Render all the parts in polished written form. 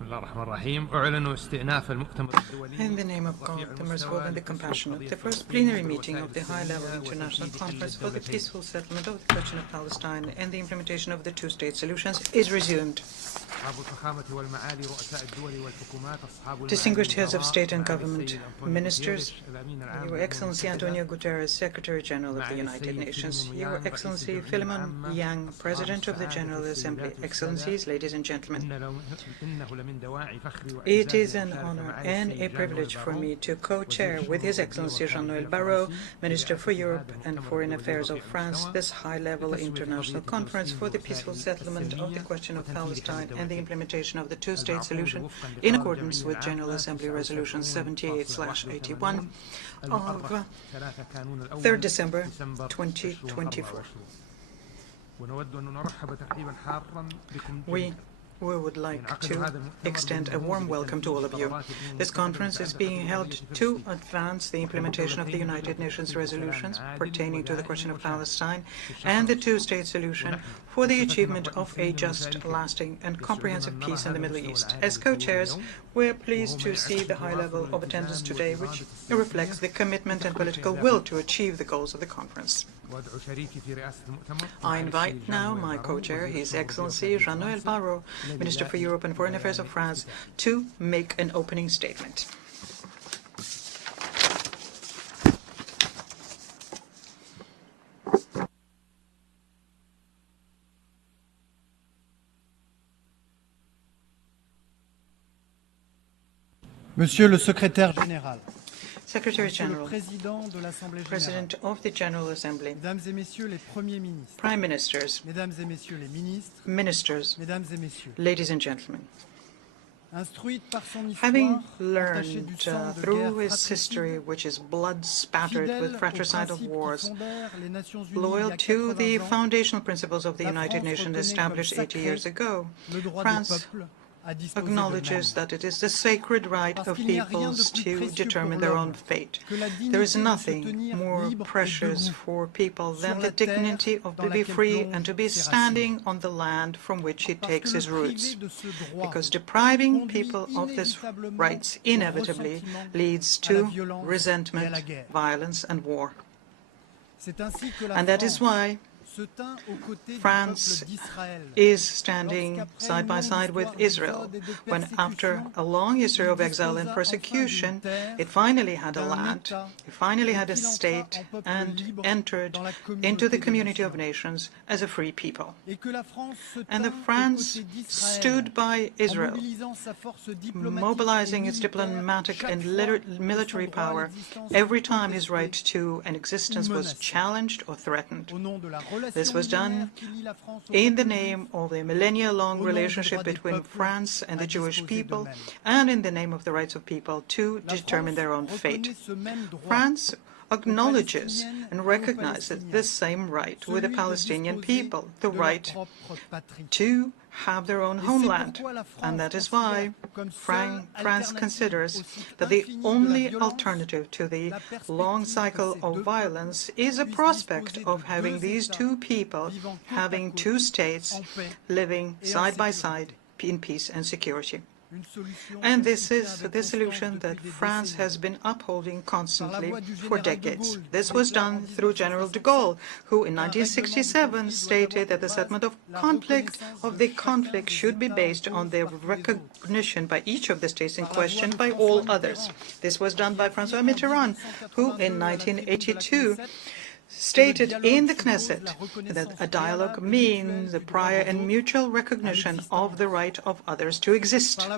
In the name of God, the merciful and the compassionate, the first plenary meeting of the High-Level International Conference for the Peaceful Settlement of the Question of Palestine and the Implementation of the Two-State Solutions is resumed. Distinguished heads of state and government, ministers, Your Excellency Antonio Guterres, Secretary General of the United Nations, Your Excellency Philemon Yang, President of the General Assembly, Excellencies, ladies and gentlemen. It is an honor and a privilege for me to co-chair with His Excellency Jean-Noël Barrot, Minister for Europe and Foreign Affairs of France, this high-level international conference for the peaceful settlement of the question of Palestine and the implementation of the two-state solution in accordance with General Assembly Resolution 78/81 of 3rd December 2024. We would like to extend a warm welcome to all of you. This conference is being held to advance the implementation of the United Nations resolutions pertaining to the question of Palestine and the two-state solution for the achievement of a just, lasting, and comprehensive peace in the Middle East. As co-chairs, we're pleased to see the high level of attendance today, which reflects the commitment and political will to achieve the goals of the conference. I invite now my co-chair, His Excellency Jean-Noël Barrot, Minister for Europe and Foreign Affairs of France, to make an opening statement. Monsieur le Secrétaire Général, Secretary General, President of the General Assembly, Mesdames et Messieurs les Premiers ministres, Prime Ministers, Mesdames et Messieurs les ministres, Ministers, Mesdames et Messieurs, ladies and gentlemen. instruite par son Having histoire, entachée du learned sang de through guerre his history, which is blood-spattered with fidèle aux fratricidal principes qui wars, fondèrent les Nations Unies il y loyal a to 80 the ans, foundational principles of the la United France Nations reconnaît established comme 80 sacré years ago, le droit France des peuples à disposer acknowledges d'eux-mêmes. that it is the sacred right Parce of qu'il n'y a rien de peoples plus to précieux determine pour their l'homme own fate. que la There is dignité de se nothing tenir more libre et precious debout for people sur than la the dignity terre of dans to be laquelle free plongent and to be ses standing racines. on the land from which he Parce takes que le his roots. priver de ce droit Because depriving conduit people of this inévitablement rights au inevitably ressentiment, leads à la to violence et à resentment, la guerre. violence, and war. C'est ainsi que la And that is France why se tint aux côtés du France peuple d'Israël is standing lorsqu'après side une by longue side with histoire Israel, d'exode et de when after persécution, a long history il of exile and disposa persecution, enfin d'une terre, it finally had a d'un land, État, it finally et had a qu'il entra state, en peuple and libre entered dans la into the communauté des community of nations. nations as a free people. Et que la France se And tint the aux France côtés d'Israël stood by en Israel, mobilisant sa force diplomatique mobilizing et its militaire diplomatic chaque and fois que military son droit à power l'existence every fut time his right contesté to an existence ou was menacé. challenged or threatened. Au nom de la relation This was done millénaire qui lie la France au in the peuple name juif, of the millennia-long au nom du relationship droit des between peuples France and à the Jewish disposer people, d'eux-mêmes. and in the name of the rights of people to La determine France their own reconnaît fate. ce même droit France acknowledges Palestiniennes and et aux recognizes Palestiniens, this same right with the celui de Palestinian disposer people, the de leur right propre patrie. to have their own Et c'est homeland. pourquoi la France And that is considère why comme seule France alternative considers au cycle that the infini de la only violence alternative to the la perspective long que cycle ces of deux violence peuples is a puissent prospect disposer of de having deux these États two people vivant côte à having côte, two states en paix living et en side by sécurité. side in peace and security. Une solution And qu'elle this soutient is avec the constance solution that depuis des France décennies. has been upholding constantly voix du for général de decades. Gaulle, This qui was déclare en done through General de Gaulle, who in 1967 stated that the settlement of the conflict should be based on the recognition by each of the states in question by all others. This was done by François Mitterrand, who in 1982 stated in the Knesset that a dialogue means the prior and mutual recognition of the right of others to exist.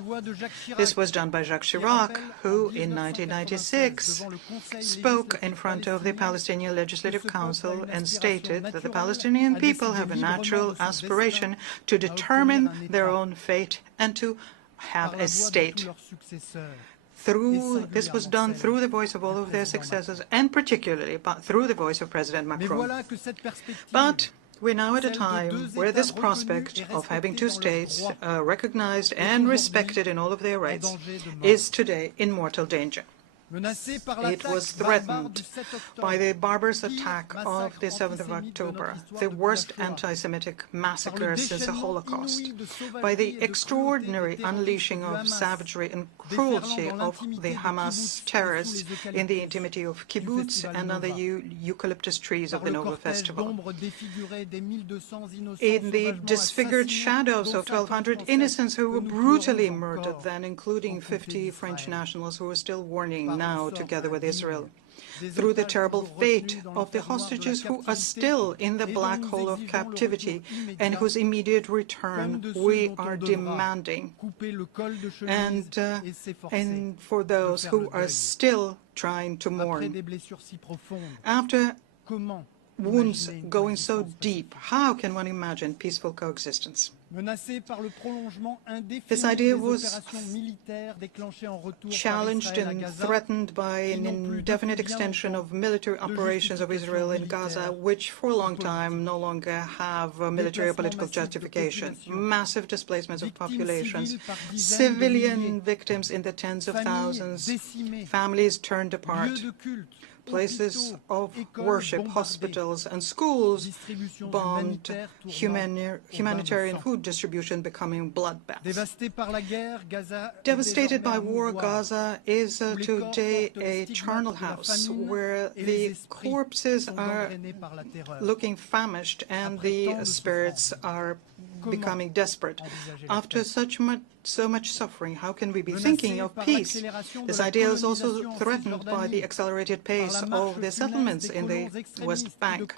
This was done by Jacques Chirac, who in 1996 spoke in front of the Palestinian Legislative Council and stated that the Palestinian people have a natural aspiration to determine their own fate and to have a state. This was done through the voice of all of their successors, and particularly through the voice of President Macron. But we're now at a time where this prospect of having two states recognized and respected in all of their rights is today in mortal danger. It was threatened by the barbarous attack of the 7th of October, the worst anti-Semitic massacre since the Holocaust, by the extraordinary unleashing of savagery and cruelty of the Hamas terrorists in the intimity of kibbutz and on the eucalyptus trees of the Nova Festival, in the disfigured shadows of 1,200 innocents who were brutally murdered then, including 50 French nationals who are still mourning now together with Israel, through the terrible fate of the hostages who are still in the black hole of captivity and whose immediate return we are demanding, and for those who are still trying to mourn. After wounds going so deep, how can one imagine peaceful coexistence? This idea was challenged and threatened by an indefinite extension of military operations of Israel in Gaza, which for a long time no longer have military or political justification. Massive displacements of populations, civilian victims in the tens of thousands, families turned apart, places of worship, hospitals and schools bombed, humanitarian food distribution becoming bloodbaths. Devastated by war, Gaza is today a charnel house where the corpses are looking famished and the spirits are becoming desperate. After so much suffering, how can we be thinking of peace? This idea is also threatened by the accelerated pace of the settlements in the West Bank,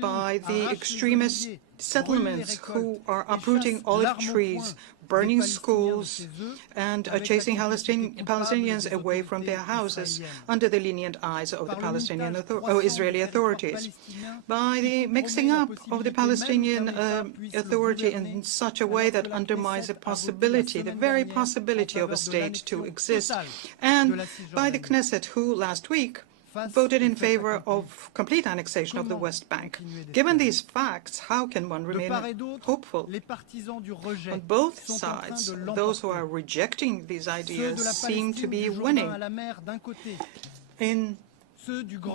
by the extremist settlements who are uprooting olive trees, burning schools, and chasing Palestinians away from their houses under the lenient eyes of the Israeli authorities, by the mixing up of the Palestinian Authority in such a way that undermines the possibility, the very possibility of a state to exist, and by the Knesset, who last week voted in favor of complete annexation of the West Bank. Given these facts, how can one remain hopeful? On both sides, those who are rejecting these ideas seem to be winning. In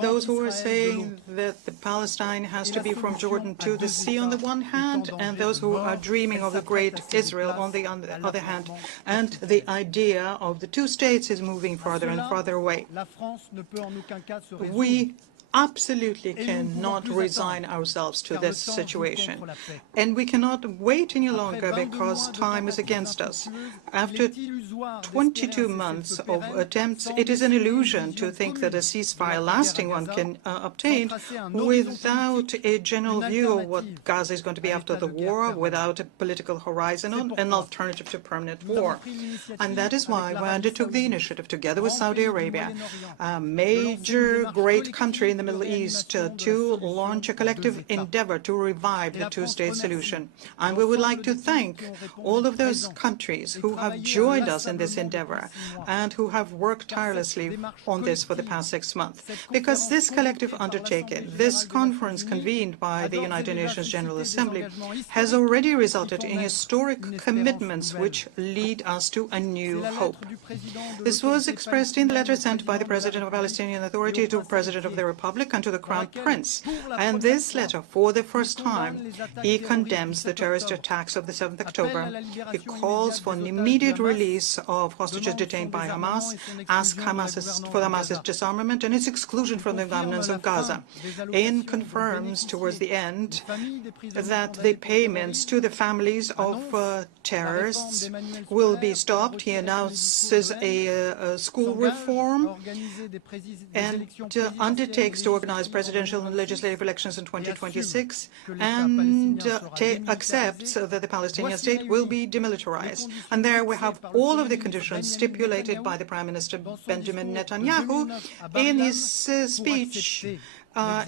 those who are saying that Palestine has to be from Jordan to the sea on the one hand, and those who are dreaming of the great Israel on the other hand, and the idea of the two states is moving farther and farther away. We absolutely cannot resign ourselves to this situation. And we cannot wait any longer because time is against us. After 22 months of attempts, it is an illusion to think that a ceasefire, lasting one, can obtain without a general view of what Gaza is going to be after the war, without a political horizon, an alternative to permanent war. And that is why we undertook the initiative, together with Saudi Arabia, a major great country in the Middle East, to launch a collective endeavor to revive the two-state solution. And we would like to thank all of those countries who have joined us in this endeavor and who have worked tirelessly on this for the past 6 months. Because this collective undertaking, this conference convened by the United Nations General Assembly, has already resulted in historic commitments which lead us to a new hope. This was expressed in the letter sent by the President of the Palestinian Authority to the President of the Republic and to the Crown Prince. And this letter, for the first time, he condemns the terrorist attacks of the 7th of October. He calls for an immediate release of hostages detained by Hamas, asks for Hamas's disarmament and its exclusion from the governance of Gaza, and confirms towards the end that the payments to the families of terrorists will be stopped. He announces a school reform and undertakes to organize presidential and legislative elections in 2026 and accepts that the Palestinian state will be demilitarized. And there we have all of the conditions stipulated by the Prime Minister Benjamin Netanyahu in his speech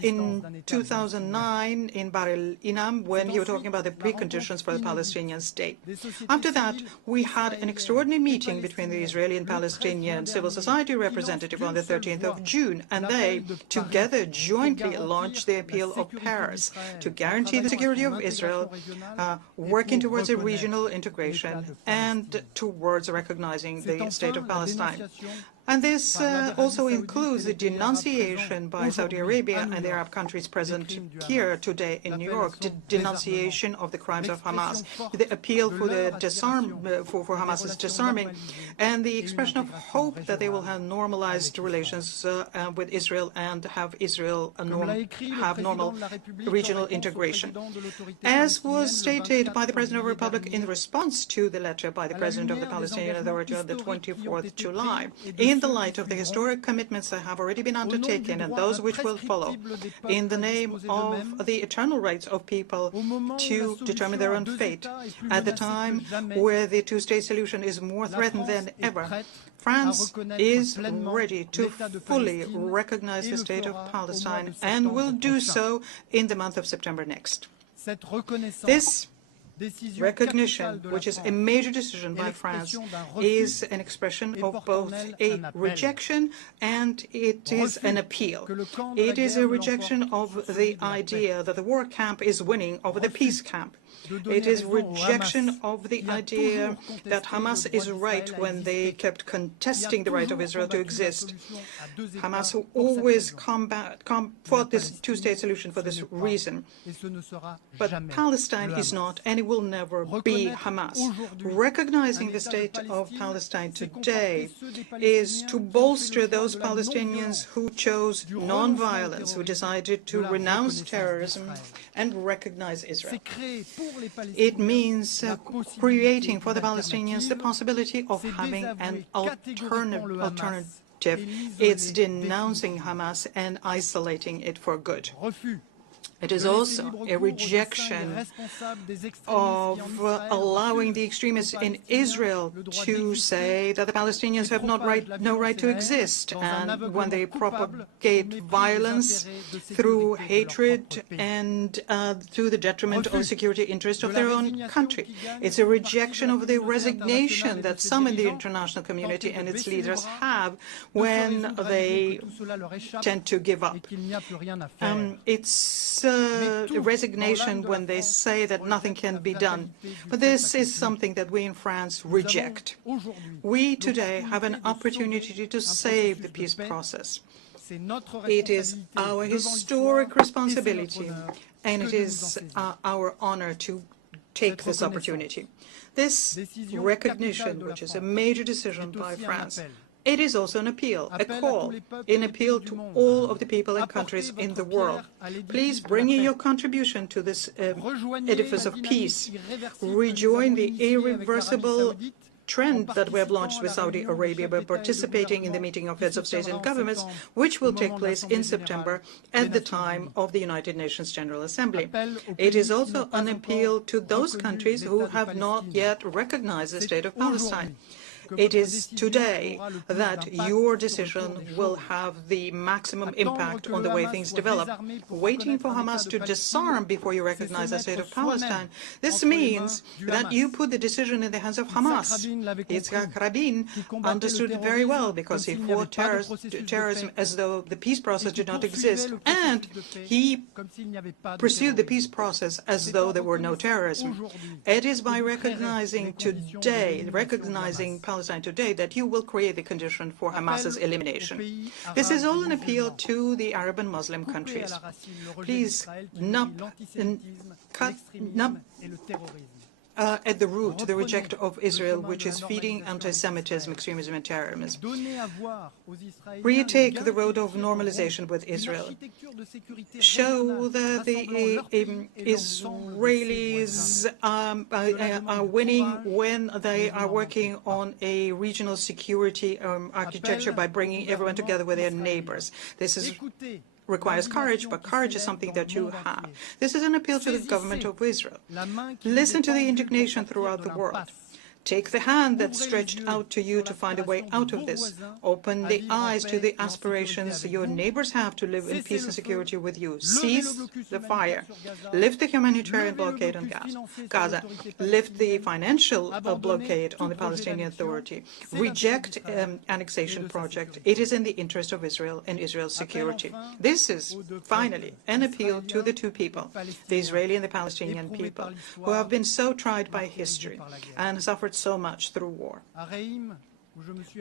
in 2009 in Bar el-Inam, when he was talking about the preconditions for the Palestinian state. After that, we had an extraordinary meeting between the Israeli and Palestinian civil society representative on the 13th of June, and they together jointly launched the appeal of Paris to guarantee the security of Israel, working towards a regional integration and towards recognizing the state of Palestine. And this also includes the denunciation by Saudi Arabia and the Arab countries present here today in New York, the denunciation of the crimes of Hamas, the appeal for the for Hamas's disarming, and the expression of hope that they will have normalized relations with Israel and have Israel have normal regional integration. As was stated by the President of the Republic in response to the letter by the President of the Palestinian Authority on the 24th July, in the light of the historic commitments that have already been undertaken and those which will follow, in the name of the eternal rights of people to determine their own fate, at the time where the two-state solution is more threatened than ever, France is ready to fully recognize the state of Palestine and will do so in the month of September next. This recognition, which is a major decision by France, is an expression of both a rejection and it is an appeal. It is a rejection of the idea that the war camp is winning over the peace camp. It is rejection of the idea that Hamas is right when they kept contesting the right of Israel to exist. Hamas who always fought this two-state solution for this reason. But Palestine is not, and it will never be Hamas. Recognizing the state of Palestine today is to bolster those Palestinians who chose non-violence, who decided to renounce terrorism and recognize Israel. It means creating for the Palestinians the possibility of having an alternative. It's denouncing Hamas and isolating it for good. It is also a rejection of allowing the extremists in Israel to say that the Palestinians have no right to exist, and when they propagate violence through hatred and through the detriment of the security interest of their own country. It's a rejection of the resignation that some in the international community and its leaders have when they tend to give up. It's resignation when they say that nothing can be done. But this is something that we in France reject. We today have an opportunity to save the peace process. It is our historic responsibility, and it is our honor to take this opportunity. This recognition, which is a major decision by France, it is also an appeal, a call, an appeal to all of the people and countries in the world. Please bring in your contribution to this edifice of peace. Rejoin the irreversible trend that we have launched with Saudi Arabia by participating in the meeting of heads of states and governments, which will take place in September at the time of the United Nations General Assembly. It is also an appeal to those countries who have not yet recognized the state of Palestine. It is today that your decision will have the maximum impact on the way things develop. Waiting for Hamas to disarm before you recognize the state of Palestine, this means that you put the decision in the hands of Hamas. Yitzhak Rabin understood it very well because he fought terrorism as though the peace process did not exist, and he pursued the peace process as though there were no terrorism. It is by recognizing Palestine today that you will create the condition for Hamas's elimination. This is all an appeal to the Arab and Muslim countries. Please cut at the root the rejection of Israel, which is feeding anti-Semitism, extremism, and terrorism. Retake the road of normalization with Israel. Show that the Israelis are winning when they are working on a regional security architecture by bringing everyone together with their neighbors. This requires courage, but courage is something that you have. This is an appeal to the government of Israel. Listen to the indignation throughout the world. Take the hand that's stretched out to you to find a way out of this. Open the eyes to the aspirations your neighbors have to live in peace and security with you. Seize the fire. Lift the humanitarian blockade on Gaza. Lift the financial blockade on the Palestinian Authority. Reject annexation project. It is in the interest of Israel and Israel's security. This is, finally, an appeal to the two people, the Israeli and the Palestinian people, who have been so tried by history and suffered so much through war.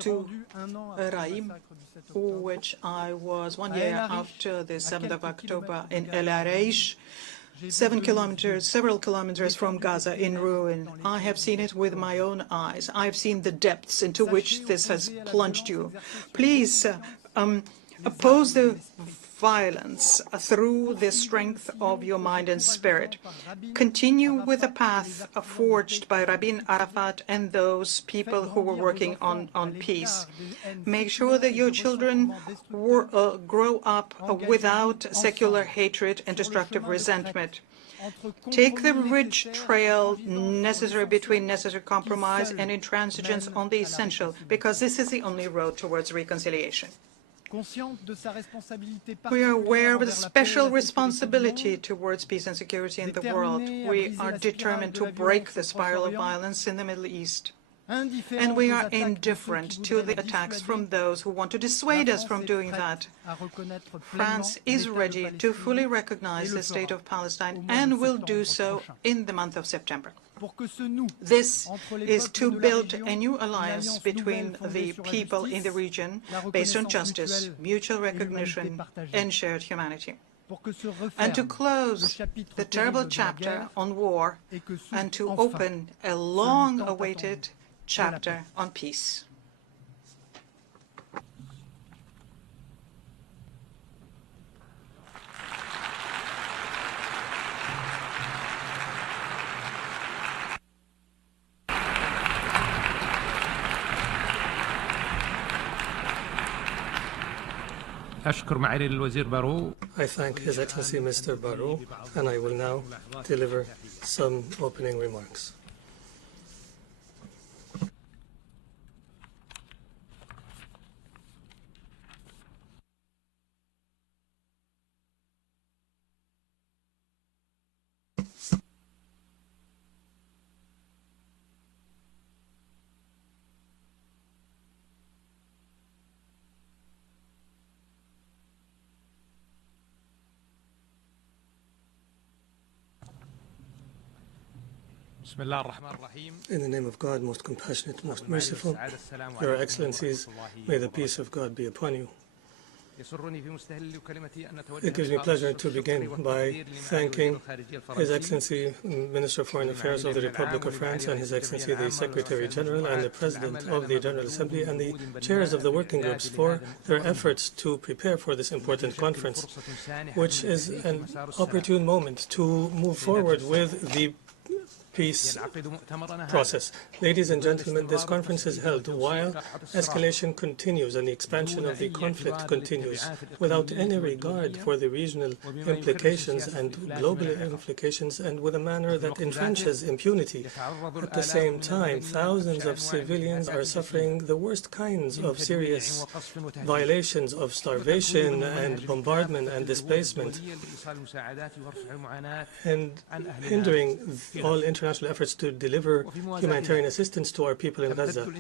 to Raim, which I was 1 year after the 7th of October in El Arish, several kilometers from Gaza in ruin. I have seen it with my own eyes. I have seen the depths into which this has plunged you. Please oppose the violence through the strength of your mind and spirit. Continue with the path forged by Rabin Arafat and those people who were working on peace. Make sure that your children grow up without secular hatred and destructive resentment. Take the rich trail necessary between necessary compromise and intransigence on the essential, because this is the only road towards reconciliation. We are aware of the special responsibility towards peace and security in the world. We are determined to break the spiral of violence in the Middle East. And we are indifferent to the attacks from those who want to dissuade us from doing that. France is ready to fully recognize the state of Palestine and will do so in the month of September. This is to build a new alliance between the people in the region based on justice, mutual recognition, and shared humanity. And to close the terrible chapter on war and to open a long-awaited chapter on peace. I thank His Excellency Mr. Barrot, and I will now deliver some opening remarks. In the name of God, most compassionate, most merciful, Your Excellencies, may the peace of God be upon you. It gives me pleasure to begin by thanking His Excellency Minister of Foreign Affairs of the Republic of France and His Excellency the Secretary General and the President of the General Assembly and the chairs of the working groups for their efforts to prepare for this important conference, which is an opportune moment to move forward with the peace process. Ladies and gentlemen, this conference is held while escalation continues and the expansion of the conflict continues, without any regard for the regional implications and global implications, and with a manner that entrenches impunity. At the same time, thousands of civilians are suffering the worst kinds of serious violations of starvation and bombardment and displacement, and hindering all international efforts to deliver humanitarian assistance to our people in Gaza.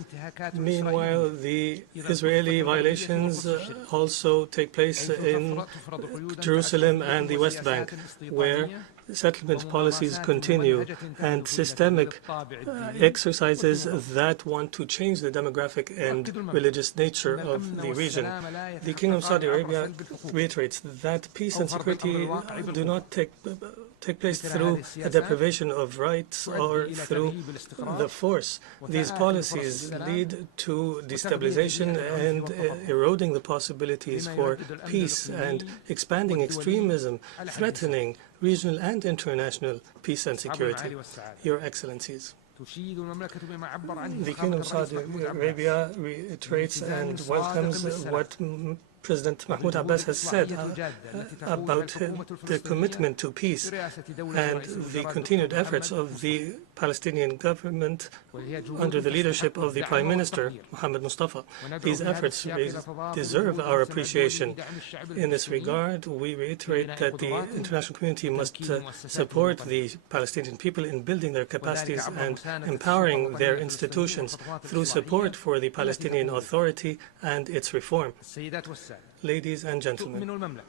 Meanwhile, the Israeli violations also take place in Jerusalem and the West Bank, where settlement policies continue and systemic exercises that want to change the demographic and religious nature of the region. The Kingdom of Saudi Arabia reiterates that peace and security do not take place through a deprivation of rights or through the force. These policies lead to destabilization and eroding the possibilities for peace and expanding extremism, threatening regional and international peace and security. Your Excellencies, the Kingdom of Saudi Arabia reiterates and welcomes what President Mahmoud Abbas has said about the commitment to peace and the continued efforts of the Palestinian government under the leadership of the Prime Minister, Mohammed Mustafa. These efforts deserve our appreciation. In this regard, we reiterate that the international community must support the Palestinian people in building their capacities and empowering their institutions through support for the Palestinian Authority and its reform. Ladies and gentlemen,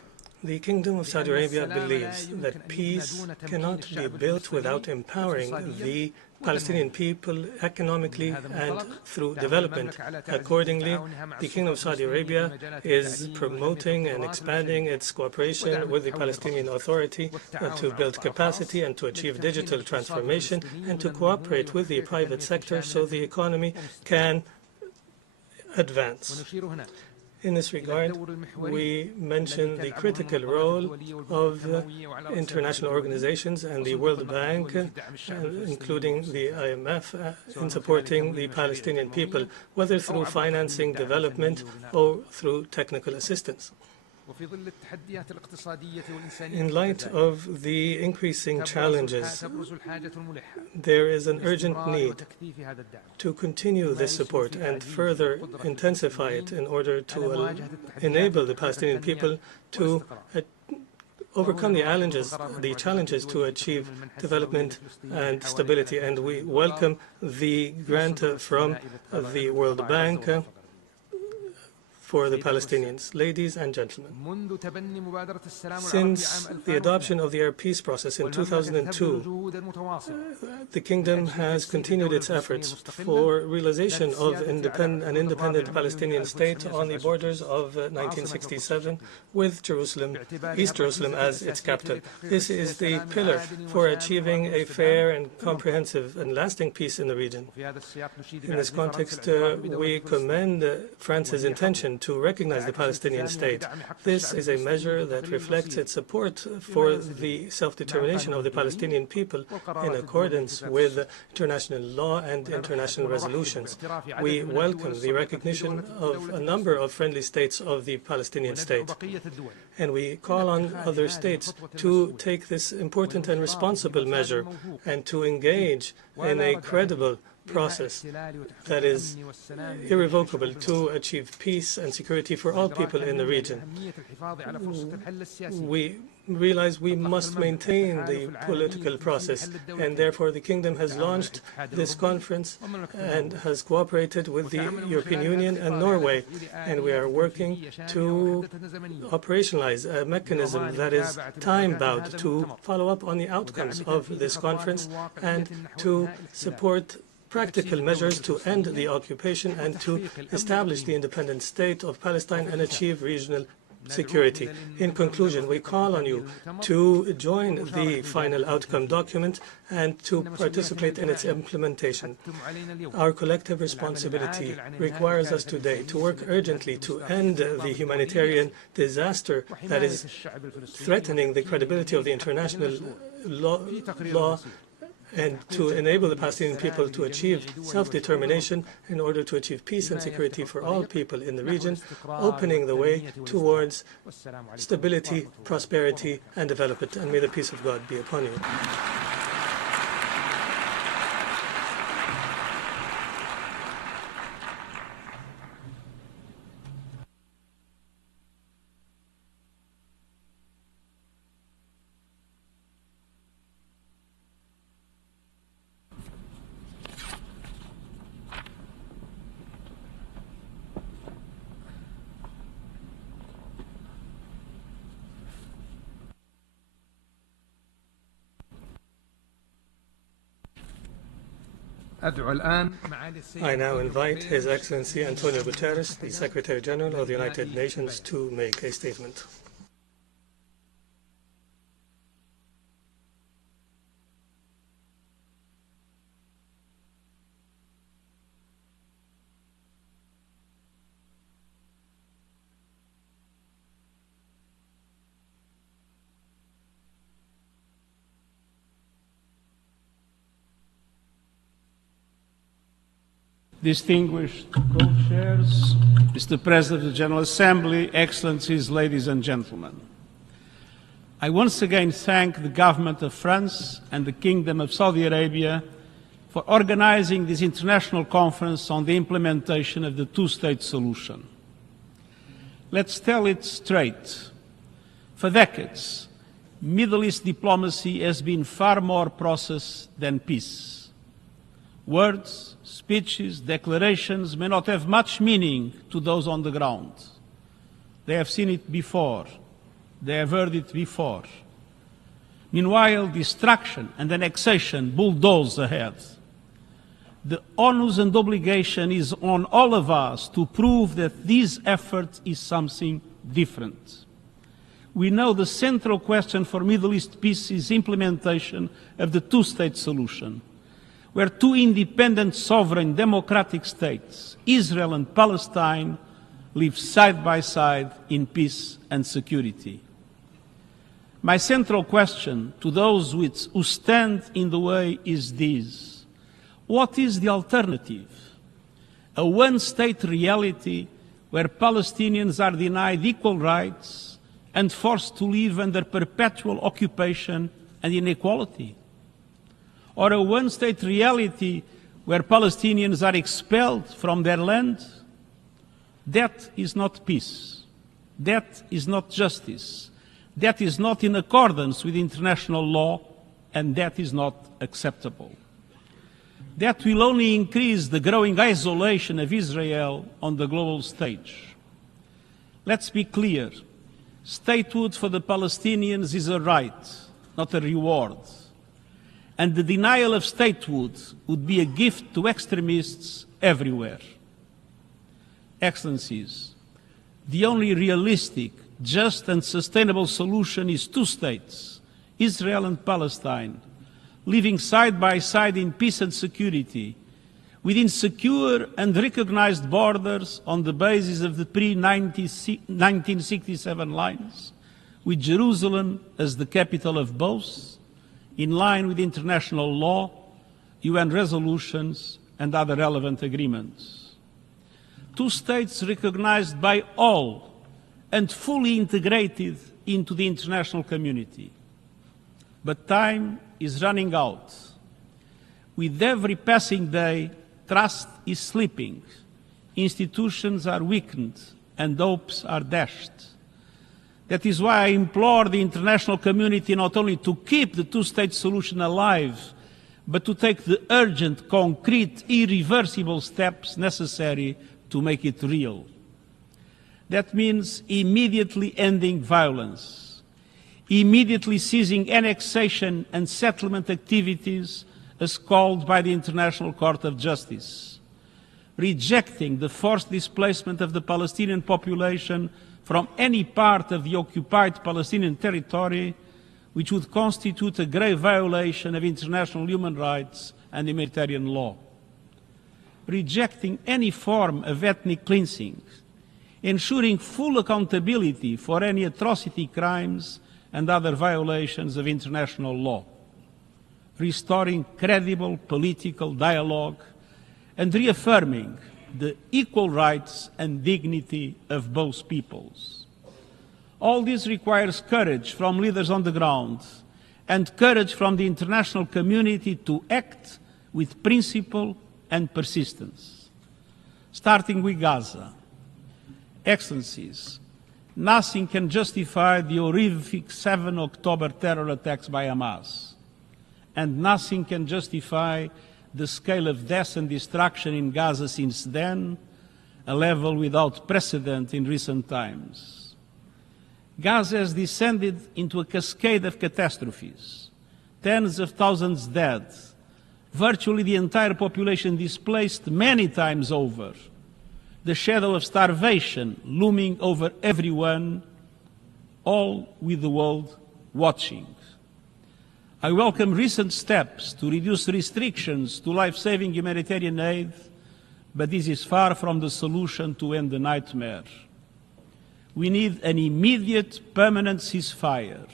The Kingdom of Saudi Arabia believes that peace cannot be built without empowering the Palestinian people economically and through development. Accordingly, the Kingdom of Saudi Arabia is promoting and expanding its cooperation with the Palestinian Authority to build capacity and to achieve digital transformation and to cooperate with the private sector so the economy can advance. In this regard, we mention the critical role of international organizations and the World Bank, including the IMF, in supporting the Palestinian people, whether through financing development or through technical assistance. In light of the increasing challenges, there is an urgent need to continue this support and further intensify it in order to enable the Palestinian people to overcome the challenges to achieve development and stability. And we welcome the grant from the World Bank for the Palestinians. Ladies and gentlemen, since the adoption of the Arab peace process in 2002, the Kingdom has continued its efforts for realization of an independent Palestinian state on the borders of 1967 with Jerusalem, East Jerusalem as its capital. This is the pillar for achieving a fair and comprehensive and lasting peace in the region. In this context, we commend France's intention to recognize the Palestinian state. This is a measure that reflects its support for the self-determination of the Palestinian people in accordance with international law and international resolutions. We welcome the recognition of a number of friendly states of the Palestinian state, and we call on other states to take this important and responsible measure and to engage in a credible process that is irrevocable to achieve peace and security for all people in the region. We realize we must maintain the political process, and therefore the Kingdom has launched this conference and has cooperated with the European Union and Norway, and we are working to operationalize a mechanism that is time-bound to follow up on the outcomes of this conference and to support practical measures to end the occupation and to establish the independent state of Palestine and achieve regional security. In conclusion, we call on you to join the final outcome document and to participate in its implementation. Our collective responsibility requires us today to work urgently to end the humanitarian disaster that is threatening the credibility of the international law and to enable the Palestinian people to achieve self-determination in order to achieve peace and security for all people in the region, opening the way towards stability, prosperity, and development. And may the peace of God be upon you. I now invite His Excellency Antonio Guterres, the Secretary General of the United Nations, to make a statement. Distinguished co-chairs, Mr. President of the General Assembly, Excellencies, ladies and gentlemen. I once again thank the government of France and the Kingdom of Saudi Arabia for organizing this international conference on the implementation of the two-state solution. Let's tell it straight. For decades, Middle East diplomacy has been far more process than peace. Words, speeches, declarations may not have much meaning to those on the ground. They have seen it before, They have heard it before. Meanwhile, destruction and annexation bulldoze ahead. The onus and obligation is on all of us to prove that this effort is something different. We know the central question for Middle East peace is implementation of the two-state solution, where two independent, sovereign, democratic states, Israel and Palestine, live side by side in peace and security. My central question to those who stand in the way is this: what is the alternative? A one-state reality where Palestinians are denied equal rights and forced to live under perpetual occupation and inequality? Or a one-state reality where Palestinians are expelled from their land? That is not peace. That is not justice. That is not in accordance with international law, and that is not acceptable. That will only increase the growing isolation of Israel on the global stage. Let's be clear. Statehood for the Palestinians is a right, not a reward. And the denial of statehood would be a gift to extremists everywhere. Excellencies, the only realistic, just and sustainable solution is two states, Israel and Palestine, living side by side in peace and security, within secure and recognized borders on the basis of the pre-1967 lines, with Jerusalem as the capital of both, in line with international law, UN resolutions, and other relevant agreements. Two states recognized by all and fully integrated into the international community. But time is running out. With every passing day, trust is slipping, institutions are weakened, and hopes are dashed. That is why I implore the international community not only to keep the two-state solution alive, but to take the urgent, concrete, irreversible steps necessary to make it real. That means immediately ending violence, immediately ceasing annexation and settlement activities as called by the International Court of Justice, rejecting the forced displacement of the Palestinian population from any part of the occupied Palestinian territory, which would constitute a grave violation of international human rights and humanitarian law, rejecting any form of ethnic cleansing, ensuring full accountability for any atrocity crimes and other violations of international law, restoring credible political dialogue, and reaffirming the equal rights and dignity of both peoples. All this requires courage from leaders on the ground and courage from the international community to act with principle and persistence. Starting with Gaza. Excellencies, nothing can justify the horrific 7 October terror attacks by Hamas, and nothing can justify the scale of death and destruction in Gaza since then, a level without precedent in recent times. Gaza has descended into a cascade of catastrophes, tens of thousands dead, virtually the entire population displaced many times over, the shadow of starvation looming over everyone, all with the world watching. I welcome recent steps to reduce restrictions to life-saving humanitarian aid, but this is far from the solution to end the nightmare. We need an immediate, permanent ceasefire,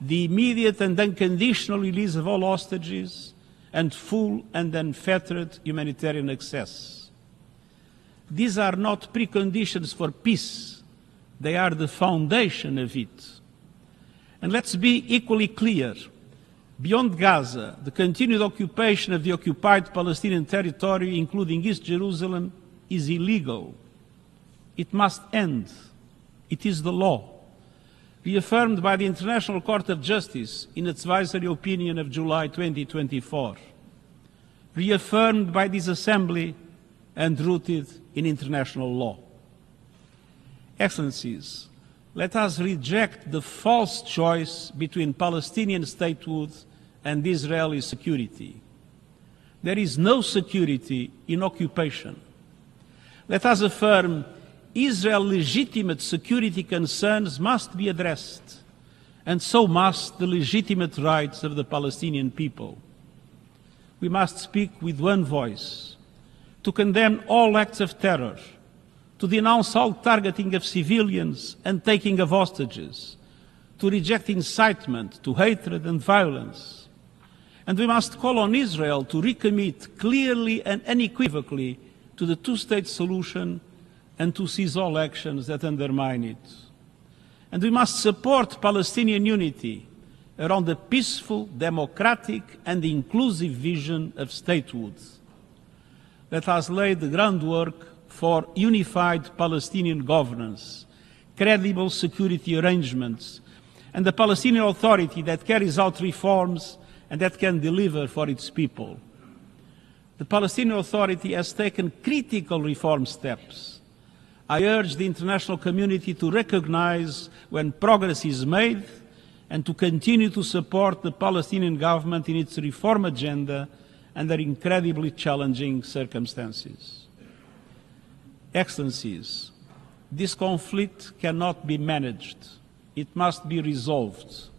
the immediate and unconditional release of all hostages, and full and unfettered humanitarian access. These are not preconditions for peace. They are the foundation of it. And let's be equally clear. Beyond Gaza, the continued occupation of the occupied Palestinian territory, including East Jerusalem, is illegal. It must end. It is the law, reaffirmed by the International Court of Justice in its advisory opinion of July 2024, reaffirmed by this Assembly and rooted in international law. Excellencies, Let us reject the false choice between Palestinian statehood and Israeli security. There is no security in occupation. Let us affirm Israel's legitimate security concerns must be addressed, and so must the legitimate rights of the Palestinian people. We must speak with one voice to condemn all acts of terror, to denounce all targeting of civilians and taking of hostages, to reject incitement to hatred and violence. And we must call on Israel to recommit clearly and unequivocally to the two-state solution and to cease all actions that undermine it. And we must support Palestinian unity around a peaceful, democratic and inclusive vision of statehood. Let us lay the groundwork for unified Palestinian governance, credible security arrangements, and a Palestinian Authority that carries out reforms and that can deliver for its people. The Palestinian Authority has taken critical reform steps. I urge the international community to recognize when progress is made and to continue to support the Palestinian government in its reform agenda under incredibly challenging circumstances. Excellencies, this conflict cannot be managed. It must be resolved.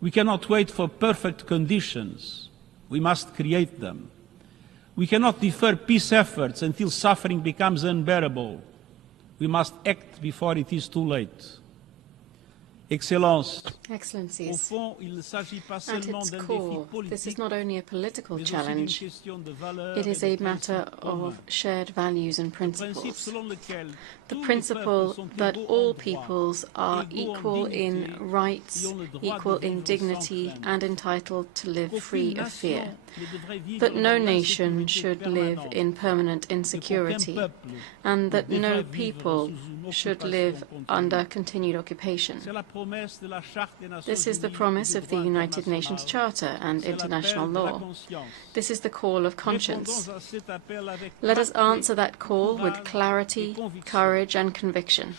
We cannot wait for perfect conditions. We must create them. We cannot defer peace efforts until suffering becomes unbearable. We must act before it is too late. Excellencies, at its core, this is not only a political challenge, it is a matter of shared values and principles. The principle that all peoples are equal in rights, equal in dignity, and entitled to live free of fear. That no nation should live in permanent insecurity, and that no people should live under continued occupation. This is the promise of the United Nations Charter and international law. This is the call of conscience. Let us answer that call with clarity, courage, and conviction.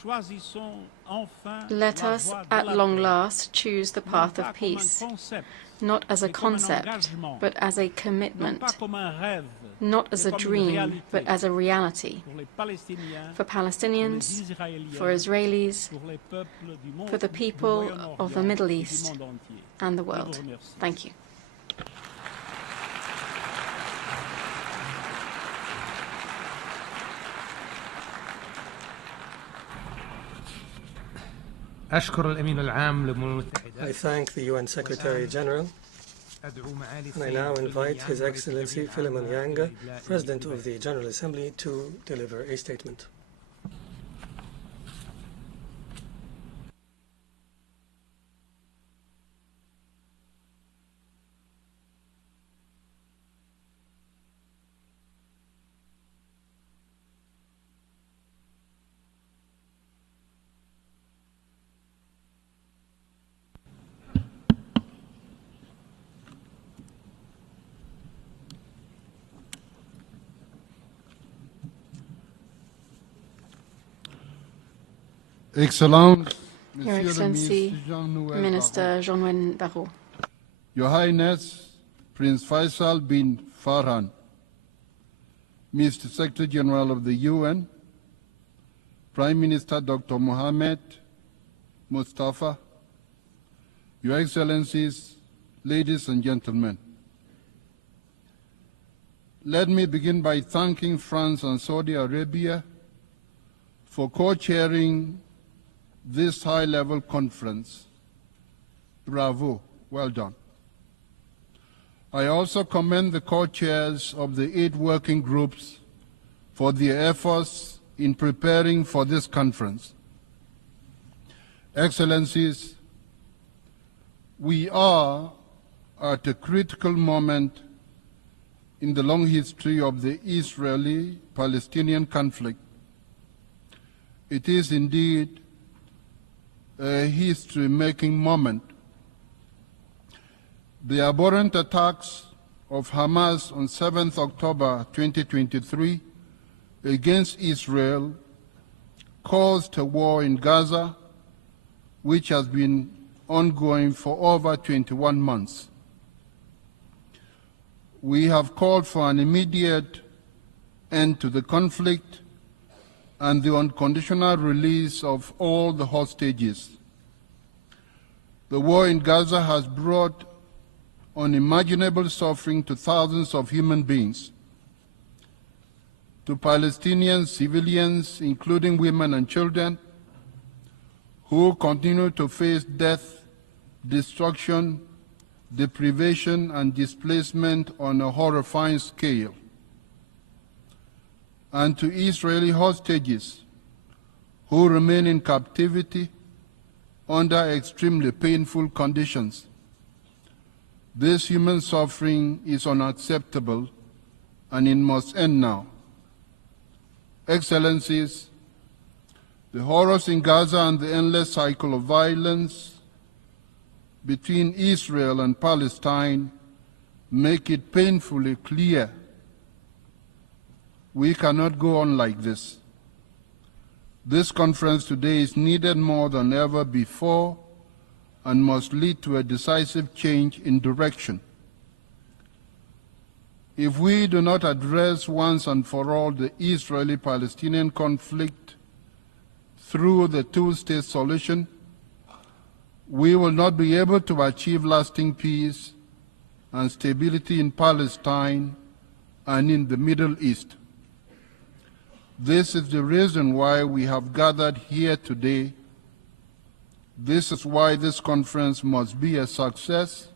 Let us, at long last, choose the path of peace, not as a concept, but as a commitment, not as a dream, but as a reality, for Palestinians, for Israelis, for the people of the Middle East and the world. Thank you. I thank the UN Secretary General, and I now invite His Excellency Philemon UNGA, President of the General Assembly, to deliver a statement. Excellence, Your Excellency, Minister Jean-Noël Barrot. Your Highness, Prince Faisal bin Farhan, Mr. Secretary General of the UN, Prime Minister Dr. Mohammed Mustafa, Your Excellencies, ladies and gentlemen. Let me begin by thanking France and Saudi Arabia for co-chairing this high-level conference. Bravo, well done. I also commend the co-chairs of the 8 working groups for their efforts in preparing for this conference. Excellencies, we are at a critical moment in the long history of the Israeli-Palestinian conflict. It is indeed a history-making moment. The abhorrent attacks of Hamas on 7th October 2023 against Israel caused a war in Gaza which has been ongoing for over 21 months. We have called for an immediate end to the conflict and the unconditional release of all the hostages. The war in Gaza has brought unimaginable suffering to thousands of human beings, to Palestinian civilians, including women and children, who continue to face death, destruction, deprivation, and displacement on a horrifying scale, and to Israeli hostages who remain in captivity under extremely painful conditions. This human suffering is unacceptable, and it must end now. Excellencies, the horrors in Gaza and the endless cycle of violence between Israel and Palestine make it painfully clear we cannot go on like this. This conference today is needed more than ever before and must lead to a decisive change in direction. If we do not address once and for all the Israeli-Palestinian conflict through the two-state solution, we will not be able to achieve lasting peace and stability in Palestine and in the Middle East. This is the reason why we have gathered here today. This is why this conference must be a success,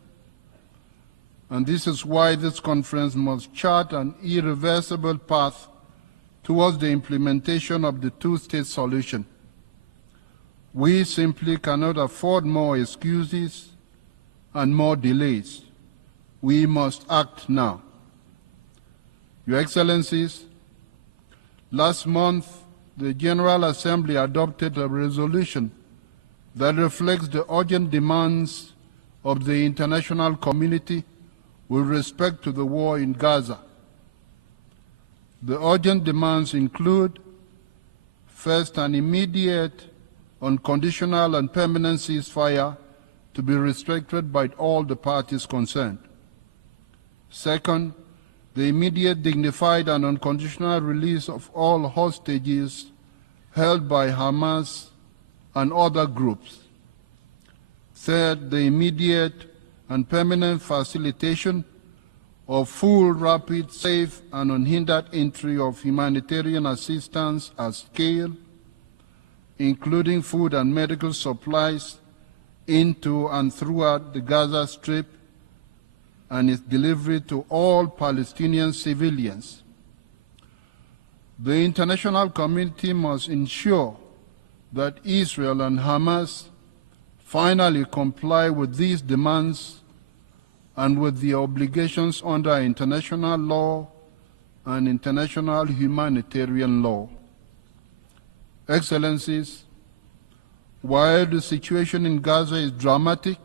and this is why this conference must chart an irreversible path towards the implementation of the two-state solution. We simply cannot afford more excuses and more delays. We must act now. Your Excellencies, last month, the General Assembly adopted a resolution that reflects the urgent demands of the international community with respect to the war in Gaza. The urgent demands include, first, an immediate, unconditional and permanent ceasefire to be respected by all the parties concerned. Second, the immediate, dignified and unconditional release of all hostages held by Hamas and other groups. Third, the immediate and permanent facilitation of full, rapid, safe and unhindered entry of humanitarian assistance at scale, including food and medical supplies, into and throughout the Gaza Strip, and its delivery to all Palestinian civilians. The international community must ensure that Israel and Hamas finally comply with these demands and with the obligations under international law and international humanitarian law. Excellencies, while the situation in Gaza is dramatic,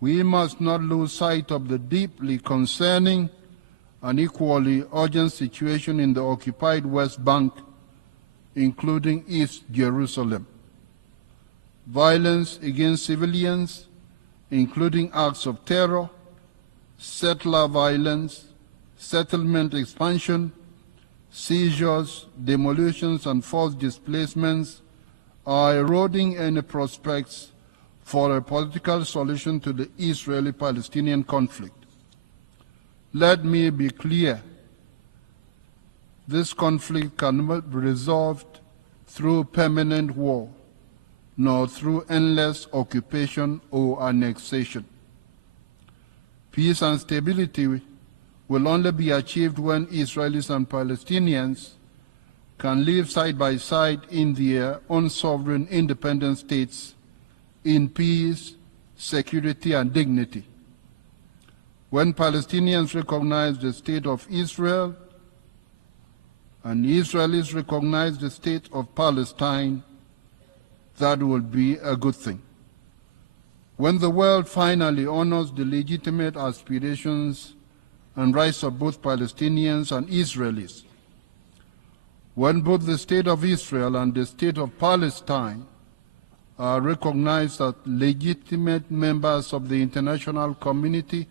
we must not lose sight of the deeply concerning and equally urgent situation in the occupied West Bank, including East Jerusalem. Violence against civilians, including acts of terror, settler violence, settlement expansion, seizures, demolitions, and forced displacements are eroding any prospects for a political solution to the Israeli-Palestinian conflict. Let me be clear. This conflict cannot be resolved through permanent war, nor through endless occupation or annexation. Peace and stability will only be achieved when Israelis and Palestinians can live side by side in their own sovereign independent states in peace, security, and dignity. When Palestinians recognize the state of Israel and Israelis recognize the state of Palestine, that will be a good thing. When the world finally honors the legitimate aspirations and rights of both Palestinians and Israelis, when both the state of Israel and the state of Palestine are recognized as legitimate members of the international community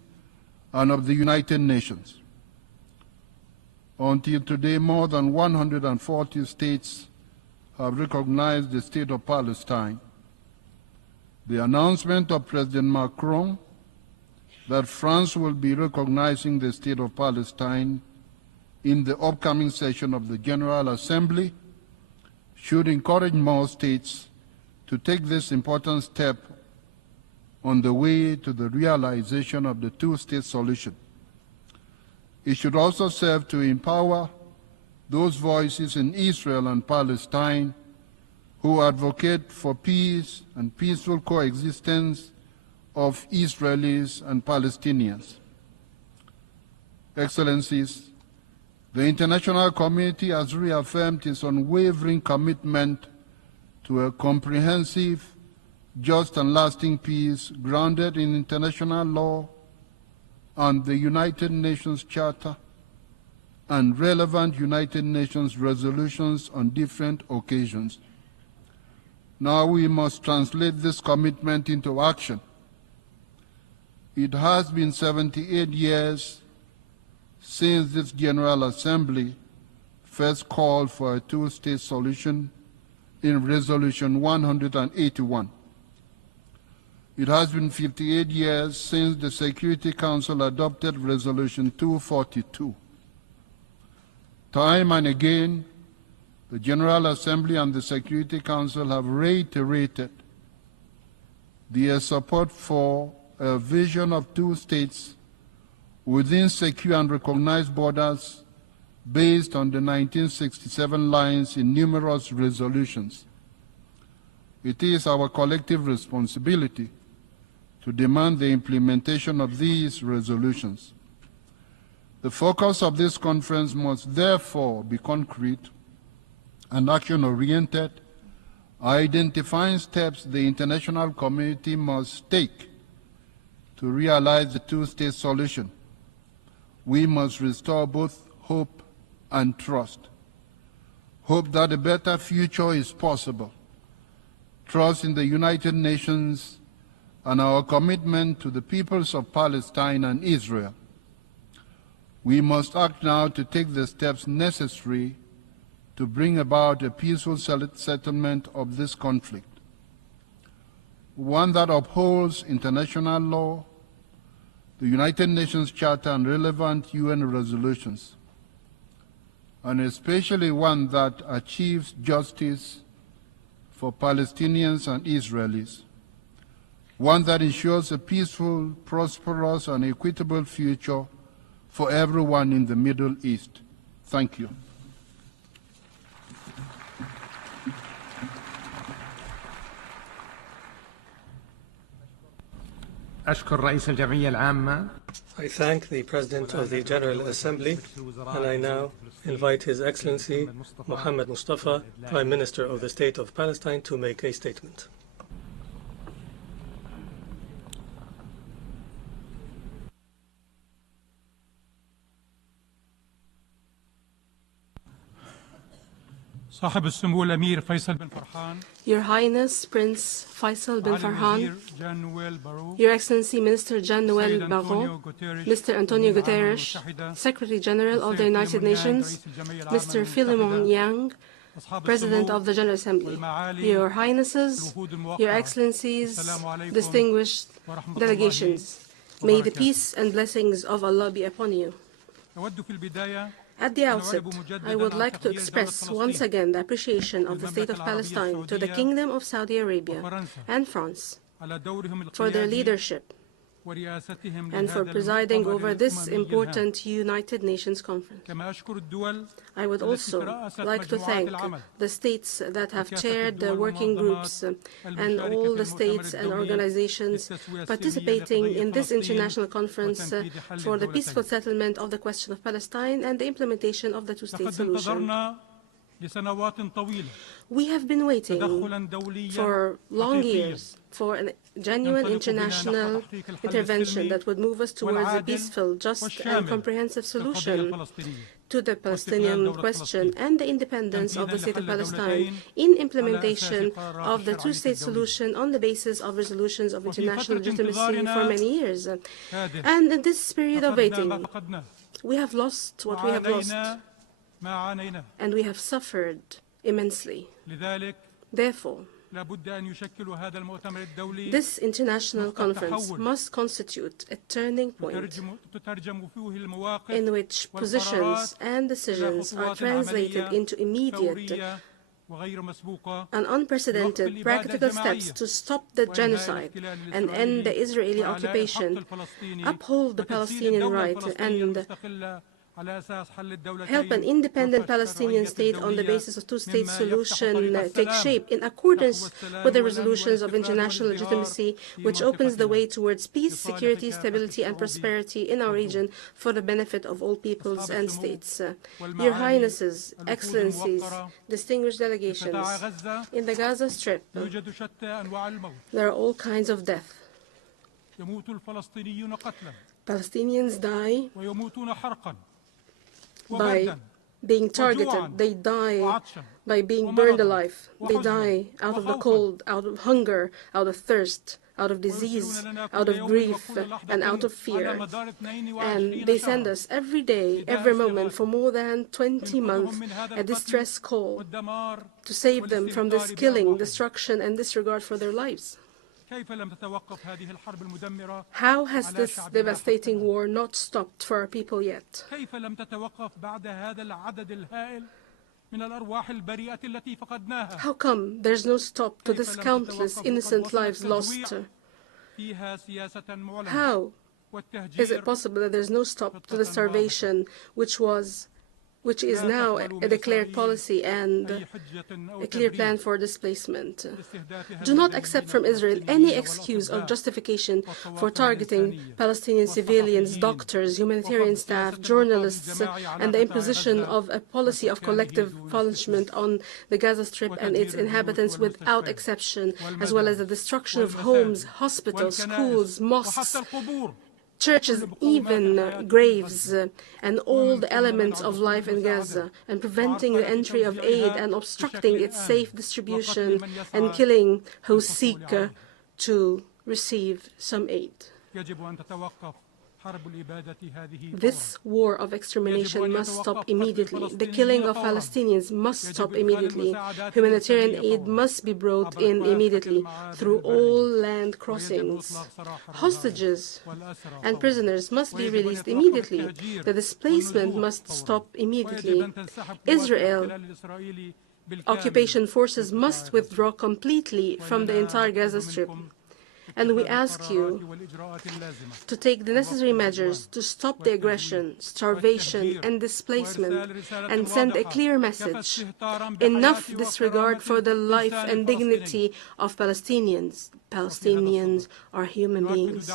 and of the United Nations. Until today, more than 140 states have recognized the state of Palestine. The announcement of President Macron that France will be recognizing the state of Palestine in the upcoming session of the General Assembly should encourage more states to take this important step on the way to the realization of the two-state solution. It should also serve to empower those voices in Israel and Palestine who advocate for peace and peaceful coexistence of Israelis and Palestinians. Excellencies, the international community has reaffirmed its unwavering commitment to a comprehensive, just and lasting peace grounded in international law and the United Nations Charter and relevant United Nations resolutions on different occasions. Now we must translate this commitment into action. It has been 78 years since this General Assembly first called for a two-state solution in Resolution 181. It has been 58 years since the Security Council adopted Resolution 242. Time and again, the General Assembly and the Security Council have reiterated their support for a vision of two states within secure and recognized borders based on the 1967 lines in numerous resolutions. It is our collective responsibility to demand the implementation of these resolutions. The focus of this conference must therefore be concrete and action-oriented, identifying steps the international community must take to realize the two-state solution. We must restore both hope and trust. Hope that a better future is possible. Trust in the United Nations and our commitment to the peoples of Palestine and Israel. We must act now to take the steps necessary to bring about a peaceful settlement of this conflict, one that upholds international law, the United Nations Charter and relevant UN resolutions, and especially one that achieves justice for Palestinians and Israelis, one that ensures a peaceful, prosperous, and equitable future for everyone in the Middle East. Thank you. أشكر رئيس الجمعية العامة. I thank the President of the General Assembly, and I now invite His Excellency Mohammed Mustafa, Prime Minister of the State of Palestine, to make a statement. صاحب السمو الأمير فيصل بن فرحان. Your Highness Prince Faisal bin Farhan, Your Excellency Minister Jean Noel Barrot, Mr. Antonio Guterres, Secretary General of the United Nations, Mr. Philemon Yang, President of the General Assembly, Your Highnesses, Your Excellencies, distinguished delegations, may the peace and blessings of Allah be upon you. At the outset, I would like to express once again the appreciation of the State of Palestine to the Kingdom of Saudi Arabia and France for their leadership and for presiding over this important United Nations conference. I would also like to thank the states that have chaired the working groups and all the states and organizations participating in this international conference for the peaceful settlement of the question of Palestine and the implementation of the two-state solution. We have been waiting for long years for a genuine international intervention that would move us towards a peaceful, just, and comprehensive solution to the Palestinian question and the independence of the State of Palestine in implementation of the two-state solution on the basis of resolutions of international legitimacy for many years. And in this period of waiting, we have lost what we have lost, and we have suffered immensely. Therefore, this international conference must constitute a turning point in which positions and decisions are translated into immediate and unprecedented practical steps to stop the genocide and end the Israeli occupation, uphold the Palestinian right, and help an independent Palestinian state on the basis of two-state solution take shape in accordance with the resolutions of international legitimacy, which opens the way towards peace, security, stability, and prosperity in our region for the benefit of all peoples and states. Your Highnesses, Excellencies, distinguished delegations, in the Gaza Strip, there are all kinds of death. Palestinians die by being targeted. They die by being burned alive. They die out of the cold, out of hunger, out of thirst, out of disease, out of grief, and out of fear. And they send us every day, every moment, for more than 20 months, a distress call to save them from this killing, destruction, and disregard for their lives. How has this devastating war not stopped for our people yet? How come there's no stop to this countless innocent lives lost? How is it possible that there's no stop to the starvation which is now a declared policy and a clear plan for displacement? Do not accept from Israel any excuse or justification for targeting Palestinian civilians, doctors, humanitarian staff, journalists, and the imposition of a policy of collective punishment on the Gaza Strip and its inhabitants without exception, as well as the destruction of homes, hospitals, schools, mosques, churches, even graves, and all the elements of life in Gaza, and preventing the entry of aid and obstructing its safe distribution, and killing who seek to receive some aid. This war of extermination must stop immediately. The killing of Palestinians must stop immediately. Humanitarian aid must be brought in immediately through all land crossings. Hostages and prisoners must be released immediately. The displacement must stop immediately. Israel occupation forces must withdraw completely from the entire Gaza Strip. And we ask you to take the necessary measures to stop the aggression, starvation, and displacement, and send a clear message: enough disregard for the life and dignity of Palestinians. Palestinians are human beings.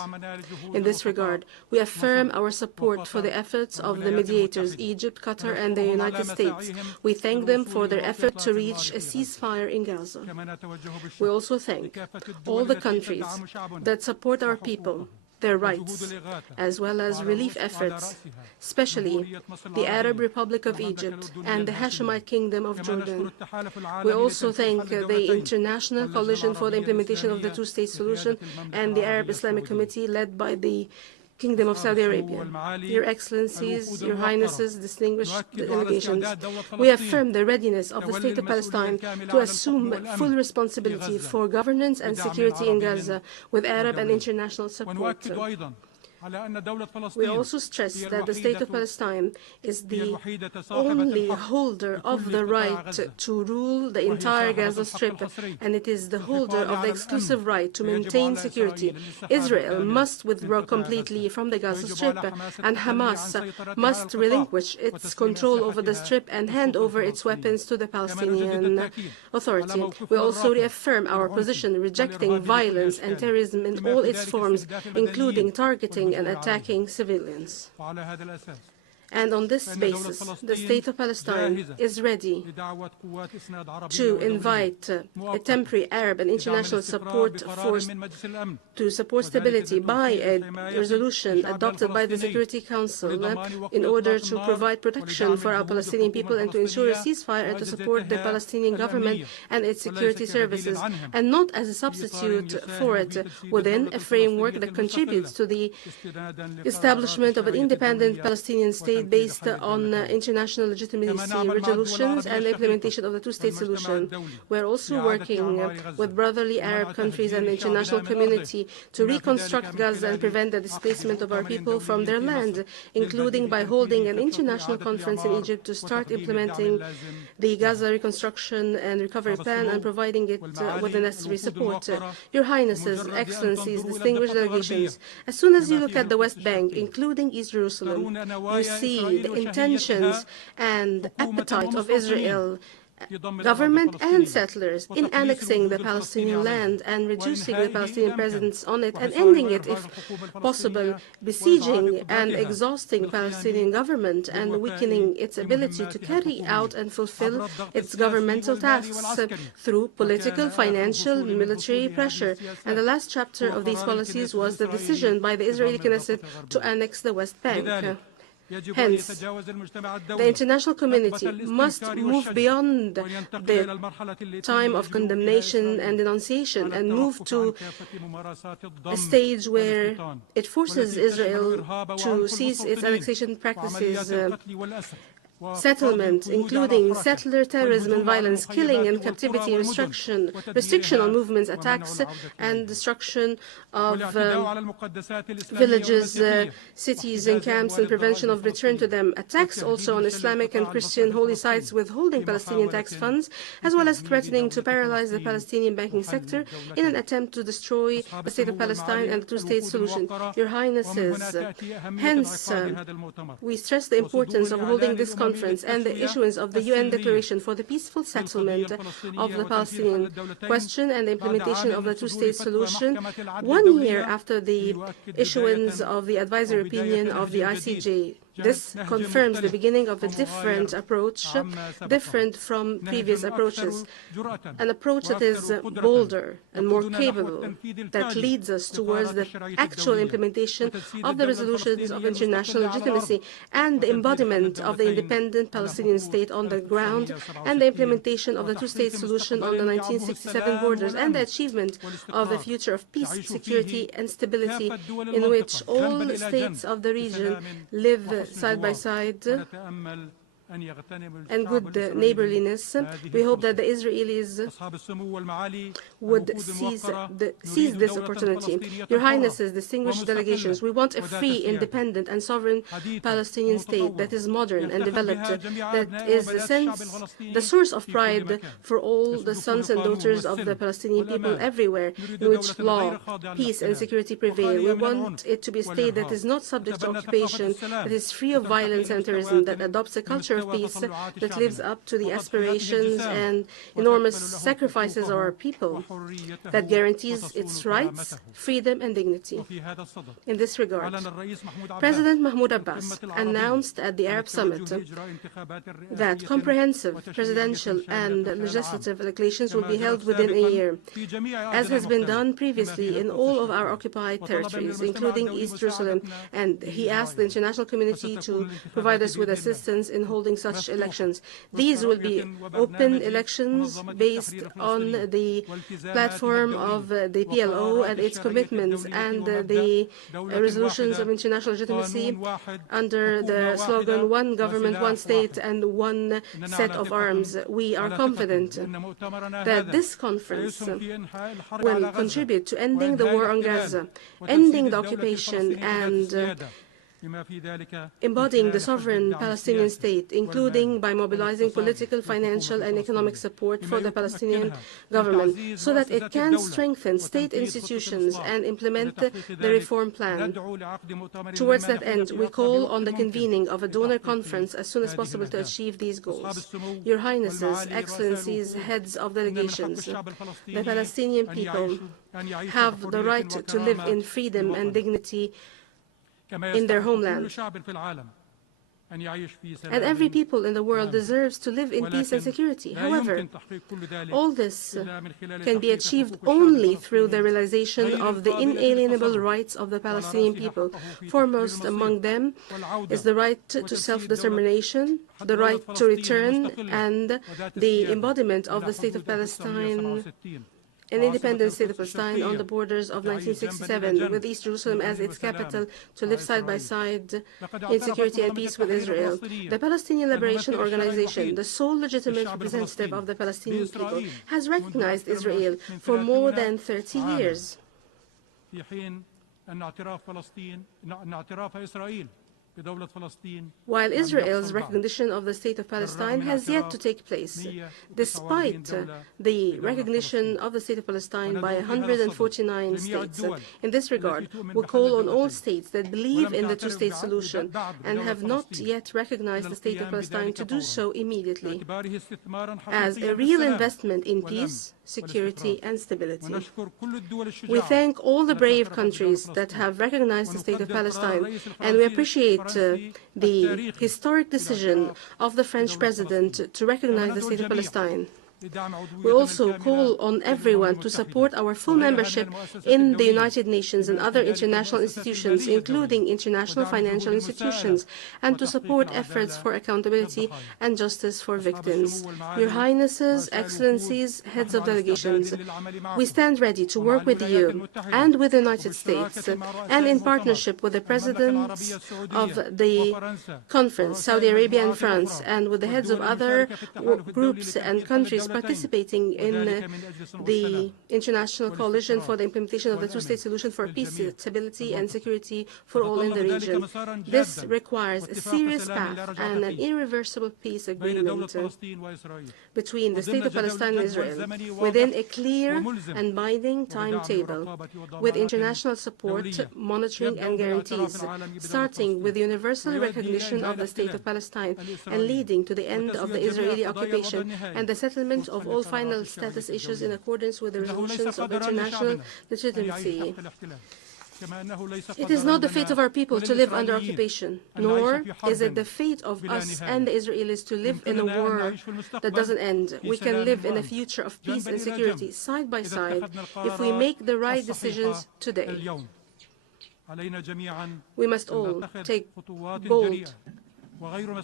In this regard, we affirm our support for the efforts of the mediators, Egypt, Qatar, and the United States. We thank them for their effort to reach a ceasefire in Gaza. We also thank all the countries that support our people, their rights, as well as relief efforts, especially the Arab Republic of Egypt and the Hashemite Kingdom of Jordan. We also thank the International Coalition for the Implementation of the Two-State Solution and the Arab Islamic Committee led by the Kingdom of Saudi Arabia. Your Excellencies, Your Highnesses, distinguished delegations, we affirm the readiness of the State of Palestine to assume full responsibility for governance and security in Gaza with Arab and international support. We also stress that the State of Palestine is the only holder of the right to rule the entire Gaza Strip, and it is the holder of the exclusive right to maintain security. Israel must withdraw completely from the Gaza Strip, and Hamas must relinquish its control over the Strip and hand over its weapons to the Palestinian Authority. We also reaffirm our position rejecting violence and terrorism in all its forms, including targeting and attacking civilians. And on this basis, the State of Palestine is ready to invite a temporary Arab and international support force to support stability by a resolution adopted by the Security Council in order to provide protection for our Palestinian people and to ensure a ceasefire and to support the Palestinian government and its security services, and not as a substitute for it, within a framework that contributes to the establishment of an independent Palestinian state based on international legitimacy resolutions and the implementation of the two-state solution. We are also working with brotherly Arab countries and the international community to reconstruct Gaza and prevent the displacement of our people from their land, including by holding an international conference in Egypt to start implementing the Gaza Reconstruction and Recovery Plan and providing it with the necessary support. Your Highnesses, Excellencies, distinguished delegations, as soon as you look at the West Bank, including East Jerusalem, you see the intentions and appetite of Israel, government and settlers, in annexing the Palestinian land and reducing the Palestinian presence on it and ending it, if possible, besieging and exhausting the Palestinian government and weakening its ability to carry out and fulfill its governmental tasks through political, financial, military pressure. And the last chapter of these policies was the decision by the Israeli Knesset to annex the West Bank. Hence, the international community must move beyond the time of condemnation and denunciation and move to a stage where it forces Israel to cease its annexation practices, settlement, including settler terrorism and violence, killing and captivity, restriction on movements, attacks and destruction of villages, cities and camps, and prevention of return to them, attacks also on Islamic and Christian holy sites, withholding Palestinian tax funds, as well as threatening to paralyze the Palestinian banking sector in an attempt to destroy the State of Palestine and the two-state solution. Your Highnesses, hence, we stress the importance of holding this conference and the issuance of the UN Declaration for the peaceful settlement of the Palestinian question and the implementation of the two-state solution, 1 year after the issuance of the advisory opinion of the ICJ. This confirms the beginning of a different approach, different from previous approaches, an approach that is bolder and more capable, that leads us towards the actual implementation of the resolutions of international legitimacy and the embodiment of the independent Palestinian state on the ground and the implementation of the two-state solution on the 1967 borders and the achievement of a future of peace, security and stability in which all states of the region live side by side and good neighborliness. We hope that the Israelis would seize this opportunity. Your Highnesses, distinguished delegations, we want a free, independent and sovereign Palestinian state that is modern and developed, that is the source of pride for all the sons and daughters of the Palestinian people everywhere, in which law, peace and security prevail. We want it to be a state that is not subject to occupation, that is free of violence and terrorism, that adopts a culture of peace, that lives up to the aspirations and enormous sacrifices of our people, that guarantees its rights, freedom and dignity. In this regard, President Mahmoud Abbas announced at the Arab Summit that comprehensive presidential and legislative elections will be held within a year, as has been done previously in all of our occupied territories, including East Jerusalem, and he asked the international community to provide us with assistance in holding such elections. These will be open elections based on the platform of the PLO and its commitments and the resolutions of international legitimacy under the slogan, one government, one state and one set of arms. We are confident that this conference will contribute to ending the war on Gaza, ending the occupation and embodying the sovereign Palestinian state, including by mobilizing political, financial and economic support for the Palestinian government so that it can strengthen state institutions and implement the reform plan. Towards that end, we call on the convening of a donor conference as soon as possible to achieve these goals. Your Highnesses, Excellencies, heads of delegations, the Palestinian people have the right to live in freedom and dignity in their homeland. And every people in the world deserves to live in peace and security. However, all this can be achieved only through the realization of the inalienable rights of the Palestinian people. Foremost among them is the right to self-determination, the right to return, and the embodiment of the State of Palestine, an independent state of Palestine on the borders of 1967, with East Jerusalem as its capital, to live side by side in security and peace with Israel. The Palestinian Liberation Organization, the sole legitimate representative of the Palestinian people, has recognized Israel for more than 30 years. While Israel's recognition of the State of Palestine has yet to take place, despite the recognition of the State of Palestine by 149 states. In this regard, we call on all states that believe in the two-state solution and have not yet recognized the State of Palestine to do so immediately as a real investment in peace, security, and stability. We thank all the brave countries that have recognized the State of Palestine, and we appreciate the historic decision of the French president to recognize the State of Palestine. We also call on everyone to support our full membership in the United Nations and other international institutions, including international financial institutions, and to support efforts for accountability and justice for victims. Your Highnesses, Excellencies, heads of delegations, we stand ready to work with you and with the United States, and in partnership with the presidents of the conference, Saudi Arabia and France, and with the heads of other groups and countries participating in the international coalition for the implementation of the two-state solution for peace, stability, and security for all in the region. This requires a serious path and an irreversible peace agreement between the State of Palestine and Israel within a clear and binding timetable, with international support, monitoring, and guarantees, starting with universal recognition of the State of Palestine and leading to the end of the Israeli occupation and the settlement of all final status issues in accordance with the resolutions of international legitimacy. It is not the fate of our people to live under occupation, nor is it the fate of us and the Israelis to live in a war that doesn't end. We can live in a future of peace and security side by side if we make the right decisions today. We must all take bold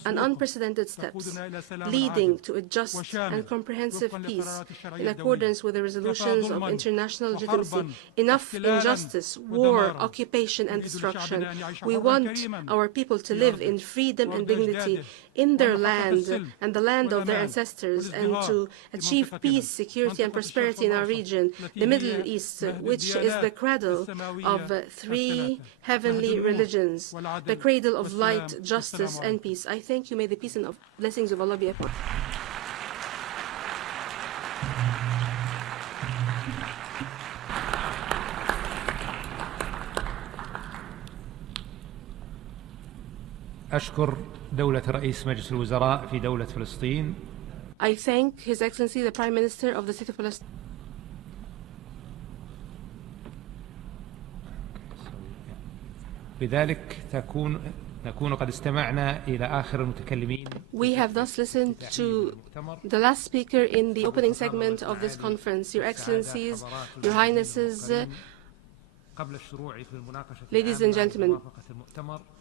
and unprecedented steps leading to a just and comprehensive peace in accordance with the resolutions of international legitimacy. Enough injustice, war, occupation, and destruction. We want our people to live in freedom and dignity in their land and the land of their ancestors, and to achieve peace, security, and prosperity in our region, the Middle East, which is the cradle of three heavenly religions, the cradle of light, justice, and peace. I thank you. May the peace and blessings of Allah be upon you. أشكر دولة رئيس مجلس الوزراء في دولة فلسطين. I thank His Excellency the Prime Minister of the State of Palestine. بذلك نكون قد استمعنا إلى آخر المتكلمين. We have thus listened to the last speaker in the opening segment of this conference. Your Excellencies, Your Highnesses, ladies and gentlemen,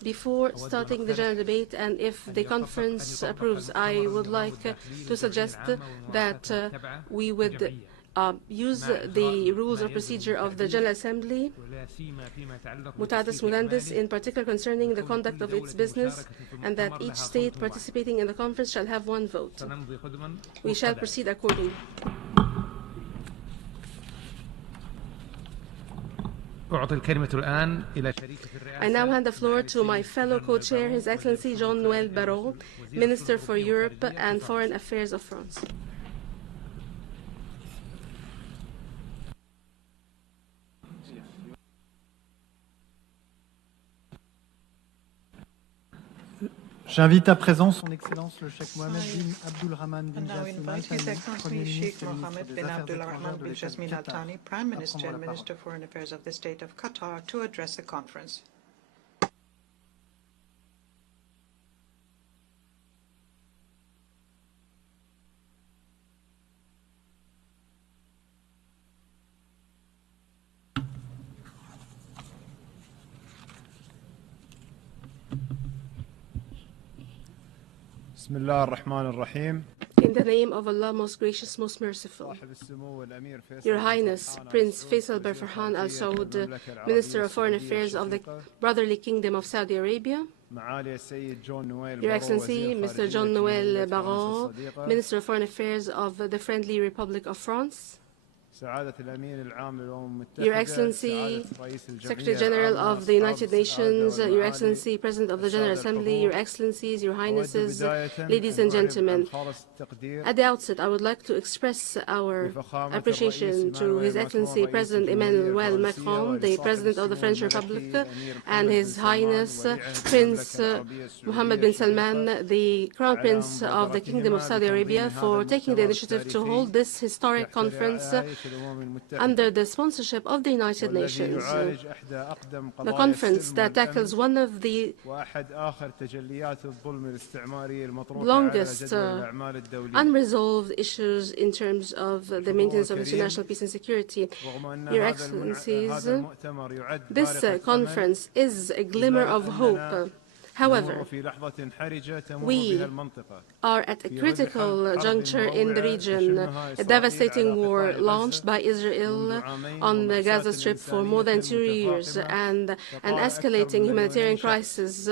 before starting the general debate, and if the conference approves, I would like to suggest that we would use the rules of procedure of the General Assembly, mutadas mudandis, in particular concerning the conduct of its business, and that each state participating in the conference shall have one vote. We shall proceed accordingly. I now hand the floor to my fellow co-chair, His Excellency Jean-Noël Barrot, Minister for Europe and Foreign Affairs of France. J'invite à présent son Excellence le Cheikh Mohammed bin Abdulrahman bin Jasmin Al Thani, Premier ministre des Affaires étrangères de l'État de Qatar, Prime Minister and Minister for Foreign Affairs of the State of Qatar, to address the conference. In the name of Allah, most gracious, most merciful. Your Highness, Prince Faisal bin Farhan Al Saud, Minister of Foreign Affairs of the Brotherly Kingdom of Saudi Arabia. Your Excellency, Mr. John Noel Barrot, Minister of Foreign Affairs of the Friendly Republic of France. Your Excellency, Secretary General of the United Nations, Your Excellency, President of the General Assembly, Your Excellencies, Your Highnesses, ladies and gentlemen. At the outset, I would like to express our appreciation to His Excellency President Emmanuel Macron, the President of the French Republic, and His Highness Prince Mohammed bin Salman, the Crown Prince of the Kingdom of Saudi Arabia, for taking the initiative to hold this historic conference under the sponsorship of the United Nations. The conference that tackles one of the longest unresolved issues in terms of the maintenance of international peace and security. Your Excellencies, this conference is a glimmer of hope. However, we are at a critical juncture in the region. A devastating war launched by Israel on the Gaza Strip for more than 2 years, and an escalating humanitarian crisis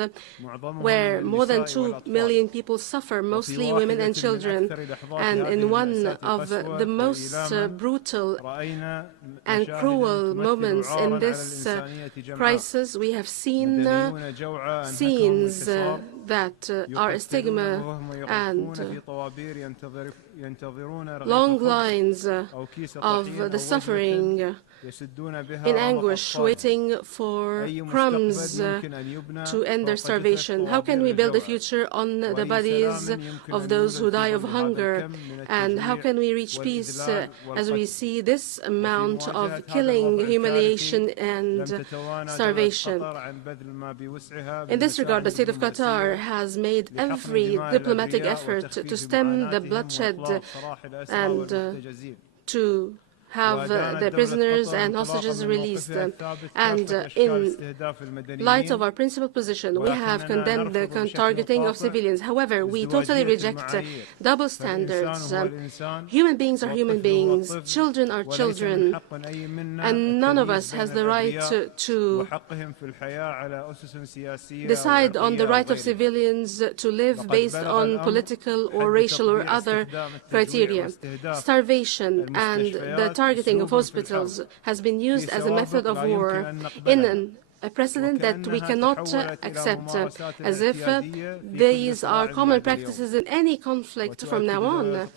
where more than 2 million people suffer, mostly women and children. And in one of the most brutal and cruel moments in this crisis, we have seen scenes that are a stigma and long lines of the suffering in anguish, waiting for crumbs to end their starvation. How can we build a future on the bodies of those who die of hunger? And how can we reach peace as we see this amount of killing, humiliation, and starvation? In this regard, the state of Qatar has made every diplomatic effort to stem the bloodshed and to have the prisoners and hostages released. And in light of our principal position, we have condemned the targeting of civilians. However, we totally reject double standards. Human beings are human beings. Children are children. And none of us has the right to decide on the right of civilians to live based on political or racial or other criteria. Starvation and the targeting of hospitals has been used as a method of war in a precedent that we cannot accept, as if these are common practices in any conflict from now on.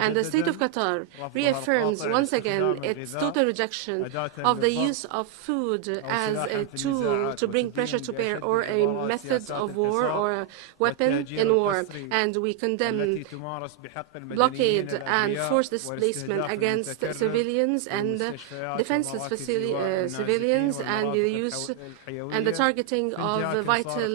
And the state of Qatar reaffirms once again its total rejection of the use of food as a tool to bring pressure to bear or a method of war or a weapon in war. And we condemn blockade and forced displacement against civilians and defenseless civilians, and the use and the targeting of vital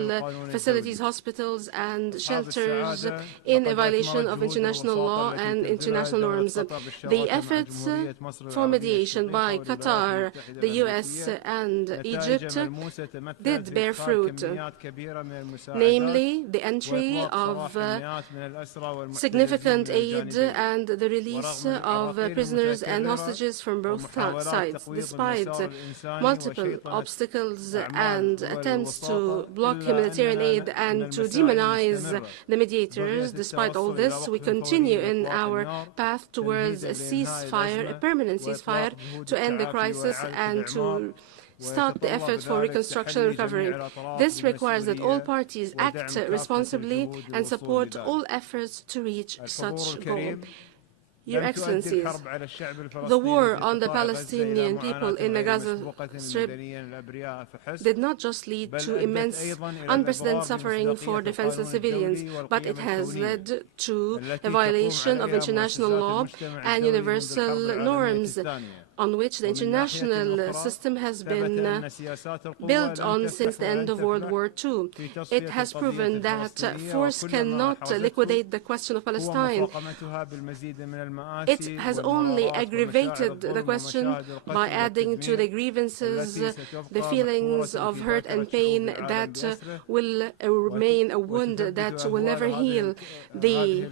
facilities, hospitals and shelters in a violation of international law and international norms. The efforts for mediation by Qatar, the US and Egypt did bear fruit, namely the entry of significant aid and the release of prisoners and hostages from both sides. Despite multiple obstacles and attempts to block humanitarian aid and to demonize the mediators, despite all this, we continue in our path towards a ceasefire, a permanent ceasefire, to end the crisis and to start the effort for reconstruction and recovery. This requires that all parties act responsibly and support all efforts to reach such goal. Your Excellencies, the war on the Palestinian people in the Gaza Strip did not just lead to immense, unprecedented suffering for defenseless civilians, but it has led to a violation of international law and universal norms. on which the international system has been built on since the end of World War II. It has proven that force cannot liquidate the question of Palestine. It has only aggravated the question by adding to the grievances the feelings of hurt and pain that will remain a wound that will never heal. The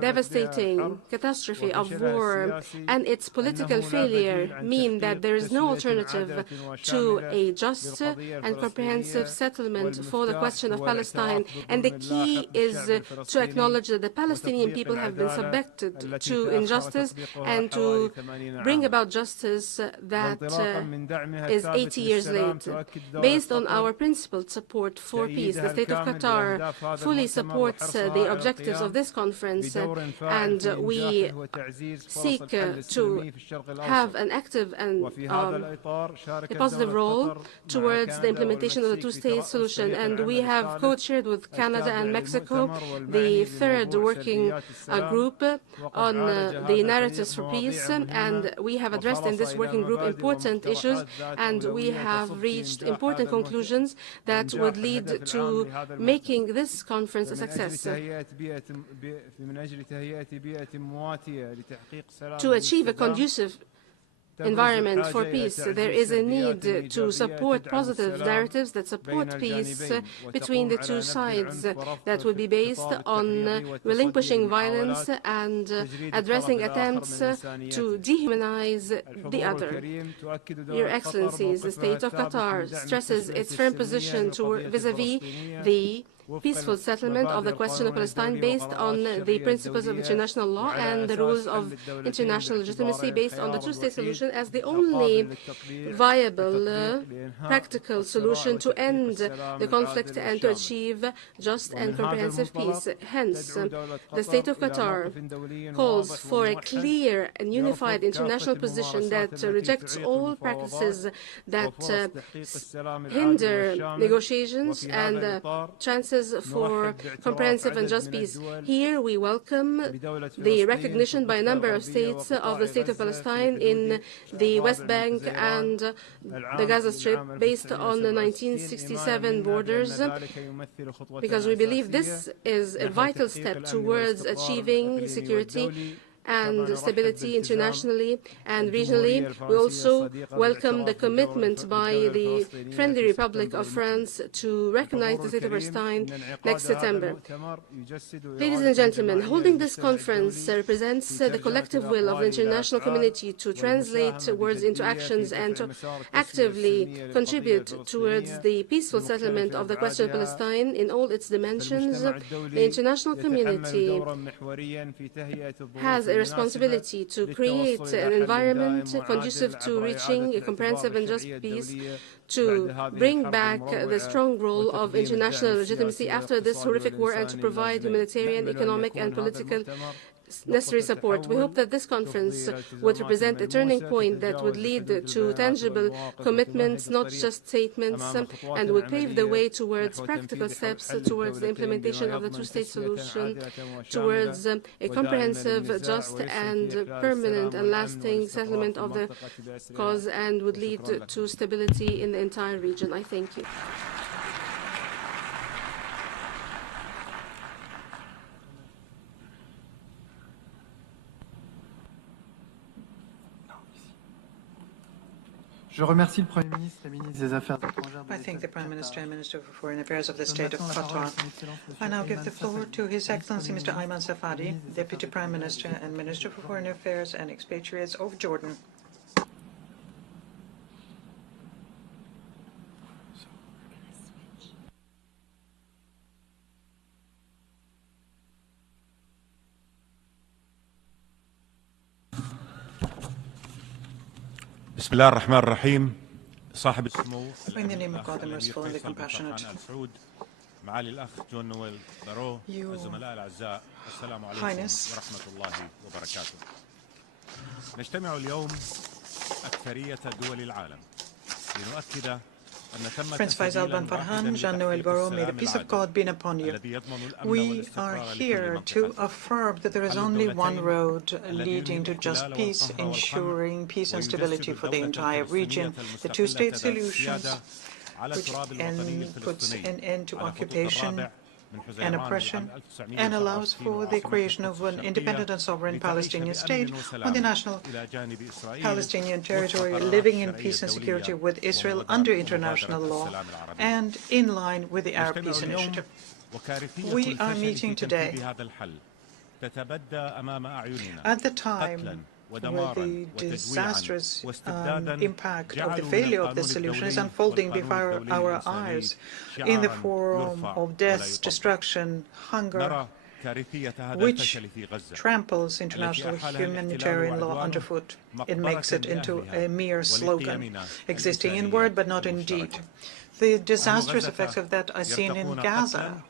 devastating catastrophe of war and its political failure mean that there is no alternative to a just and comprehensive settlement for the question of Palestine. And the key is to acknowledge that the Palestinian people have been subjected to injustice and to bring about justice that is 80 years late. Based on our principled support for peace, the State of Qatar fully supports the objectives of this conference, and we seek to have an active and a positive role towards the implementation of the two-state solution. And we have co-chaired with Canada and Mexico the third working group on the narratives for peace, and we have addressed in this working group important issues, and we have reached important conclusions that would lead to making this conference a success. To achieve a conducive environment for peace, there is a need to support positive narratives that support peace between the two sides that would be based on relinquishing violence and addressing attempts to dehumanize the other. Your Excellencies, the State of Qatar stresses its firm position vis-à-vis the peaceful settlement of the question of Palestine based on the principles of international law and the rules of international legitimacy based on the two-state solution as the only viable practical solution to end the conflict and to achieve just and comprehensive peace. Hence, the State of Qatar calls for a clear and unified international position that rejects all practices that hinder negotiations and chances for comprehensive and just peace. Here we welcome the recognition by a number of states of the State of Palestine in the West Bank and the Gaza Strip based on the 1967 borders, because we believe this is a vital step towards achieving security and stability internationally and regionally. We also welcome the commitment by the friendly Republic of France to recognize the State of Palestine next September. Ladies and gentlemen, holding this conference represents the collective will of the international community to translate words into actions and to actively contribute towards the peaceful settlement of the question of Palestine in all its dimensions. The international community has a responsibility to create an environment conducive to reaching a comprehensive and just peace, to bring back the strong role of international legitimacy after this horrific war, and to provide humanitarian, economic, and political necessary support. We hope that this conference would represent a turning point that would lead to tangible commitments, not just statements, and would pave the way towards practical steps towards the implementation of the two-state solution, towards a comprehensive, just, and permanent and lasting settlement of the cause, and would lead to stability in the entire region. I thank you. Je remercie le Premier ministre et ministre des Affaires étrangères. I thank the Prime Minister and Minister for Foreign Affairs of the State of Qatar. I now give the floor to His Excellency Mr. Ayman Safadi, Deputy Prime Minister and Minister for Foreign Affairs and Expatriates of Jordan. بسم الله الرحمن الرحيم صاحب السمو In the name of God, the merciful and the compassionate. معالي الأخ جون نويل بارو الزملاء الأعزاء السلام عليكم ورحمة الله وبركاته. نجتمع اليوم أكثرية دول العالم لنؤكد Prince Faisal bin Farhan, Jean-Noël Barrot, may the peace of God be upon you. We are here to affirm that there is only one road leading to just peace, ensuring peace and stability for the entire region. The two-state solution, which puts an end to occupation and oppression and allows for the creation of an independent and sovereign Palestinian state on the national Palestinian territory, living in peace and security with Israel under international law and in line with the Arab Peace Initiative. We are meeting today at the time where the disastrous impact of the failure of this solution is unfolding before our eyes in the form of death, destruction, hunger, which tramples international humanitarian law underfoot. It makes it into a mere slogan, existing in word but not in deed. The disastrous effects of that are seen in Gaza.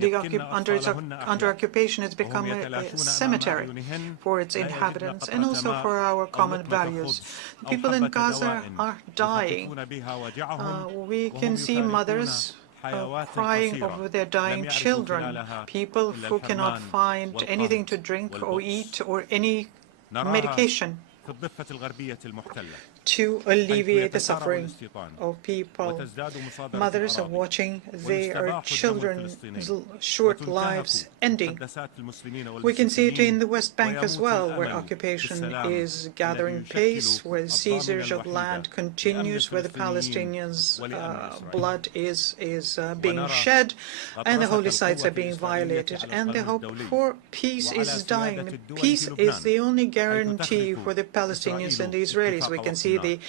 Under occupation, it's become a cemetery for its inhabitants and also for our common values. People in Gaza are dying. We can see mothers crying over their dying children, people who cannot find anything to drink or eat or any medication to alleviate the suffering of people. Mothers are watching their children's short lives ending. We can see it in the West Bank as well, where occupation is gathering pace, where seizures of land continues, where the Palestinians' blood is being shed, and the holy sites are being violated, and the hope for peace is dying. Peace is the only guarantee for the Palestinians and the Israelis. We can see the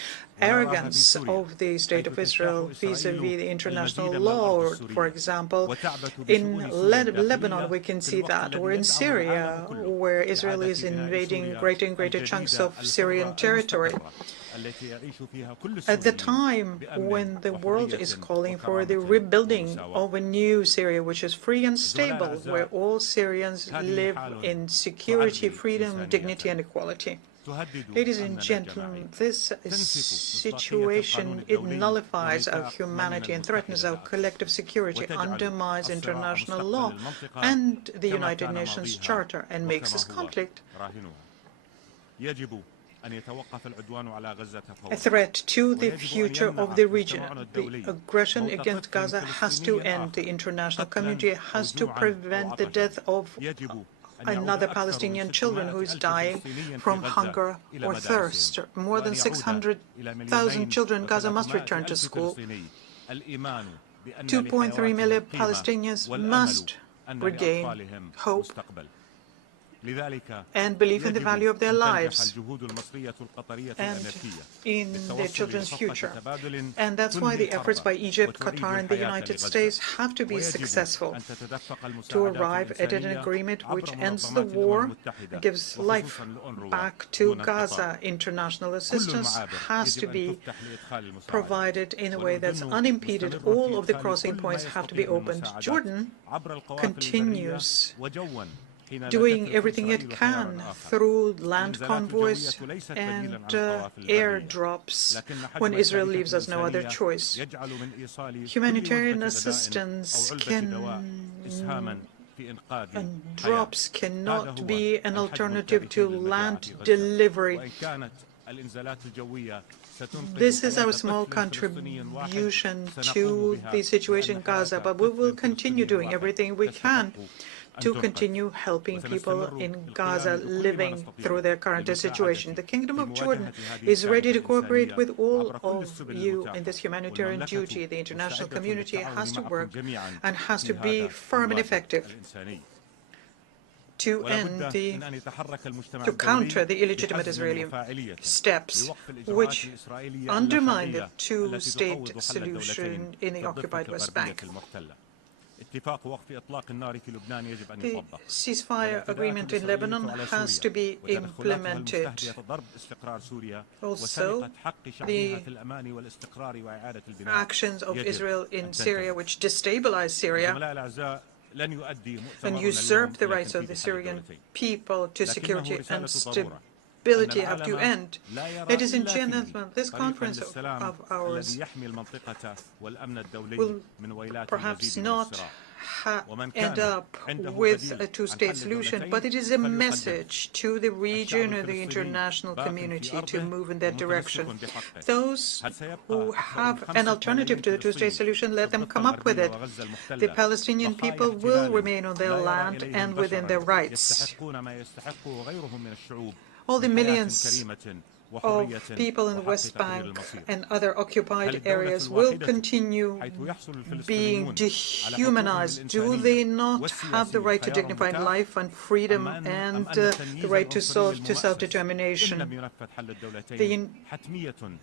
arrogance of the State of Israel vis-à-vis the international law. For example, in Lebanon, we can see that, or in Syria, where Israel is invading greater and greater chunks of Syrian territory. At the time when the world is calling for the rebuilding of a new Syria, which is free and stable, where all Syrians live in security, freedom, dignity, and equality. Ladies and gentlemen, this situation, it nullifies our humanity and threatens our collective security, undermines international law and the United Nations Charter, and makes this conflict a threat to the future of the region. The aggression against Gaza has to end. The international community has to prevent the death of another Palestinian children who is dying from hunger or thirst. More than 600,000 children in Gaza must return to school. 2.3 million Palestinians must regain hope and believe in the value of their lives and in their children's future. And that's why the efforts by Egypt, Qatar, and the United States have to be successful to arrive at an agreement which ends the war, gives life back to Gaza. International assistance has to be provided in a way that's unimpeded. All of the crossing points have to be opened. Jordan continues doing everything it can through land convoys and airdrops when Israel leaves us no other choice. Humanitarian assistance and drops cannot be an alternative to land delivery. This is our small contribution to the situation in Gaza, but we will continue doing everything we can to continue helping people in Gaza living through their current situation. The Kingdom of Jordan is ready to cooperate with all of you in this humanitarian duty. The international community has to work and has to be firm and effective to counter the illegitimate Israeli steps which undermine the two-state solution in the occupied West Bank. The ceasefire agreement in Lebanon has to be implemented. Also, the actions of Israel in Syria, which destabilize Syria and usurp the rights of the Syrian people to security and stability, instability have to end. Ladies and gentlemen, this conference of ours will perhaps not end up with a two-state solution, but it is a message to the region and the international community to move in that direction. Those who have an alternative to the two-state solution, let them come up with it. The Palestinian people will remain on their land and within their rights. All the millions of people in the West Bank and other occupied areas will continue being dehumanized. Do they not have the right to dignified life and freedom and the right to self-determination? The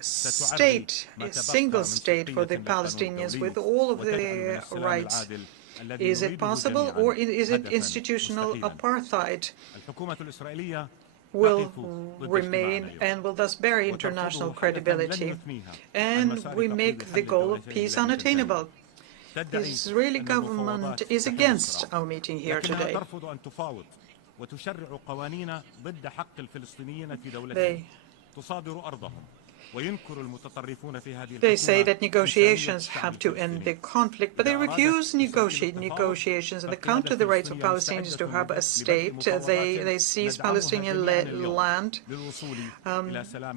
state, a single state for the Palestinians with all of their rights, is it possible, or is it institutional apartheid? Will remain and will thus bury international credibility. And we make the goal of peace unattainable. The Israeli government is against our meeting here today. They say that negotiations have to end the conflict, but they refuse negotiations and they counter the rights of Palestinians to have a state. They seize Palestinian land.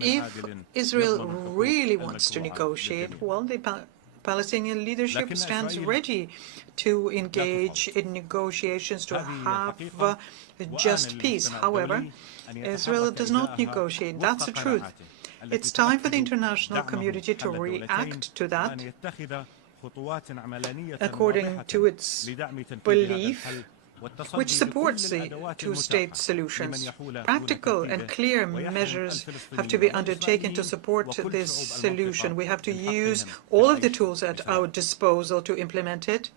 If Israel really wants to negotiate, well, the Palestinian leadership stands ready to engage in negotiations to have just peace. However, Israel does not negotiate. That's the truth. It's time for the international community to react to that according to its belief, which supports the two-state solutions. Practical and clear measures have to be undertaken to support this solution. We have to use all of the tools at our disposal to implement it.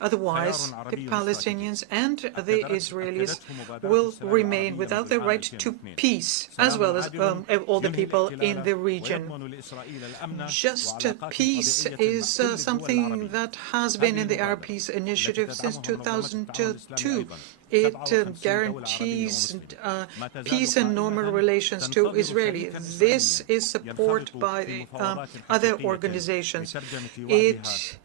Otherwise, the Palestinians and the Israelis will remain without the right to peace, as well as all the people in the region. Just peace is something that has been in the Arab Peace Initiative since 2002. It guarantees peace and normal relations to Israelis. This is supported by the other organizations. It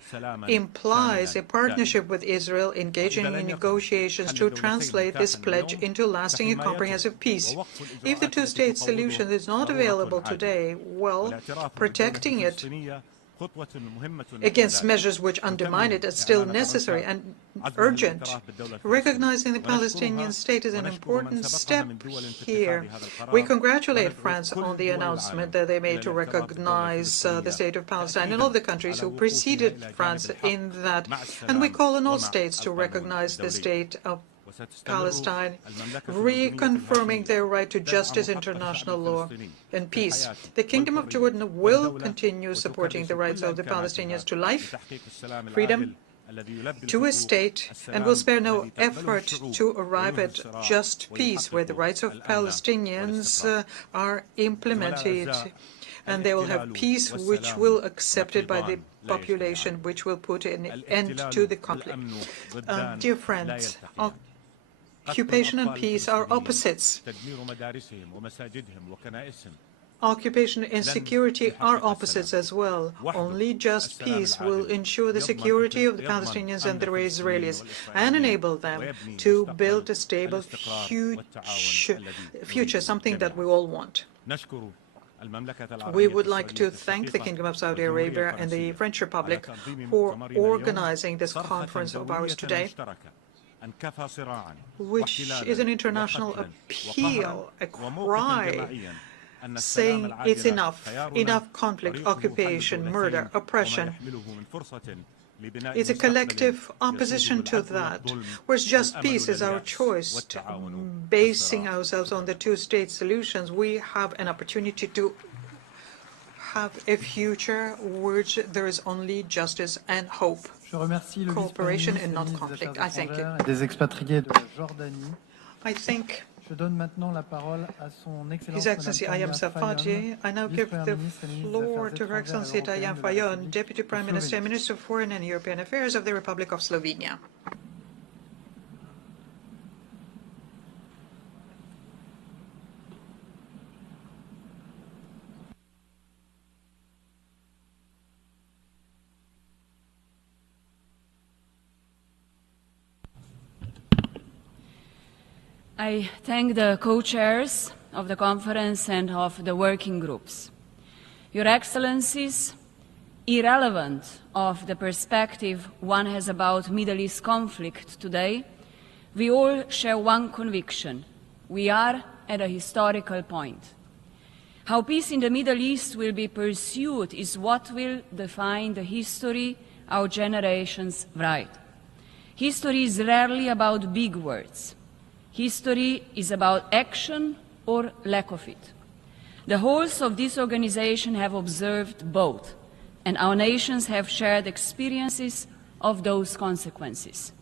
implies a partnership with Israel engaging in negotiations to translate this pledge into lasting and comprehensive peace. If the two-state solution is not available today, well, protecting it against measures which undermine it is still necessary and urgent. Recognizing the Palestinian state is an important step here. We congratulate France on the announcement that they made to recognize the state of Palestine and all the countries who preceded France in that. And we call on all states to recognize the state of Palestine, reconfirming their right to justice, international law, and peace. The Kingdom of Jordan will continue supporting the rights of the Palestinians to life, freedom, to a state, and will spare no effort to arrive at just peace, where the rights of Palestinians are implemented, and they will have peace which will be accepted by the population, which will put an end to the conflict. Dear friends, occupation and peace are opposites. Occupation and security are opposites as well. Only just peace will ensure the security of the Palestinians and the Israelis and enable them to build a stable future, something that we all want. We would like to thank the Kingdom of Saudi Arabia and the French Republic for organizing this conference of ours today, which is an international appeal, a cry saying it's enough conflict, occupation, murder, oppression. It's a collective opposition to that, whereas just peace is our choice. Basing ourselves on the two-state solutions, we have an opportunity to have a future which there is only justice and hope. Cooperation and not conflict. I thank you. I thank His Excellency Ayam Safadi. I now give the floor to Her Excellency Ayam Fayon, Deputy Prime Minister, Minister of Foreign and European Affairs of the Republic of Slovenia. I thank the co-chairs of the conference and of the working groups. Your Excellencies, irrelevant of the perspective one has about Middle East conflict today, we all share one conviction: we are at a historical point. How peace in the Middle East will be pursued is what will define the history our generations write. History is rarely about big words. History is about action or lack of it. The wholes of this organization have observed both, and our nations have shared experiences of those consequences.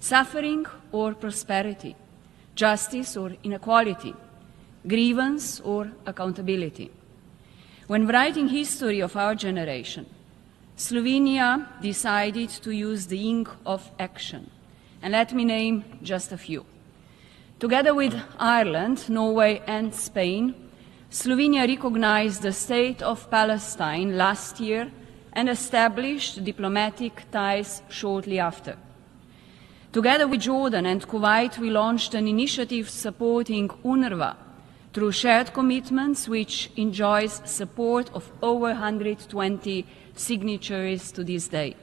Suffering or prosperity, justice or inequality, grievance or accountability. When writing history of our generation, Slovenia decided to use the ink of action, and let me name just a few. Together with Ireland, Norway and Spain, Slovenia recognized the state of Palestine last year and established diplomatic ties shortly after. Together with Jordan and Kuwait, we launched an initiative supporting UNRWA through shared commitments, which enjoys support of over 120 signatories to this day.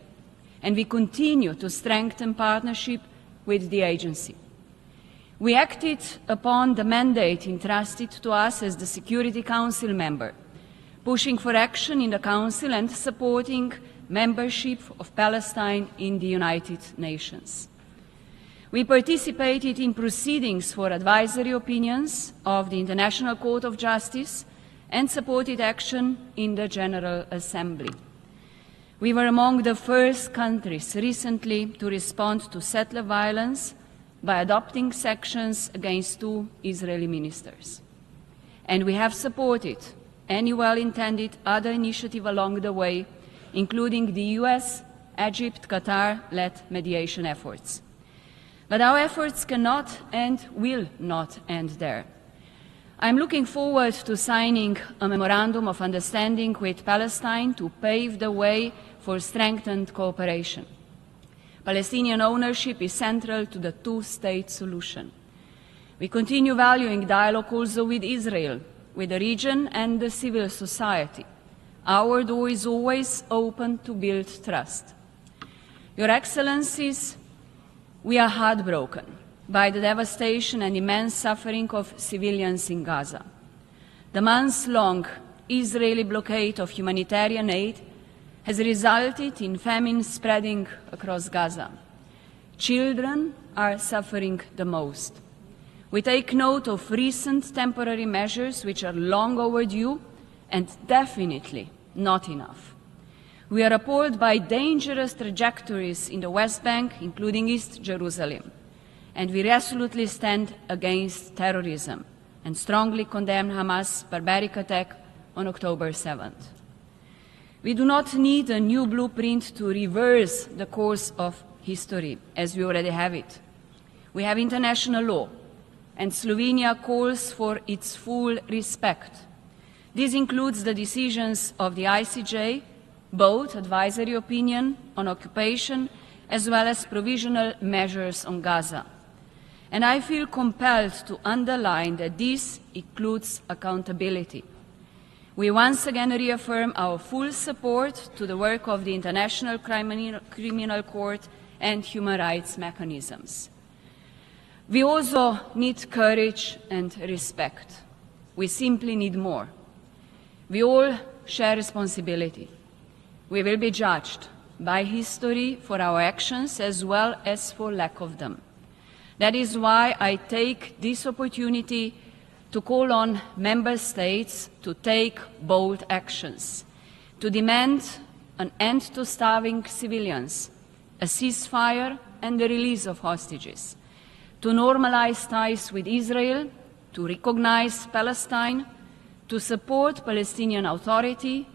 And we continue to strengthen partnership with the agency. We acted upon the mandate entrusted to us as the Security Council member, pushing for action in the Council and supporting membership of Palestine in the United Nations. We participated in proceedings for advisory opinions of the International Court of Justice and supported action in the General Assembly. We were among the first countries recently to respond to settler violence by adopting sanctions against 2 Israeli ministers. And we have supported any well-intended other initiative along the way, including the US, Egypt, Qatar-led mediation efforts. But our efforts cannot and will not end there. I'm looking forward to signing a memorandum of understanding with Palestine to pave the way for strengthened cooperation. Palestinian ownership is central to the two-state solution. We continue valuing dialogue also with Israel, with the region and the civil society. Our door is always open to build trust. Your Excellencies, we are heartbroken by the devastation and immense suffering of civilians in Gaza. The months-long Israeli blockade of humanitarian aid has resulted in famine spreading across Gaza. Children are suffering the most. We take note of recent temporary measures which are long overdue and definitely not enough. We are appalled by dangerous trajectories in the West Bank, including East Jerusalem, and we resolutely stand against terrorism and strongly condemn Hamas' barbaric attack on October 7th. We do not need a new blueprint to reverse the course of history, as we already have it. We have international law, and Slovenia calls for its full respect. This includes the decisions of the ICJ, both advisory opinion on occupation as well as provisional measures on Gaza. And I feel compelled to underline that this includes accountability. We once again reaffirm our full support to the work of the International Criminal Court and human rights mechanisms. We also need courage and respect. We simply need more. We all share responsibility. We will be judged by history for our actions as well as for lack of them. That is why I take this opportunity to call on member states to take bold actions, to demand an end to starving civilians, a ceasefire and the release of hostages, to normalize ties with Israel, to recognize Palestine, to support Palestinian Authority,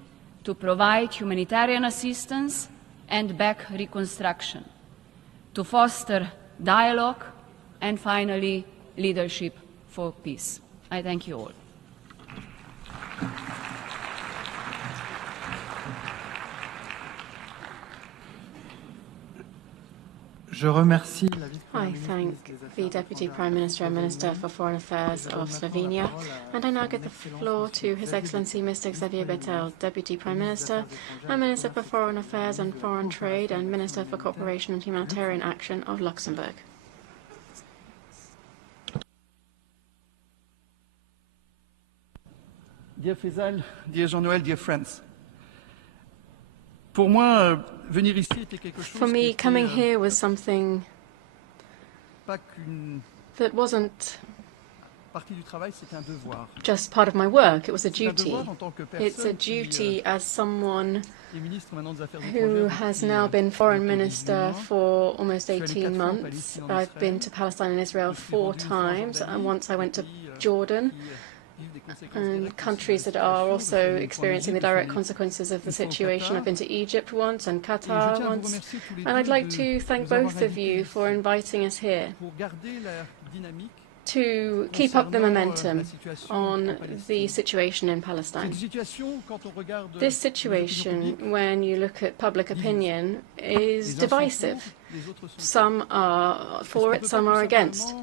to provide humanitarian assistance and back reconstruction, to foster dialogue, and finally, leadership for peace. I thank you all. Je remercie la I thank the Deputy Prime Minister and Minister for Foreign Affairs of Slovenia, and I now give the floor to His Excellency Mr. Xavier Bettel, Deputy Prime Minister and Minister for Foreign Affairs and Foreign Trade and Minister for Cooperation and Humanitarian Action of Luxembourg. Dear Faisal, dear Jean-Noël, dear friends. For me, coming here was something that wasn't just part of my work, it was a duty. It's a duty as someone who has now been Foreign Minister for almost 18 months. I've been to Palestine and Israel 4 times, and once I went to Jordan, and countries that are also experiencing the direct consequences of the situation. I've been to Egypt once and Qatar once, and I'd like to thank both of you for inviting us here to keep up the momentum on the situation in Palestine. This situation, when you look at public opinion, is divisive. Some are for it, some are against.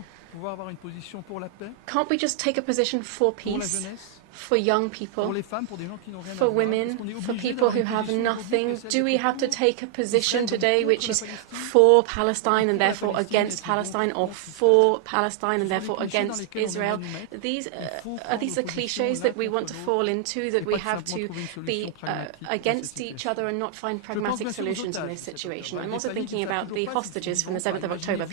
Can't we just take a position for peace, for young people, for women, for people who have nothing? Do we have to take a position today which is for Palestine and therefore against Palestine, or for Palestine and therefore against Israel? These are the cliches that we want to fall into, that we have to be against each other and not find pragmatic solutions in this situation. I'm also thinking about the hostages from the 7th of October,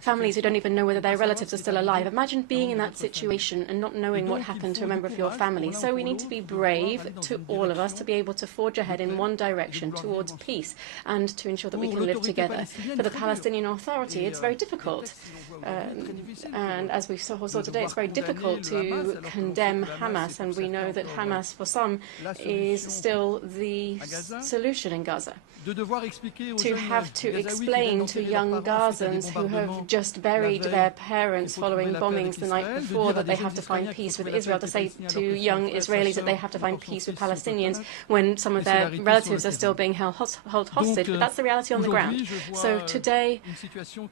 families who don't even know whether their relatives are still alive. Imagine being in that situation and not knowing what happened to a member of your family. So we need to be brave, to all of us, to be able to forge ahead in one direction towards peace and to ensure that we can live together. For the Palestinian Authority, it's very difficult. And as we saw today, it's very difficult to condemn Hamas, and we know that Hamas, for some, is still the solution in Gaza. To have to explain to young Gazans who have just buried their parents following bombings the night before that they have to find peace with Israel, to say to young Israelis that they have to find peace with Palestinians when some of their relatives are still being held hostage, but that's the reality on the ground. So today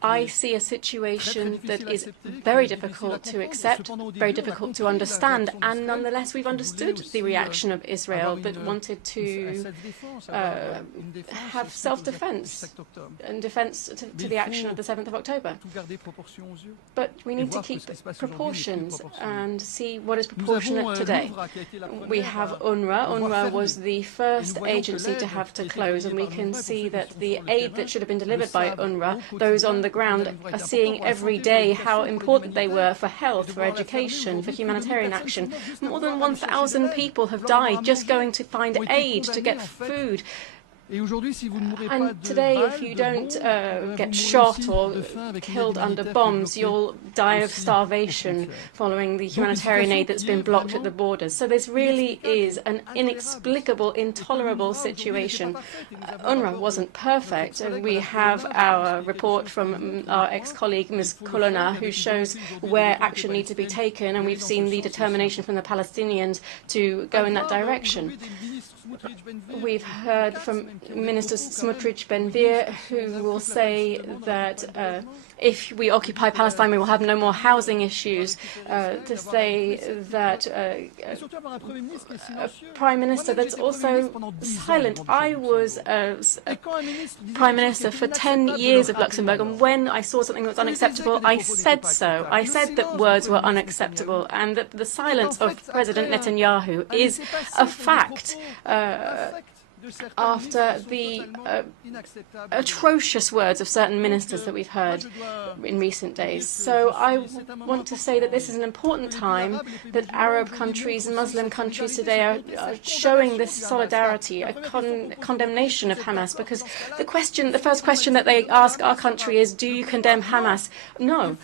I see a situation that is very difficult to accept, very difficult to understand, and nonetheless we've understood the reaction of Israel that wanted to have self-defense and defense to the action of the 7th of October. But we need to keep proportions and see what is proportionate today. We have UNRWA. UNRWA was the first agency to have to close, and we can see that the aid that should have been delivered by UNRWA, those on the ground are seeing every day how important they were for health, for education, for humanitarian action. More than 1,000 people have died just going to find aid, to get food. And today, if you don't get shot or killed under bombs, you'll die of starvation following the humanitarian aid that's been blocked at the borders. So this really is an inexplicable, intolerable situation. UNRWA wasn't perfect. We have our report from our ex-colleague, Ms. Colonna, who shows where action needs to be taken, and we've seen the determination from the Palestinians to go in that direction. We've heard from Minister Smotrich Ben-Gvir, who will say that if we occupy Palestine, we will have no more housing issues, to say that a Prime Minister that's also silent. I was a Prime Minister for 10 years of Luxembourg, and when I saw something that was unacceptable, I said so. I said that words were unacceptable, and that the silence of President Netanyahu is a fact. After the atrocious words of certain ministers that we've heard in recent days. So I want to say that this is an important time, that Arab countries and Muslim countries today are showing this solidarity, a condemnation of Hamas, because the first question that they ask our country is, do you condemn Hamas? No.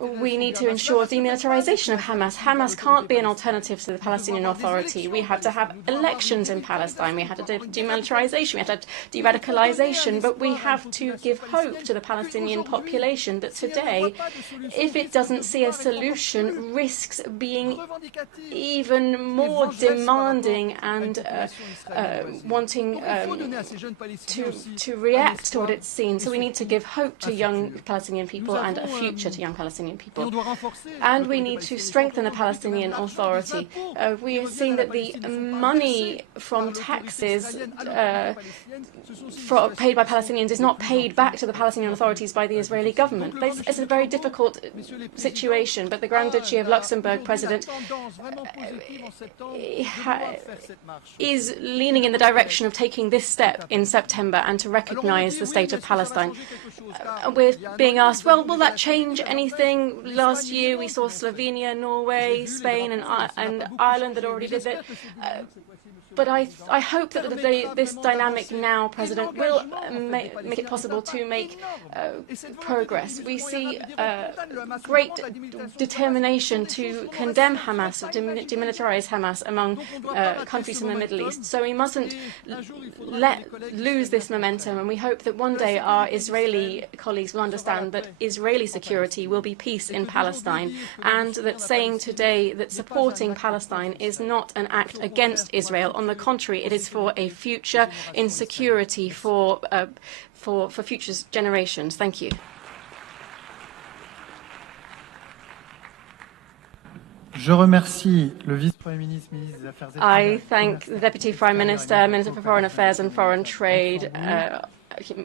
We need to ensure demilitarization of Hamas. Hamas can't be an alternative to the Palestinian Authority. We have to have elections in Palestine. We have to demilitarization, we have to have de-radicalization, but we have to give hope to the Palestinian population that today, if it doesn't see a solution, risks being even more demanding and wanting to react to what it's seen. So we need to give hope to young Palestinian people and a future to young Palestinian people. And we need to strengthen the Palestinian Authority. We have seen that the money from taxes paid by Palestinians is not paid back to the Palestinian authorities by the Israeli government. It's a very difficult situation, but the Grand Duchy of Luxembourg President is leaning in the direction of taking this step in September and to recognize the state of Palestine. We're being asked, well, will that change anything? Last year we saw Slovenia, Norway, Spain and Ireland that already did it. But I hope that this dynamic now, President, will make it possible to make progress. We see great determination to condemn Hamas, demilitarize Hamas among countries in the Middle East. So we mustn't lose this momentum, and we hope that one day our Israeli colleagues will understand that Israeli security will be peace in Palestine, and that saying today that supporting Palestine is not an act against Israel. On the contrary, it is for a future in security for future generations. Thank you. I thank the Deputy Prime Minister, Minister for Foreign Affairs and Foreign Trade,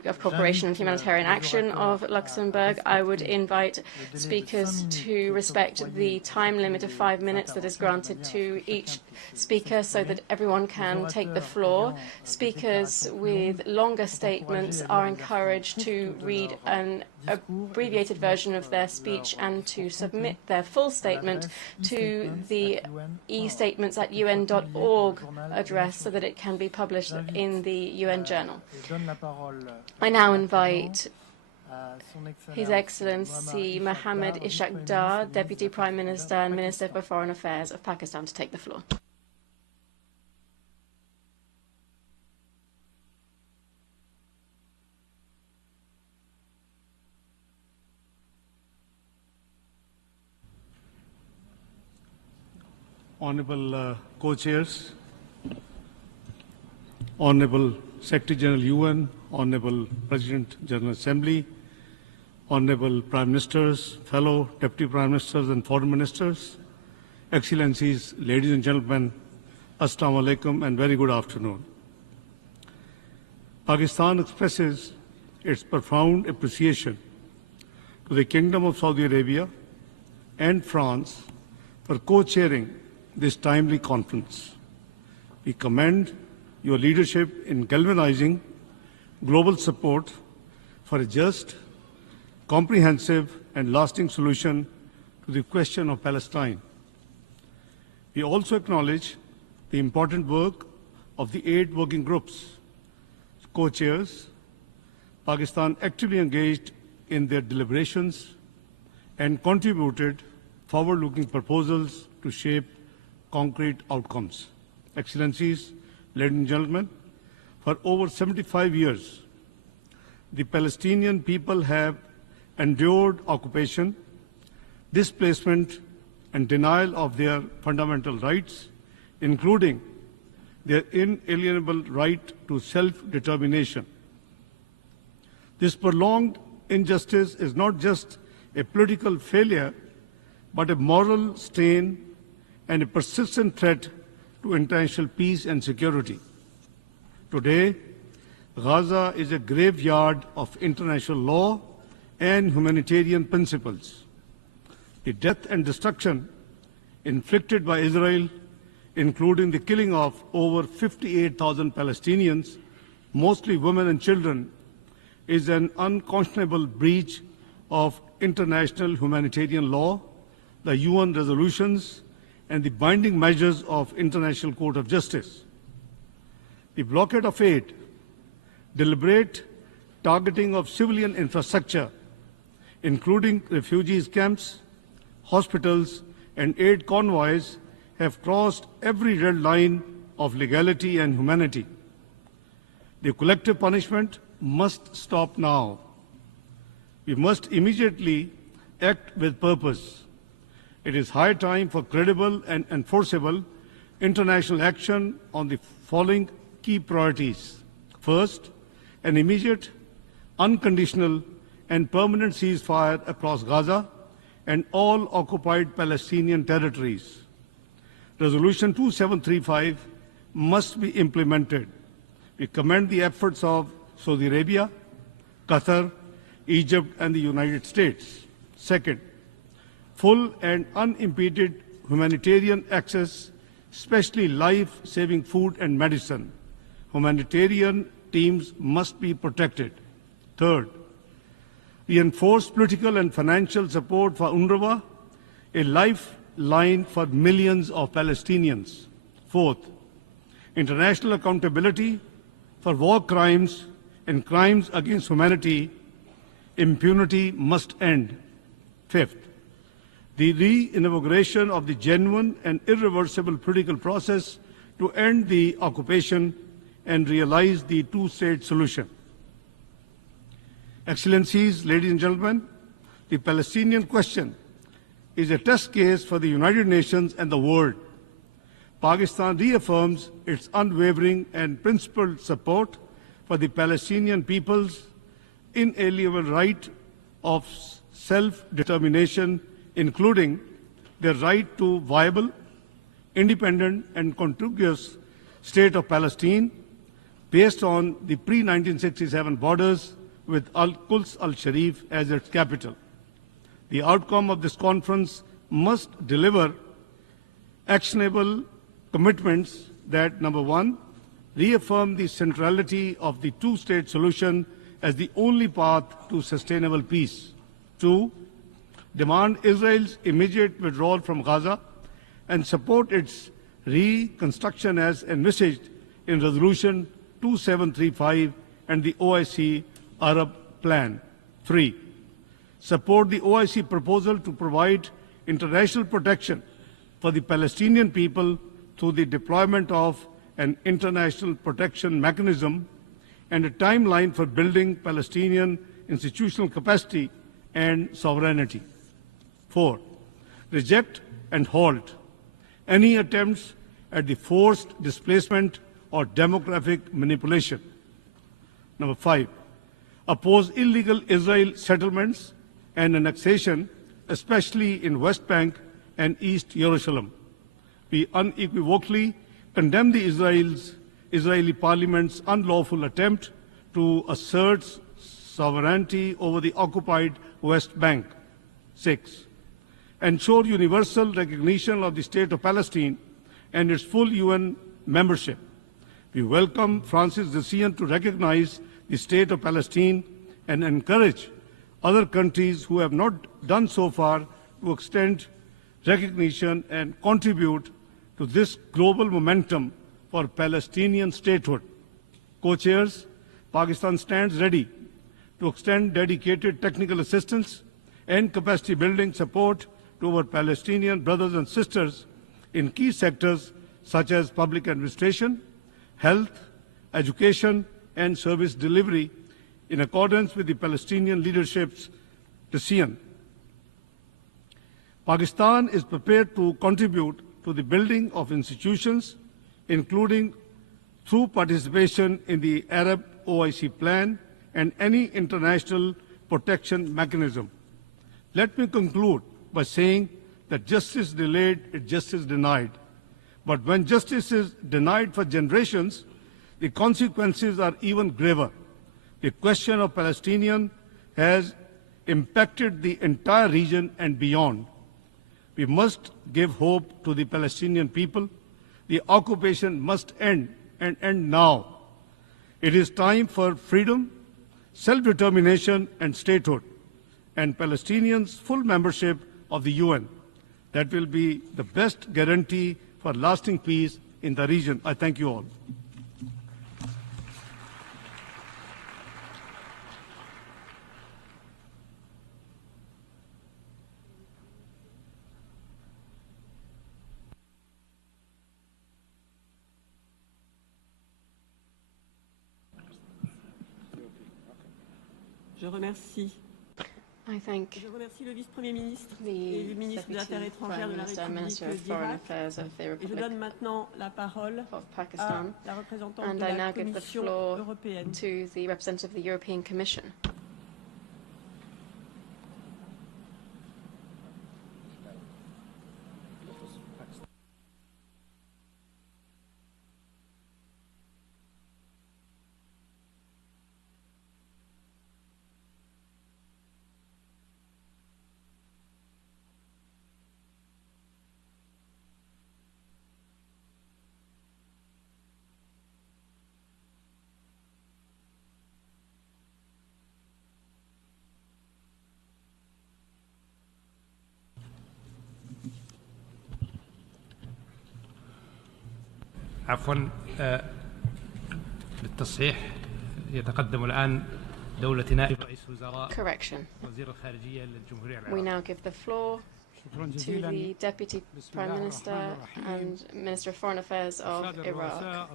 of Cooperation and Humanitarian Action of Luxembourg. I would invite speakers to respect the time limit of 5 minutes that is granted to each speaker so that everyone can take the floor. Speakers with longer statements are encouraged to read an abbreviated version of their speech and to submit their full statement to the e-statements@un.org address so that it can be published in the UN Journal. I now invite His Excellency Mohammed Ishaq Dar, Deputy Prime Minister and Minister for Foreign Affairs of Pakistan, to take the floor. Honorable co-chairs, Honorable Secretary General UN, Honorable President General Assembly, Honorable Prime Ministers, fellow Deputy Prime Ministers and Foreign Ministers, Excellencies, ladies and gentlemen, Assalamu alaikum and very good afternoon. Pakistan expresses its profound appreciation to the Kingdom of Saudi Arabia and France for co-chairing this timely conference. We commend your leadership in galvanizing global support for a just, comprehensive and lasting solution to the question of Palestine. We also acknowledge the important work of the 8 working groups. Co-chairs, Pakistan actively engaged in their deliberations and contributed forward-looking proposals to shape concrete outcomes. Excellencies, ladies and gentlemen, for over 75 years, the Palestinian people have endured occupation, displacement, and denial of their fundamental rights, including their inalienable right to self-determination. This prolonged injustice is not just a political failure, but a moral stain and a persistent threat to international peace and security. Today, Gaza is a graveyard of international law and humanitarian principles. The death and destruction inflicted by Israel, including the killing of over 58,000 Palestinians, mostly women and children, is an unconscionable breach of international humanitarian law, the UN resolutions, and the binding measures of International Court of Justice. The blockade of aid, deliberate targeting of civilian infrastructure, including refugees camps, hospitals, and aid convoys, have crossed every red line of legality and humanity. The collective punishment must stop now. We must immediately act with purpose. It is high time for credible and enforceable international action on the following key priorities. First, an immediate, unconditional and permanent ceasefire across Gaza and all occupied Palestinian territories. Resolution 2735 must be implemented. We commend the efforts of Saudi Arabia, Qatar, Egypt and the United States. Second, full and unimpeded humanitarian access, especially life-saving food and medicine. Humanitarian teams must be protected. Third, reinforce political and financial support for UNRWA, a lifeline for millions of Palestinians. Fourth, international accountability for war crimes and crimes against humanity. Impunity must end. Fifth, the re-inauguration of the genuine and irreversible political process to end the occupation and realize the two-state solution. Excellencies, ladies and gentlemen, the Palestinian question is a test case for the United Nations and the world. Pakistan reaffirms its unwavering and principled support for the Palestinian people's inalienable right of self-determination, including their right to viable, independent and contiguous state of Palestine based on the pre-1967 borders with Al-Quds al-Sharif as its capital. The outcome of this conference must deliver actionable commitments that, number one, reaffirm the centrality of the two-state solution as the only path to sustainable peace. Two, demand Israel's immediate withdrawal from Gaza and support its reconstruction as envisaged in Resolution 2735 and the OIC Arab Plan. Three, support the OIC proposal to provide international protection for the Palestinian people through the deployment of an international protection mechanism and a timeline for building Palestinian institutional capacity and sovereignty. Four, reject and halt any attempts at the forced displacement or demographic manipulation. Number five, oppose illegal Israel settlements and annexation, especially in West Bank and East Jerusalem. We unequivocally condemn the Israeli Parliament's unlawful attempt to assert sovereignty over the occupied West Bank. Six, ensure universal recognition of the State of Palestine and its full UN membership. We welcome France's decision to recognize the State of Palestine and encourage other countries who have not done so far to extend recognition and contribute to this global momentum for Palestinian statehood. Co-chairs, Pakistan stands ready to extend dedicated technical assistance and capacity building support to our Palestinian brothers and sisters in key sectors such as public administration, health, education, and service delivery in accordance with the Palestinian leadership's decision. Pakistan is prepared to contribute to the building of institutions, including through participation in the Arab OIC plan and any international protection mechanism. Let me conclude by saying that justice delayed is justice denied. But when justice is denied for generations, the consequences are even graver. The question of Palestinians has impacted the entire region and beyond. We must give hope to the Palestinian people. The occupation must end and end now. It is time for freedom, self-determination and statehood, and Palestinians' full membership of the UN. That will be the best guarantee for lasting peace in the region. I thank you all. I thank the Deputy Prime Minister and Minister of Foreign Affairs of the Republic of Pakistan, and I now give the floor to the representative of the European Commission. عفوا للتصحيح يتقدم الآن دولة نائب رئيس وزراء وزير الخارجية للجمهورية العراقية. We now give the floor to the Deputy Prime Minister and Minister of Foreign Affairs of Iraq.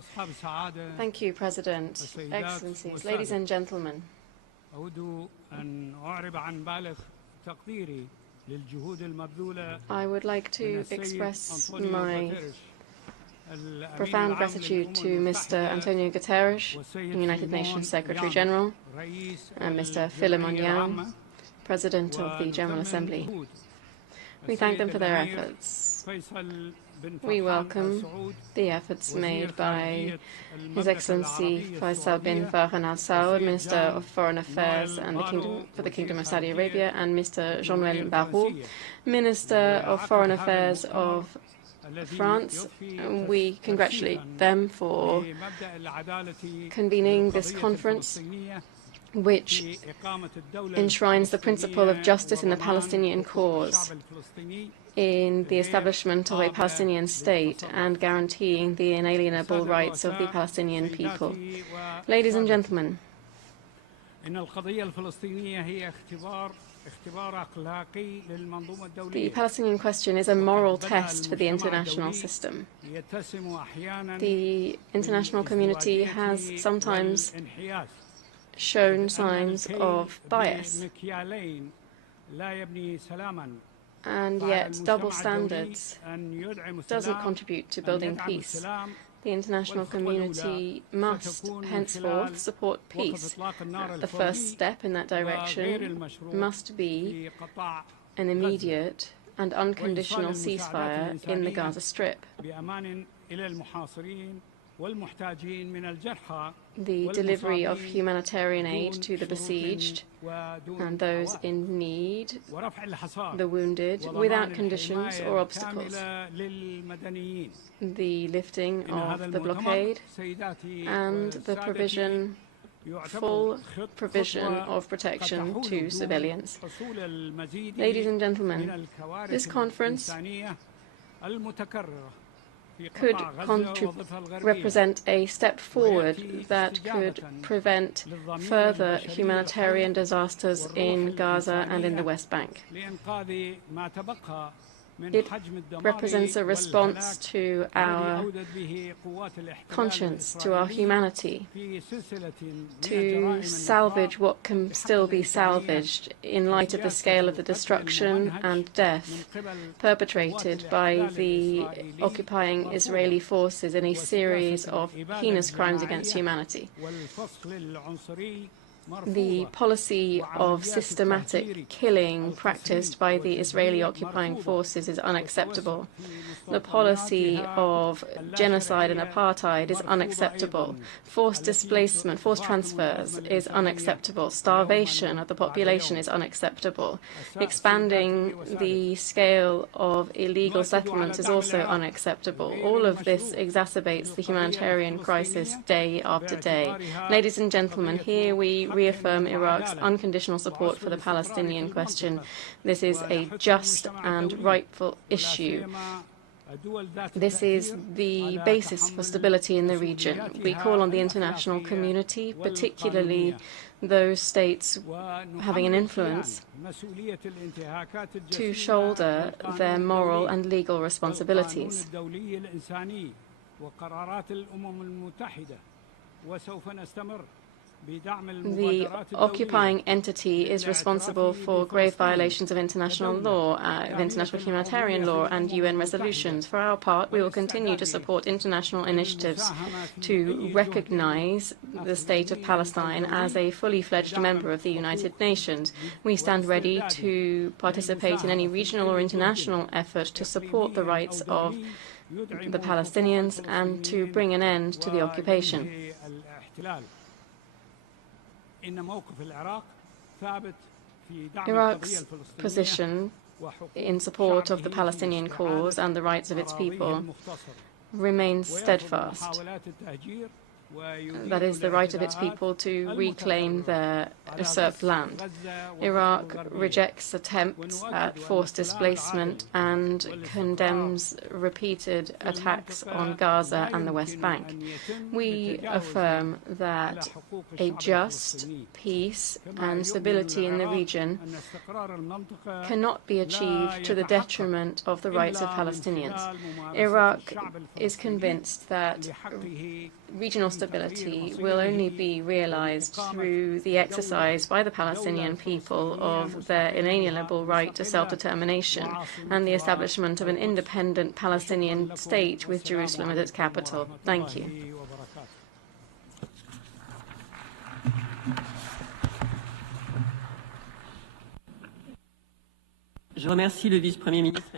Thank you, President. Excellencies, ladies and gentlemen. I would like to express my profound gratitude to Mr. Antonio Guterres, United Nations Secretary General, and Mr. Philemon Yang, President of the General Assembly. We thank them for their efforts. We welcome the efforts made by His Excellency Faisal bin Farhan Al Saud, Minister of Foreign Affairs and for the Kingdom of Saudi Arabia, and Mr. Jean-Noël Barrot, Minister of Foreign Affairs of France. We congratulate them for convening this conference, which enshrines the principle of justice in the Palestinian cause, in the establishment of a Palestinian state, and guaranteeing the inalienable rights of the Palestinian people. Ladies and gentlemen, the Palestinian question is a moral test for the international system. The international community has sometimes shown signs of bias, and yet double standards doesn't contribute to building peace. The international community must henceforth support peace. The first step in that direction must be an immediate and unconditional ceasefire in the Gaza Strip. The delivery of humanitarian aid to the besieged and those in need, the wounded, without conditions or obstacles. The lifting of the blockade and the full provision of protection to civilians. Ladies and gentlemen, this conference could represent a step forward that could prevent further humanitarian disasters in Gaza and in the West Bank. It represents a response to our conscience, to our humanity, to salvage what can still be salvaged in light of the scale of the destruction and death perpetrated by the occupying Israeli forces in a series of heinous crimes against humanity. The policy of systematic killing practiced by the Israeli occupying forces is unacceptable. The policy of genocide and apartheid is unacceptable. Forced displacement, forced transfers is unacceptable. Starvation of the population is unacceptable. Expanding the scale of illegal settlements is also unacceptable. All of this exacerbates the humanitarian crisis day after day. Ladies and gentlemen, here we reaffirm Iraq's unconditional support for the Palestinian question. This is a just and rightful issue. This is the basis for stability in the region. We call on the international community, particularly those states having an influence, to shoulder their moral and legal responsibilities. The occupying entity is responsible for grave violations of international law, of international humanitarian law and UN resolutions. For our part, we will continue to support international initiatives to recognize the state of Palestine as a fully fledged member of the United Nations. We stand ready to participate in any regional or international effort to support the rights of the Palestinians and to bring an end to the occupation. Iraq's position in support of the Palestinian cause and the rights of its people remains steadfast. That is, the right of its people to reclaim their usurped land. Iraq rejects attempts at forced displacement and condemns repeated attacks on Gaza and the West Bank. We affirm that a just peace and stability in the region cannot be achieved to the detriment of the rights of Palestinians. Iraq is convinced that regional stability will only be realized through the exercise by the Palestinian people of their inalienable right to self-determination and the establishment of an independent Palestinian state with Jerusalem as its capital. Thank you.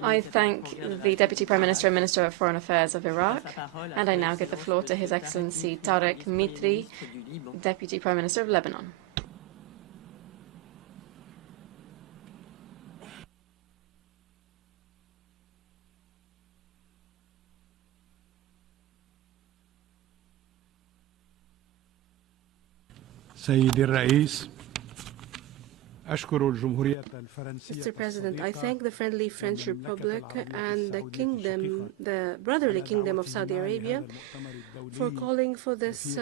I thank the Deputy Prime Minister and Minister of Foreign Affairs of Iraq, and I now give the floor to His Excellency Tarek Mitri, Deputy Prime Minister of Lebanon. سيدي الرئيس Mr. President, I thank the friendly French Republic and the brotherly Kingdom of Saudi Arabia for calling for this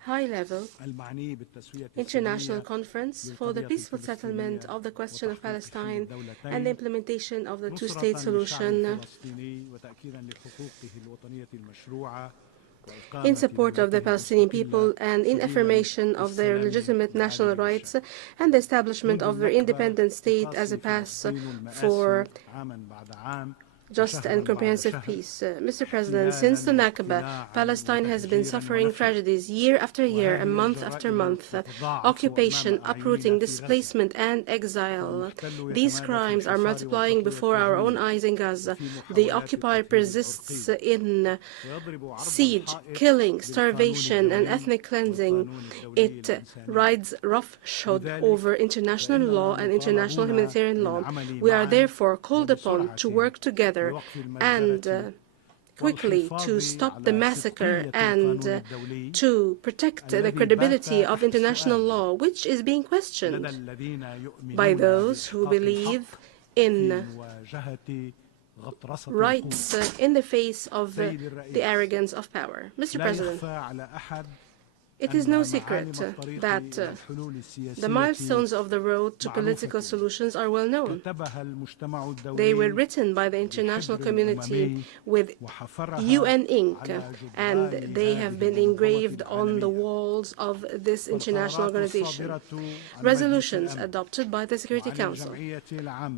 high-level international conference for the peaceful settlement of the question of Palestine and the implementation of the two-state solution in support of the Palestinian people and in affirmation of their legitimate national rights and the establishment of their independent state as a path for just and comprehensive peace. Mr. President, since the Nakba, Palestine has been suffering tragedies year after year and month after month. Occupation, uprooting, displacement, and exile. These crimes are multiplying before our own eyes in Gaza. The occupier persists in siege, killing, starvation, and ethnic cleansing. It rides roughshod over international law and international humanitarian law. We are therefore called upon to work together and quickly to stop the massacre and to protect the credibility of international law, which is being questioned by those who believe in rights in the face of the arrogance of power. Mr. President, it is no secret that the milestones of the road to political solutions are well known. They were written by the international community with UN ink, and they have been engraved on the walls of this international organization. Resolutions adopted by the Security Council,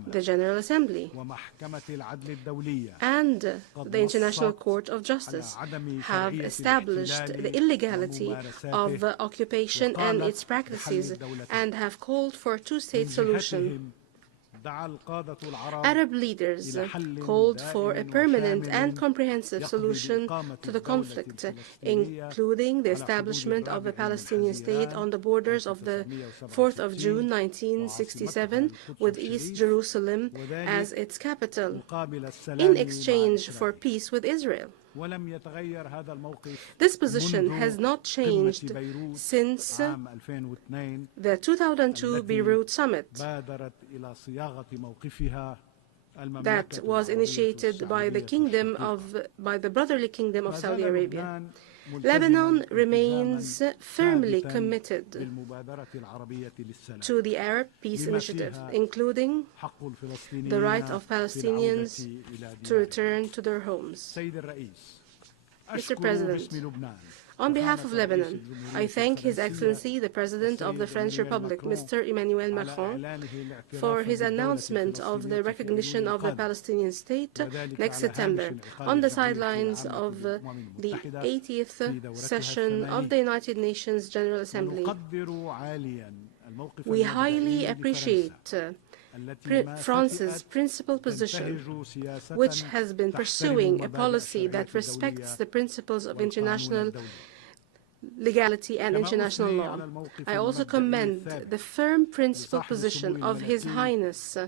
the General Assembly, and the International Court of Justice have established the illegality of occupation and its practices and have called for a two-state solution. Arab leaders called for a permanent and comprehensive solution to the conflict, including the establishment of a Palestinian state on the borders of the 4th of June 1967 with East Jerusalem as its capital, in exchange for peace with Israel. This position has not changed since the 2002 Beirut summit that was initiated by the brotherly Kingdom of Saudi Arabia. Lebanon remains firmly committed to the Arab Peace Initiative, including the right of Palestinians to return to their homes. Mr. President, On behalf of Lebanon, I thank His Excellency, the President of the French Republic, Mr. Emmanuel Macron, for his announcement of the recognition of the Palestinian state next September on the sidelines of the 80th session of the United Nations General Assembly. We highly appreciate France's principal position, which has been pursuing a policy that respects the principles of international legality and international law. I also commend the firm principled position of His Highness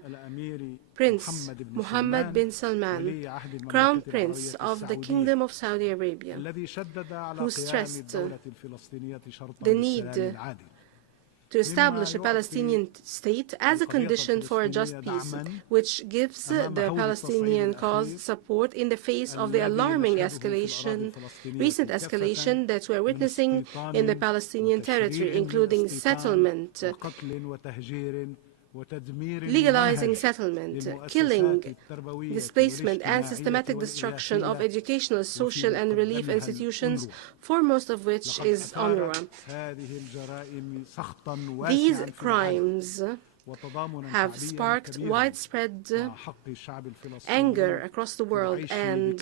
Prince Mohammed bin Salman, Crown Prince of the Kingdom of Saudi Arabia, who stressed the need to establish a Palestinian state as a condition for a just peace, which gives the Palestinian cause support in the face of the alarming recent escalation that we are witnessing in the Palestinian territory, including settlement, legalizing settlement, killing, displacement, and systematic destruction of educational, social, and relief institutions, foremost of which is UNRWA. These crimes have sparked widespread anger across the world and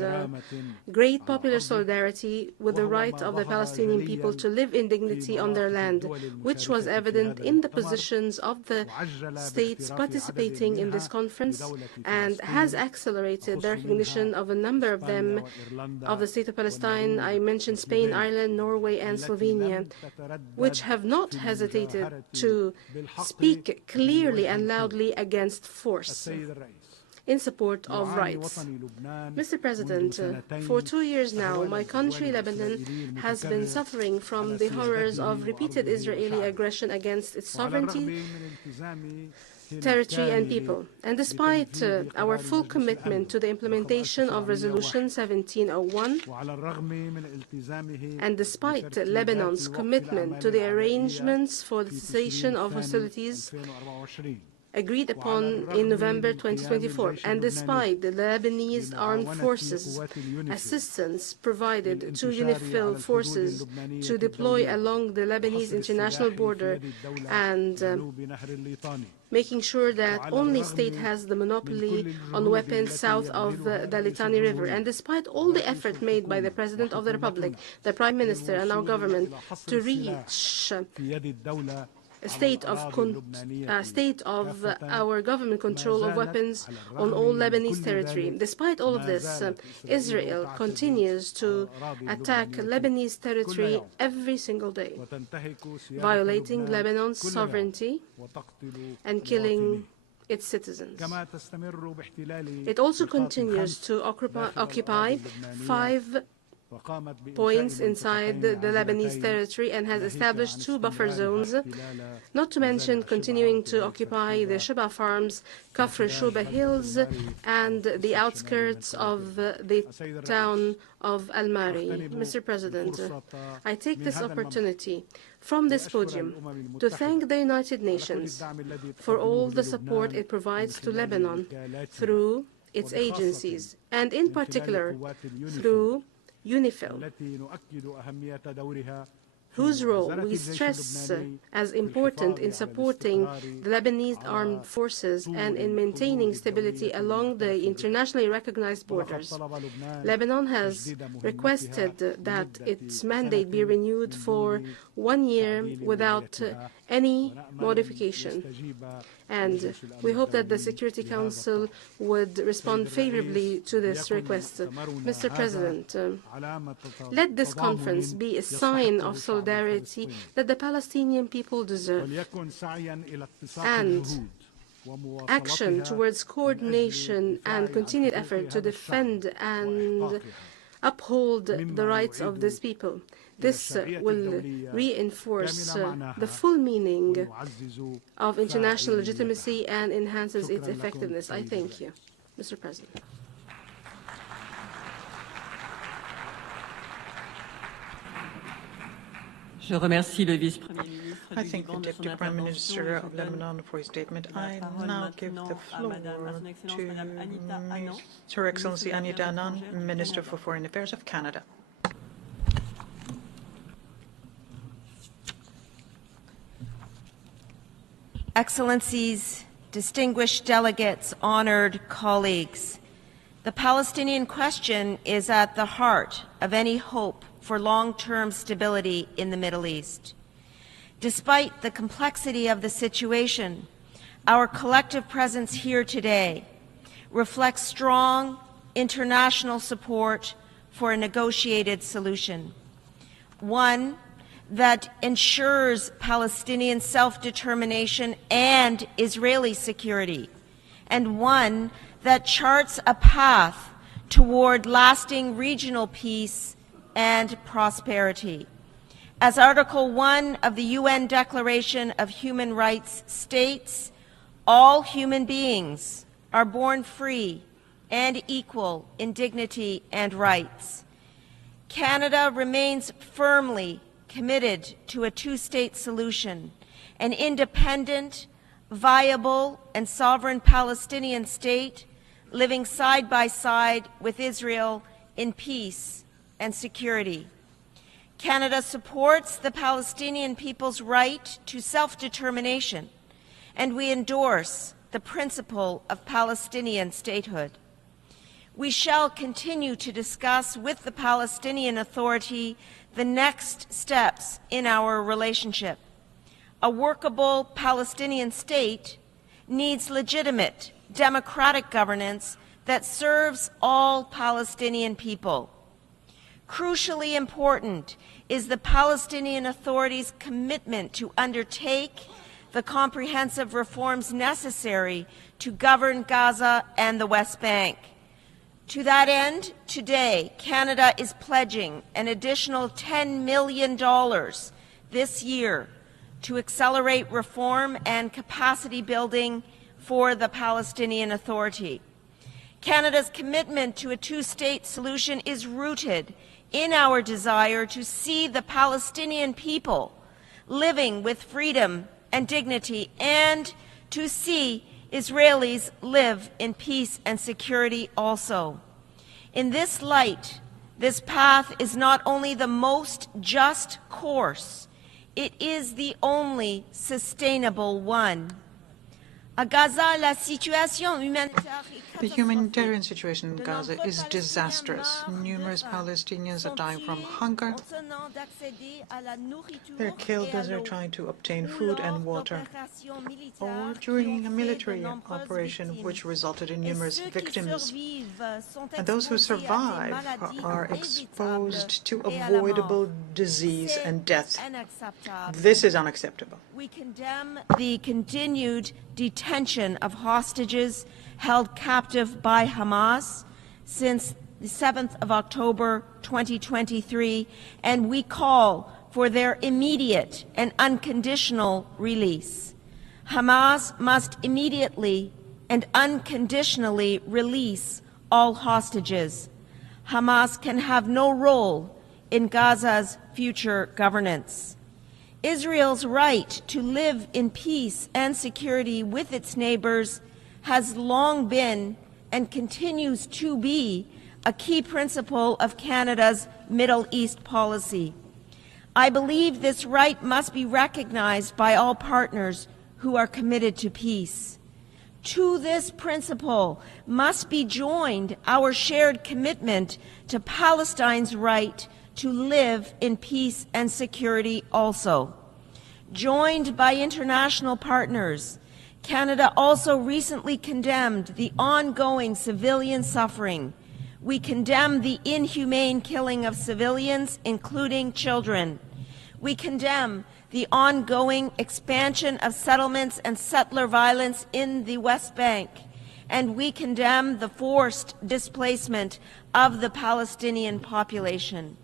great popular solidarity with the right of the Palestinian people to live in dignity on their land, which was evident in the positions of the states participating in this conference and has accelerated the recognition of a number of them of the State of Palestine. I mentioned Spain, Ireland, Norway, and Slovenia, which have not hesitated to speak clearly and loudly against force in support of rights. Mr. President, for 2 years now, my country, Lebanon, has been suffering from the horrors of repeated Israeli aggression against its sovereignty, territory, and people. And despite our full commitment to the implementation of Resolution 1701, and despite Lebanon's commitment to the arrangements for the cessation of hostilities agreed upon in November 2024, and despite the Lebanese armed forces assistance provided to UNIFIL forces to deploy along the Lebanese international border and making sure that only state has the monopoly on weapons south of the Litani River. And despite all the effort made by the President of the Republic, the Prime Minister, and our government to reach a state of our government control of weapons on all Lebanese territory. Despite all of this, Israel continues to attack Lebanese territory every single day, violating Lebanon's sovereignty and killing its citizens. It also continues to occupy 5 points inside the Lebanese territory and has established 2 buffer zones, not to mention continuing to occupy the Shuba farms, Kafr Shuba Hills, and the outskirts of the town of Al-Mari. Mr. President, I take this opportunity from this podium to thank the United Nations for all the support it provides to Lebanon through its agencies, and in particular through UNIFIL, whose role we stress as important in supporting the Lebanese armed forces and in maintaining stability along the internationally recognized borders. Lebanon has requested that its mandate be renewed for 1 year without any modification. And we hope that the Security Council would respond favorably to this request. Mr. President, let this conference be a sign of solidarity that the Palestinian people deserve, and action towards coordination and continued effort to defend and uphold the rights of this people. This will reinforce the full meaning of international legitimacy and enhances its effectiveness. I thank you, Mr. President. I thank the Deputy Prime Minister of Lebanon for his statement. I now give the floor to Her Excellency Anita Anand, Minister for Foreign Affairs of Canada. Excellencies, distinguished delegates, honored colleagues, the Palestinian question is at the heart of any hope for long-term stability in the Middle East. Despite the complexity of the situation, our collective presence here today reflects strong international support for a negotiated solution, one that ensures Palestinian self-determination and Israeli security, and one that charts a path toward lasting regional peace and prosperity. As Article 1 of the UN Declaration of Human Rights states, all human beings are born free and equal in dignity and rights. Canada remains firmly committed to a two-state solution, an independent, viable, and sovereign Palestinian state living side by side with Israel in peace and security. Canada supports the Palestinian people's right to self-determination, and we endorse the principle of Palestinian statehood. We shall continue to discuss with the Palestinian Authority the next steps in our relationship. A workable Palestinian state needs legitimate, democratic governance that serves all Palestinian people. Crucially important is the Palestinian Authority's commitment to undertake the comprehensive reforms necessary to govern Gaza and the West Bank. To that end, today, Canada is pledging an additional $10 million this year to accelerate reform and capacity building for the Palestinian Authority. Canada's commitment to a two-state solution is rooted in our desire to see the Palestinian people living with freedom and dignity, and to see Israelis live in peace and security also. In this light, this path is not only the most just course, it is the only sustainable one. À Gaza, la situation humanitaire The humanitarian situation in Gaza is disastrous. Numerous Palestinians are dying from hunger. They're killed as they're trying to obtain food and water, or during a military operation which resulted in numerous victims. And those who survive are exposed to avoidable disease and death. This is unacceptable. We condemn the continued detention of hostages held captive by Hamas since the 7th of October 2023, and we call for their immediate and unconditional release. Hamas must immediately and unconditionally release all hostages. Hamas can have no role in Gaza's future governance. Israel's right to live in peace and security with its neighbors has long been and continues to be a key principle of Canada's Middle East policy. I believe this right must be recognized by all partners who are committed to peace. To this principle must be joined our shared commitment to Palestine's right to live in peace and security also. Joined by international partners, Canada also recently condemned the ongoing civilian suffering. We condemn the inhumane killing of civilians, including children. We condemn the ongoing expansion of settlements and settler violence in the West Bank, and we condemn the forced displacement of the Palestinian population.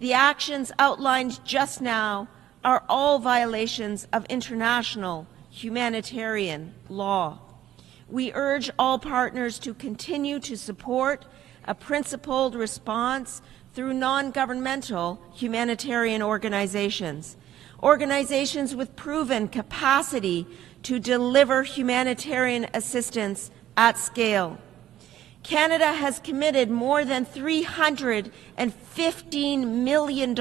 The actions outlined just now are all violations of international humanitarian law. We urge all partners to continue to support a principled response through non-governmental humanitarian organizations, organizations with proven capacity to deliver humanitarian assistance at scale. Canada has committed more than $315 million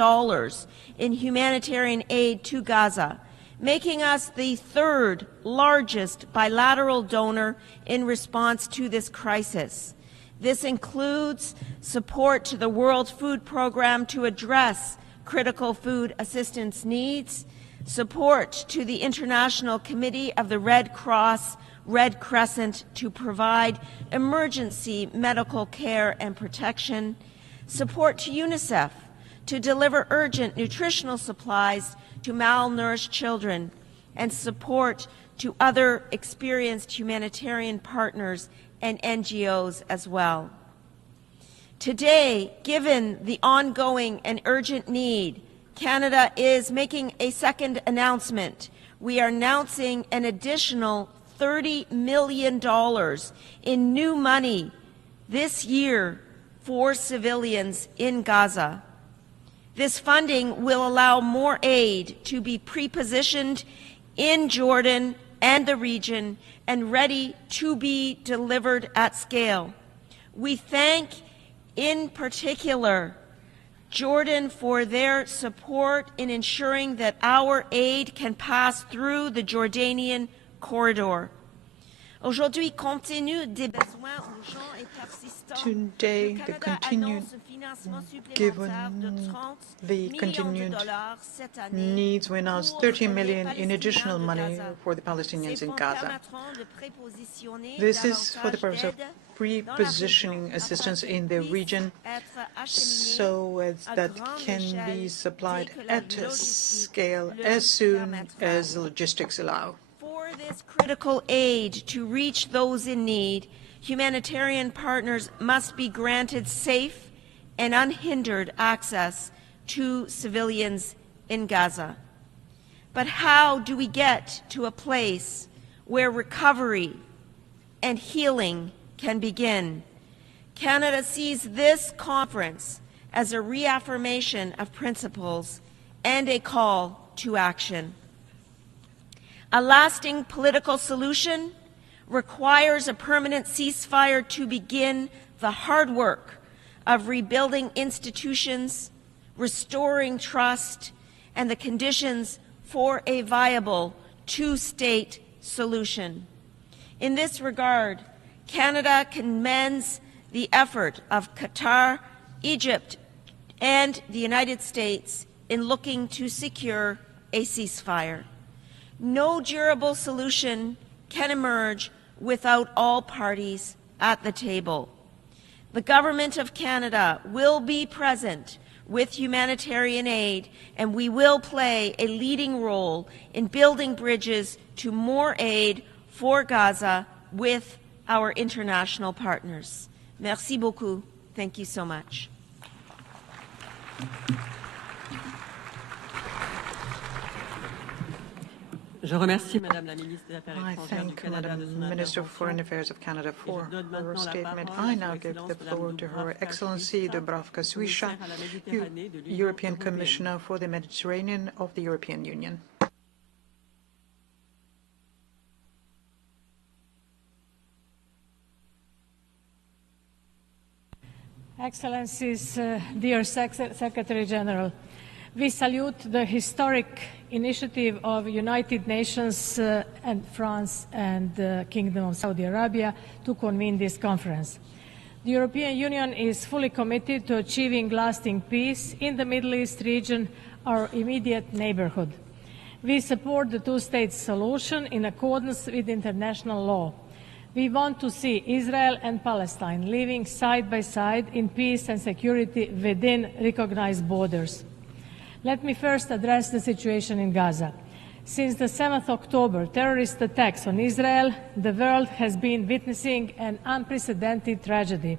in humanitarian aid to Gaza, making us the third largest bilateral donor in response to this crisis. This includes support to the World Food Program to address critical food assistance needs, support to the International Committee of the Red Cross, Red Crescent to provide emergency medical care and protection, support to UNICEF to deliver urgent nutritional supplies to malnourished children, and support to other experienced humanitarian partners and NGOs as well. Today, given the ongoing and urgent need, Canada is making a second announcement. We are announcing an additional $30 million in new money this year for civilians in Gaza. This funding will allow more aid to be pre-positioned in Jordan and the region and ready to be delivered at scale. We thank, in particular, Jordan for their support in ensuring that our aid can pass through the Jordanian corridor. Aujourd'hui, compte tenu des besoins urgents et persistants, today, given the continued needs, we announced $30 million in additional money for the Palestinians in Gaza. This is for the purpose of pre-positioning assistance in the region so as that can be supplied at scale as soon as the logistics allow. For this critical aid to reach those in need, humanitarian partners must be granted safe and unhindered access to civilians in Gaza. But how do we get to a place where recovery and healing can begin? Canada sees this conference as a reaffirmation of principles and a call to action. A lasting political solution requires a permanent ceasefire to begin the hard work of rebuilding institutions, restoring trust, and the conditions for a viable two-state solution. In this regard, Canada commends the effort of Qatar, Egypt, and the United States in looking to secure a ceasefire. No durable solution can emerge without all parties at the table. The Government of Canada will be present with humanitarian aid, and we will play a leading role in building bridges to more aid for Gaza with our international partners. Merci beaucoup. Thank you so much. I thank Madam Minister of Foreign Affairs of Canada for her statement. I now give the floor to Her Excellency Dubravka Suica, European Commissioner for the Mediterranean of the European Union. Excellencies, dear Secretary General, we salute the historic initiative of United Nations and France and the Kingdom of Saudi Arabia to convene this conference. The European Union is fully committed to achieving lasting peace in the Middle East region, our immediate neighborhood. We support the two-state solution in accordance with international law. We want to see Israel and Palestine living side by side in peace and security within recognized borders. Let me first address the situation in Gaza. Since the 7th October terrorist attacks on Israel, the world has been witnessing an unprecedented tragedy.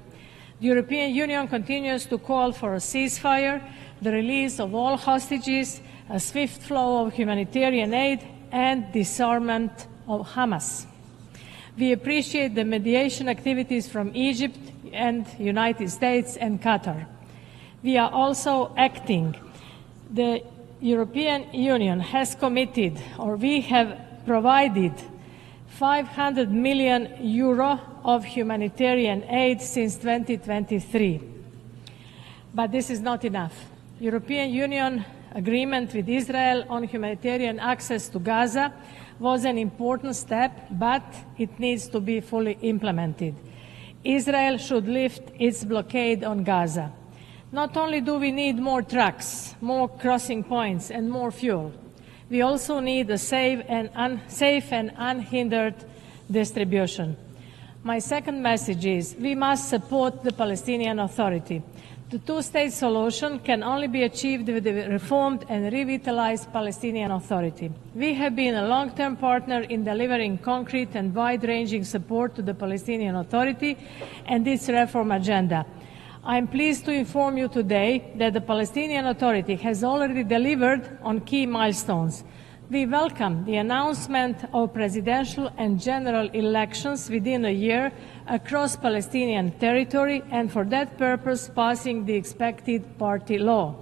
The European Union continues to call for a ceasefire, the release of all hostages, a swift flow of humanitarian aid, and disarmament of Hamas. We appreciate the mediation activities from Egypt and United States and Qatar. We are also acting. The European Union has committed, or we have provided, 500 million euro of humanitarian aid since 2023. But this is not enough. European Union agreement with Israel on humanitarian access to Gaza was an important step, but it needs to be fully implemented. Israel should lift its blockade on Gaza. Not only do we need more trucks, more crossing points, and more fuel, we also need a safe and unhindered distribution. My second message is we must support the Palestinian Authority. The two-state solution can only be achieved with a reformed and revitalized Palestinian Authority. We have been a long-term partner in delivering concrete and wide-ranging support to the Palestinian Authority and its reform agenda. I am pleased to inform you today that the Palestinian Authority has already delivered on key milestones. We welcome the announcement of presidential and general elections within a year across Palestinian territory, and for that purpose passing the expected party law.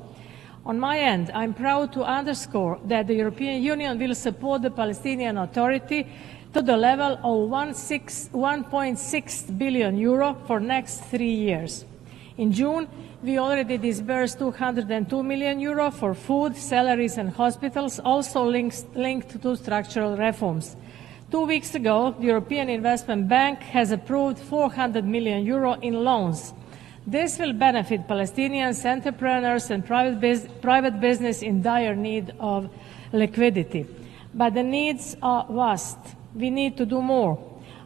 On my end, I'm proud to underscore that the European Union will support the Palestinian Authority to the level of 1.6 billion euro for next 3 years. In June, we already disbursed 202 million euro for food, salaries and hospitals, also linked to structural reforms. 2 weeks ago, the European Investment Bank has approved 400 million euro in loans. This will benefit Palestinians, entrepreneurs and private business in dire need of liquidity. But the needs are vast. We need to do more.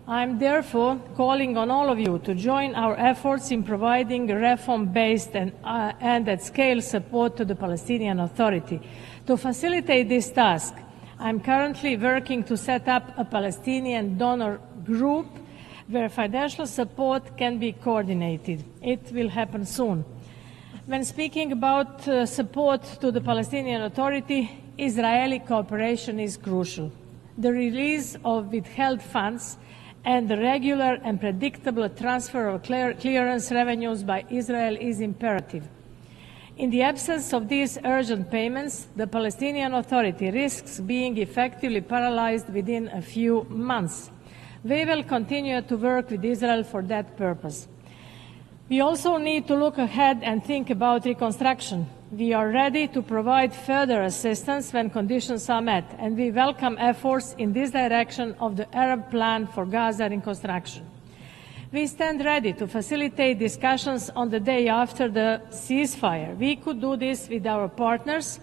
I am therefore calling on all of you to join our efforts in providing reform-based and at-scale support to the Palestinian Authority. To facilitate this task, I am currently working to set up a Palestinian donor group where financial support can be coordinated. It will happen soon. When speaking about support to the Palestinian Authority, Israeli cooperation is crucial. The release of withheld funds and the regular and predictable transfer of clearance revenues by Israel is imperative. In the absence of these urgent payments, the Palestinian Authority risks being effectively paralyzed within a few months. We will continue to work with Israel for that purpose. We also need to look ahead and think about reconstruction. We are ready to provide further assistance when conditions are met, and we welcome efforts in this direction of the Arab Plan for Gaza reconstruction. We stand ready to facilitate discussions on the day after the ceasefire. We could do this with our partners.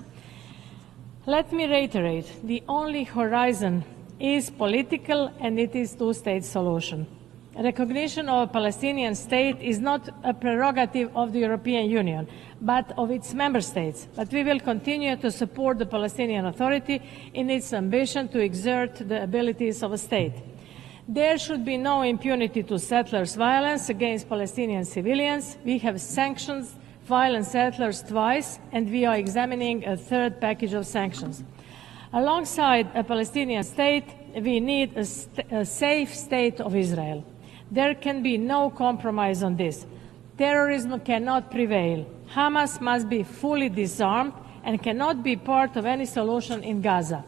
Let me reiterate, the only horizon is political, and it is two-state solution. Recognition of a Palestinian state is not a prerogative of the European Union, but of its member states. But we will continue to support the Palestinian Authority in its ambition to exert the abilities of a state. There should be no impunity to settlers' violence against Palestinian civilians. We have sanctioned violent settlers twice, and we are examining a third package of sanctions. Alongside a Palestinian state, we need a safe state of Israel. There can be no compromise on this. Terrorism cannot prevail. Hamas must be fully disarmed and cannot be part of any solution in Gaza.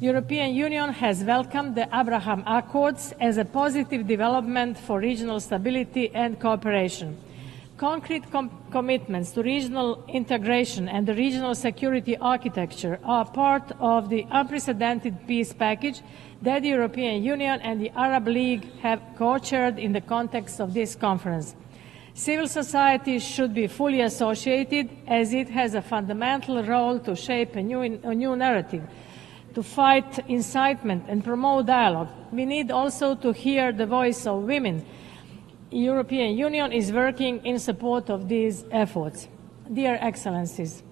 The European Union has welcomed the Abraham Accords as a positive development for regional stability and cooperation. Concrete commitments to regional integration and the regional security architecture are part of the unprecedented peace package that the European Union and the Arab League have co-chaired in the context of this conference. Civil society should be fully associated, as it has a fundamental role to shape a new narrative, to fight incitement and promote dialogue. We need also to hear the voice of women. The European Union is working in support of these efforts. Dear Excellencies,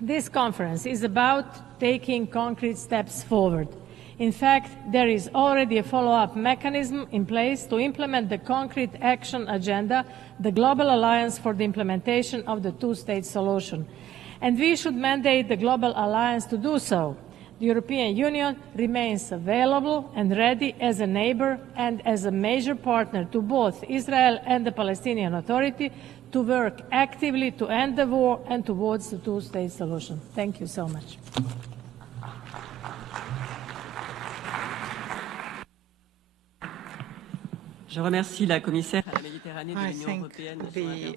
this conference is about taking concrete steps forward. In fact, there is already a follow-up mechanism in place to implement the concrete action agenda, the Global Alliance for the Implementation of the Two-State Solution. And we should mandate the Global Alliance to do so. The European Union remains available and ready as a neighbor and as a major partner to both Israel and the Palestinian Authority to work actively to end the war and towards the two-state solution. Thank you so much. I thank the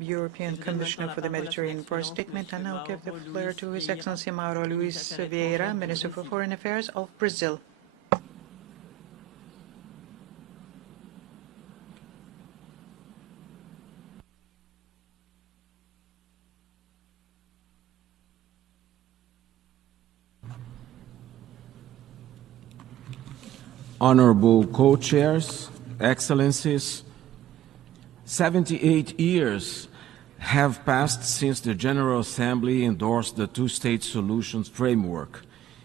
European Commissioner for the Mediterranean for a statement, and now give the floor to His Excellency Mauro Luis Vieira, Minister for Foreign Affairs of Brazil. Honorable co-chairs, excellencies, 78 years have passed since the General Assembly endorsed the two-state solution framework,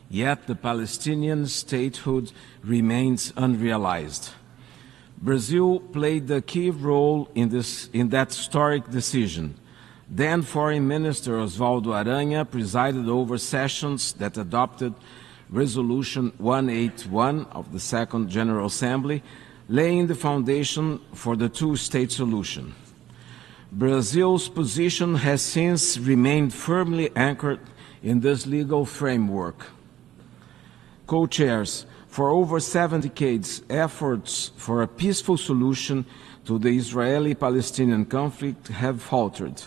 yet the Palestinian statehood remains unrealized. Brazil played a key role in that historic decision. Then Foreign Minister Oswaldo Aranha presided over sessions that adopted Resolution 181 of the Second General Assembly, laying the foundation for the two-state solution. Brazil's position has since remained firmly anchored in this legal framework. Co-chairs, for over 7 decades, efforts for a peaceful solution to the Israeli-Palestinian conflict have faltered.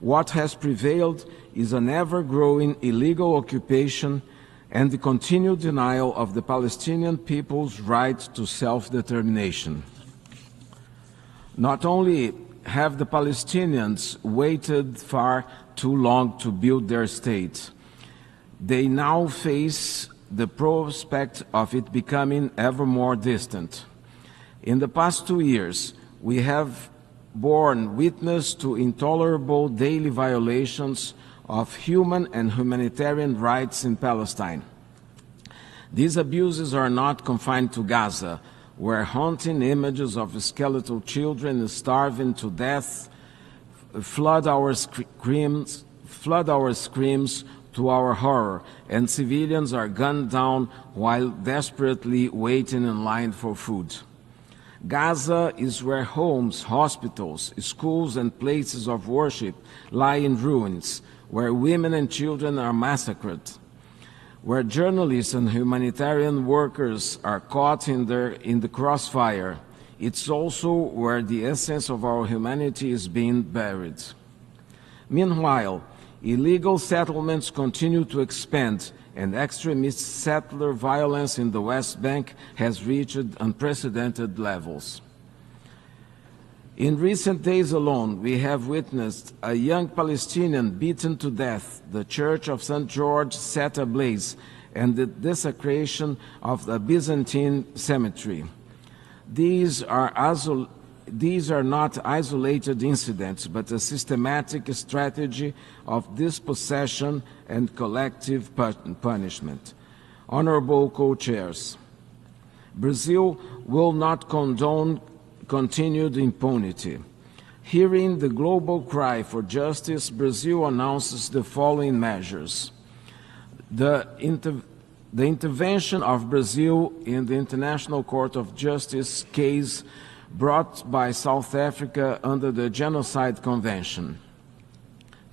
What has prevailed is an ever-growing illegal occupation and the continued denial of the Palestinian people's right to self-determination. Not only have the Palestinians waited far too long to build their state, they now face the prospect of it becoming ever more distant. In the past 2 years, we have borne witness to intolerable daily violations of human and humanitarian rights in Palestine. These abuses are not confined to Gaza, where haunting images of skeletal children starving to death flood our screams to our horror, and civilians are gunned down while desperately waiting in line for food. Gaza is where homes, hospitals, schools, and places of worship lie in ruins, where women and children are massacred, where journalists and humanitarian workers are caught in the crossfire. It's also where the essence of our humanity is being buried. Meanwhile, illegal settlements continue to expand, and extremist settler violence in the West Bank has reached unprecedented levels. In recent days alone, we have witnessed a young Palestinian beaten to death, the Church of St. George set ablaze, and the desecration of the Byzantine cemetery. These are not isolated incidents, but a systematic strategy of dispossession and collective punishment. Honorable co-chairs, Brazil will not condone continued impunity. Hearing the global cry for justice, Brazil announces the following measures. The intervention of Brazil in the International Court of Justice case brought by South Africa under the Genocide Convention.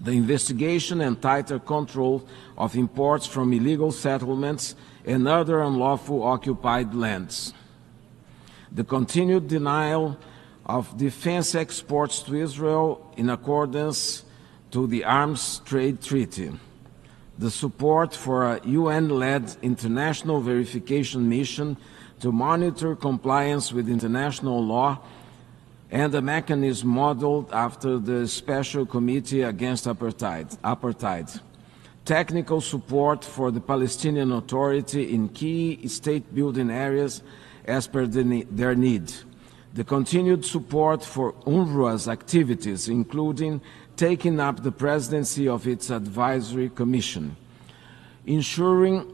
The investigation and tighter control of imports from illegal settlements and other unlawful occupied lands. The continued denial of defense exports to Israel in accordance to the Arms Trade Treaty. The support for a UN-led international verification mission to monitor compliance with international law and a mechanism modeled after the Special Committee Against Apartheid. Technical support for the Palestinian Authority in key state-building areas as per their need. The continued support for UNRWA's activities, including taking up the presidency of its advisory commission. Ensuring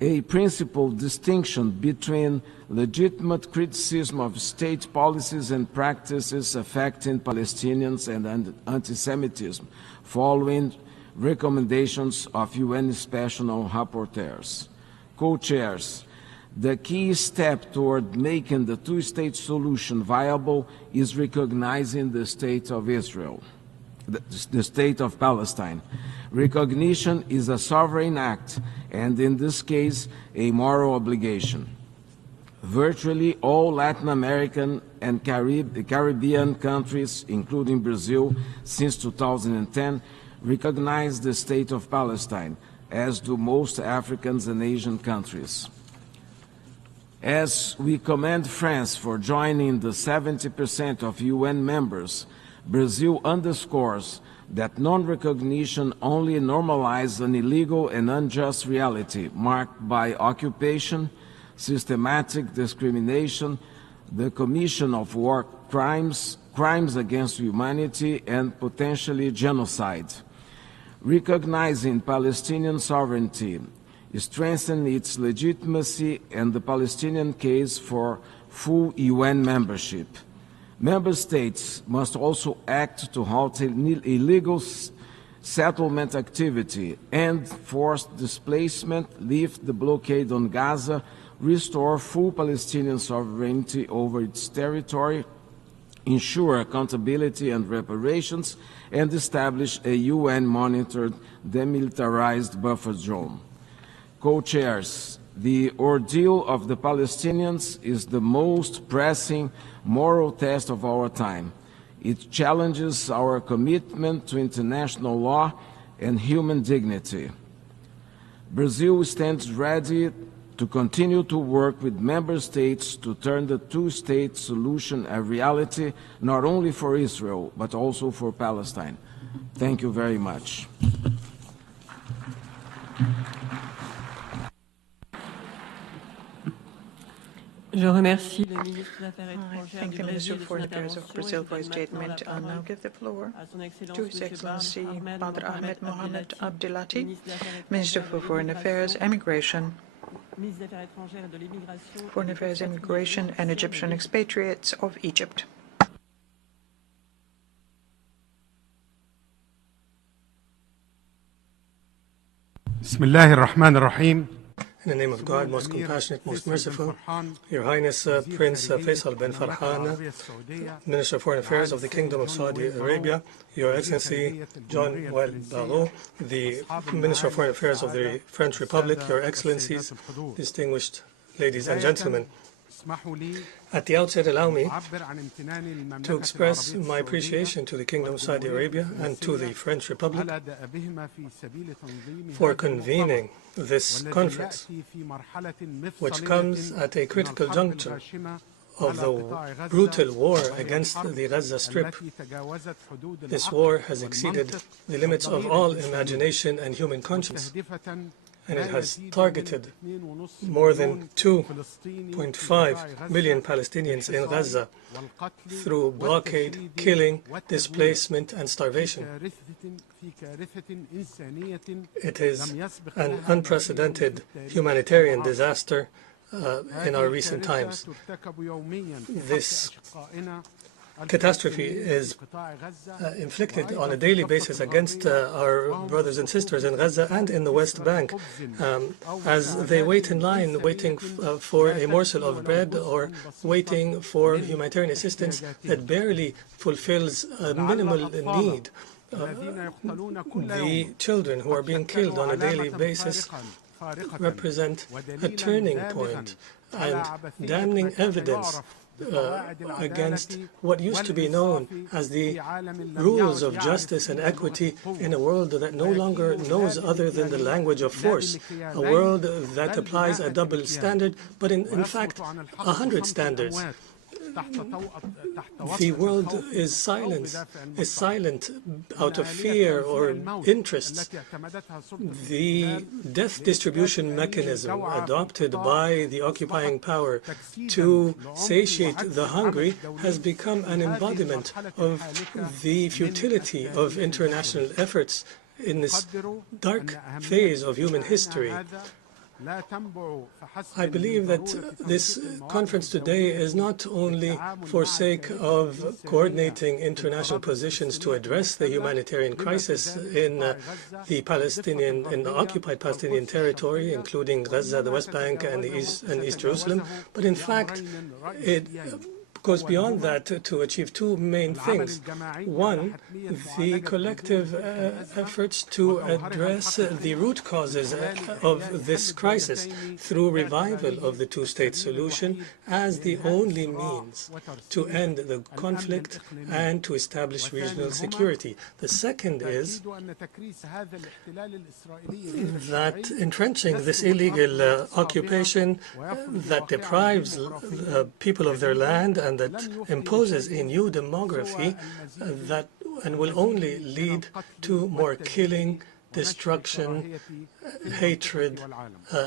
a principled distinction between legitimate criticism of state policies and practices affecting Palestinians and anti-Semitism, following recommendations of UN Special Rapporteurs. Co-chairs, the key step toward making the two-state solution viable is recognizing the state of Israel, the state of Palestine. Recognition is a sovereign act, and in this case, a moral obligation. Virtually all Latin American and Caribbean countries, including Brazil, since 2010, recognize the state of Palestine, as do most African and Asian countries. As we commend France for joining the 70% of UN members, Brazil underscores that non-recognition only normalizes an illegal and unjust reality marked by occupation, systematic discrimination, the commission of war crimes, crimes against humanity, and potentially genocide. Recognizing Palestinian sovereignty strengthens its legitimacy and the Palestinian case for full UN membership. Member States must also act to halt illegal settlement activity, end forced displacement, lift the blockade on Gaza, restore full Palestinian sovereignty over its territory, ensure accountability and reparations, and establish a UN-monitored demilitarized buffer zone. Co-chairs, the ordeal of the Palestinians is the most pressing moral test of our time. It challenges our commitment to international law and human dignity. Brazil stands ready to continue to work with member states to turn the two-state solution a reality, not only for Israel, but also for Palestine. Thank you very much. Je remercie le ministre des Affaires I étrangères thank du the Minister Brésil of Foreign Affairs of Brazil for his statement. I'll now give the floor to His Excellency Badr Ahmed Mohamed Abdelati, Minister for Foreign Affairs, Immigration, Foreign Affairs, Immigration, and Egyptian expatriates of Egypt. بسم الله الرحمن الرحيم. In the name of God, most compassionate, most merciful, Your Highness Prince Faisal bin Farhan, Minister of Foreign Affairs of the Kingdom of Saudi Arabia, Your Excellency John Well Barrot, the Minister of Foreign Affairs of the French Republic, Your Excellencies, distinguished ladies and gentlemen. At the outset, allow me to express my appreciation to the Kingdom of Saudi Arabia and to the French Republic for convening this conference, which comes at a critical juncture of the brutal war against the Gaza Strip. This war has exceeded the limits of all imagination and human conscience, and it has targeted more than 2.5 million Palestinians in Gaza through blockade, killing, displacement, and starvation. It is an unprecedented humanitarian disaster in our recent times. This catastrophe is inflicted on a daily basis against our brothers and sisters in Gaza and in the West Bank as they wait in line, waiting for a morsel of bread or waiting for humanitarian assistance that barely fulfills a minimal need. The children who are being killed on a daily basis represent a turning point and damning evidence against what used to be known as the rules of justice and equity in a world that no longer knows other than the language of force, a world that applies a double standard, but in fact 100 standards. The world is silent out of fear or interests. The death distribution mechanism adopted by the occupying power to satiate the hungry has become an embodiment of the futility of international efforts in this dark phase of human history. I believe that this conference today is not only for sake of coordinating international positions to address the humanitarian crisis in the occupied Palestinian territory, including Gaza, the West Bank, and East Jerusalem, but in fact it goes beyond that to achieve two main things. One, the collective efforts to address the root causes of this crisis through revival of the two-state solution as the only means to end the conflict and to establish regional security. The second is that entrenching this illegal occupation that deprives people of their land and that imposes a new demography and will only lead to more killing, destruction, hatred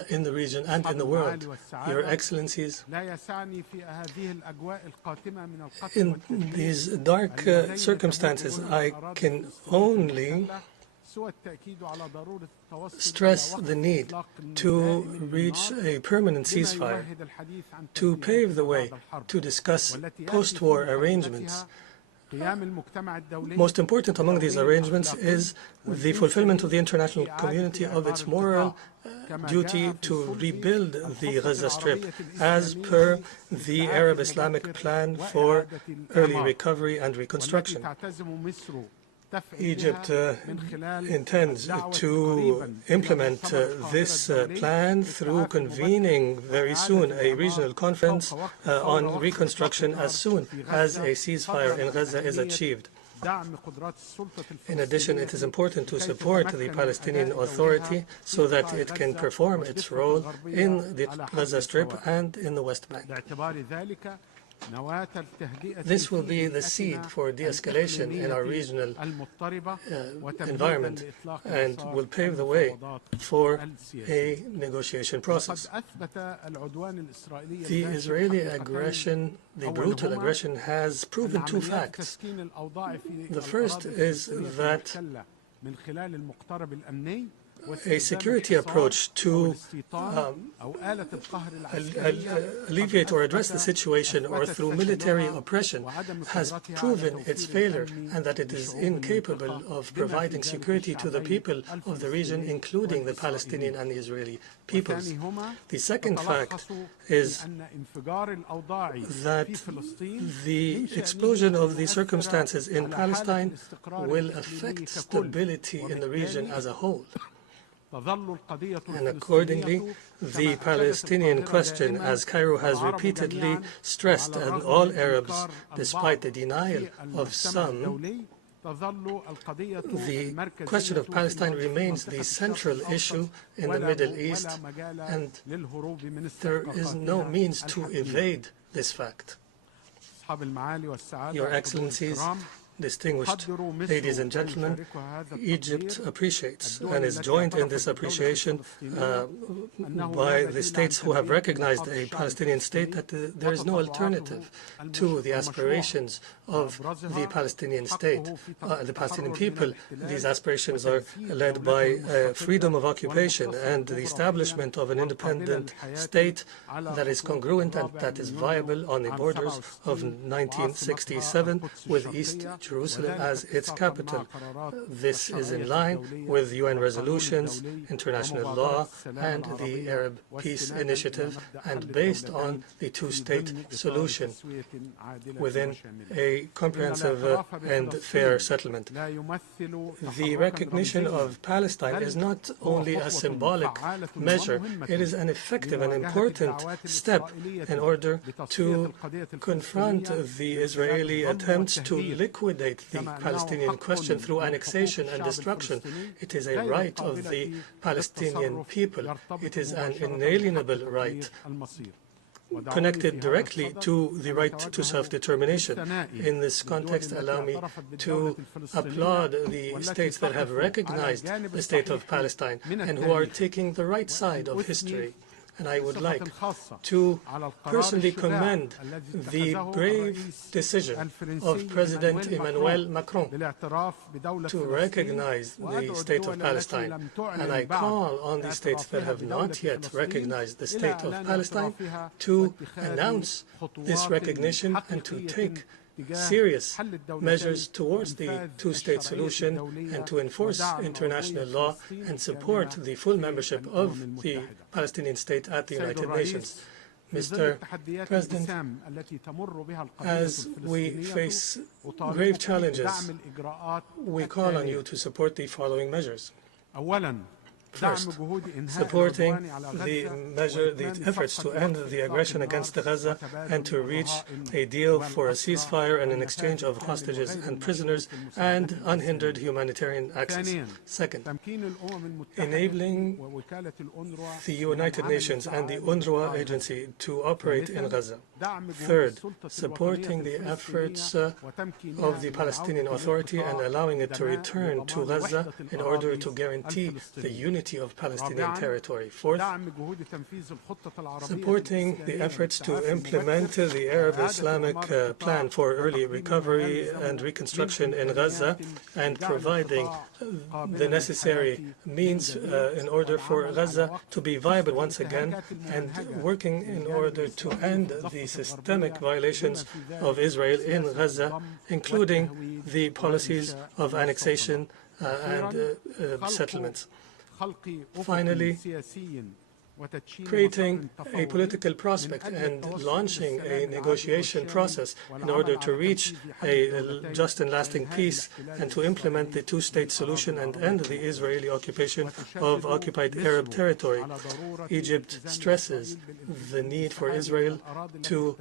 in the region and in the world. Your Excellencies, in these dark circumstances, I can only stress the need to reach a permanent ceasefire, to pave the way to discuss post-war arrangements. Most important among these arrangements is the fulfillment of the international community of its moral duty to rebuild the Gaza Strip as per the Arab Islamic plan for early recovery and reconstruction. Egypt intends to implement this plan through convening very soon a regional conference on reconstruction as soon as a ceasefire in Gaza is achieved. In addition, it is important to support the Palestinian Authority so that it can perform its role in the Gaza Strip and in the West Bank. This will be the seed for de-escalation in our regional environment and will pave the way for a negotiation process. The Israeli aggression, the brutal aggression, has proven two facts. The first is that a security approach to alleviate or address the situation or through military oppression has proven its failure and that it is incapable of providing security to the people of the region, including the Palestinian and the Israeli peoples. The second fact is that the explosion of the circumstances in Palestine will affect stability in the region as a whole. And accordingly, the Palestinian question, as Cairo has repeatedly stressed, and all Arabs, despite the denial of some, the question of Palestine remains the central issue in the Middle East, and there is no means to evade this fact. Your Excellencies, distinguished ladies and gentlemen, Egypt appreciates and is joined in this appreciation by the states who have recognized a Palestinian state that there is no alternative to the aspirations of the Palestinian state, the Palestinian people. These aspirations are led by freedom of occupation and the establishment of an independent state that is congruent and that is viable on the borders of 1967 with East Jerusalem as its capital. This is in line with UN resolutions, international law, and the Arab Peace Initiative, and based on the two-state solution within a comprehensive and fair settlement. The recognition of Palestine is not only a symbolic measure, it is an effective and important step in order to confront the Israeli attempts to liquidate the Palestinian question through annexation and destruction. It is a right of the Palestinian people. It is an inalienable right connected directly to the right to self-determination. In this context, allow me to applaud the states that have recognized the state of Palestine and who are taking the right side of history. And I would like to personally commend the brave decision of President Emmanuel Macron to recognize the state of Palestine. And I call on the states that have not yet recognized the state of Palestine to announce this recognition and to take serious measures towards the two-state solution and to enforce international law and support the full membership of the Palestinian state at the United Nations. Mr. President, as we face grave challenges, we call on you to support the following measures. First, supporting the efforts to end the aggression against Gaza and to reach a deal for a ceasefire and an exchange of hostages and prisoners and unhindered humanitarian access. Second, enabling the United Nations and the UNRWA agency to operate in Gaza. Third, supporting the efforts of the Palestinian Authority and allowing it to return to Gaza in order to guarantee the unity of Palestinian territory. Fourth, supporting the efforts to implement the Arab Islamic plan for early recovery and reconstruction in Gaza and providing the necessary means in order for Gaza to be viable once again and working in order to end the systemic violations of Israel in Gaza, including the policies of annexation and settlements. Finally, creating a political prospect and launching a negotiation process in order to reach a just and lasting peace and to implement the two-state solution and end the Israeli occupation of occupied Arab territory. Egypt stresses the need for Israel to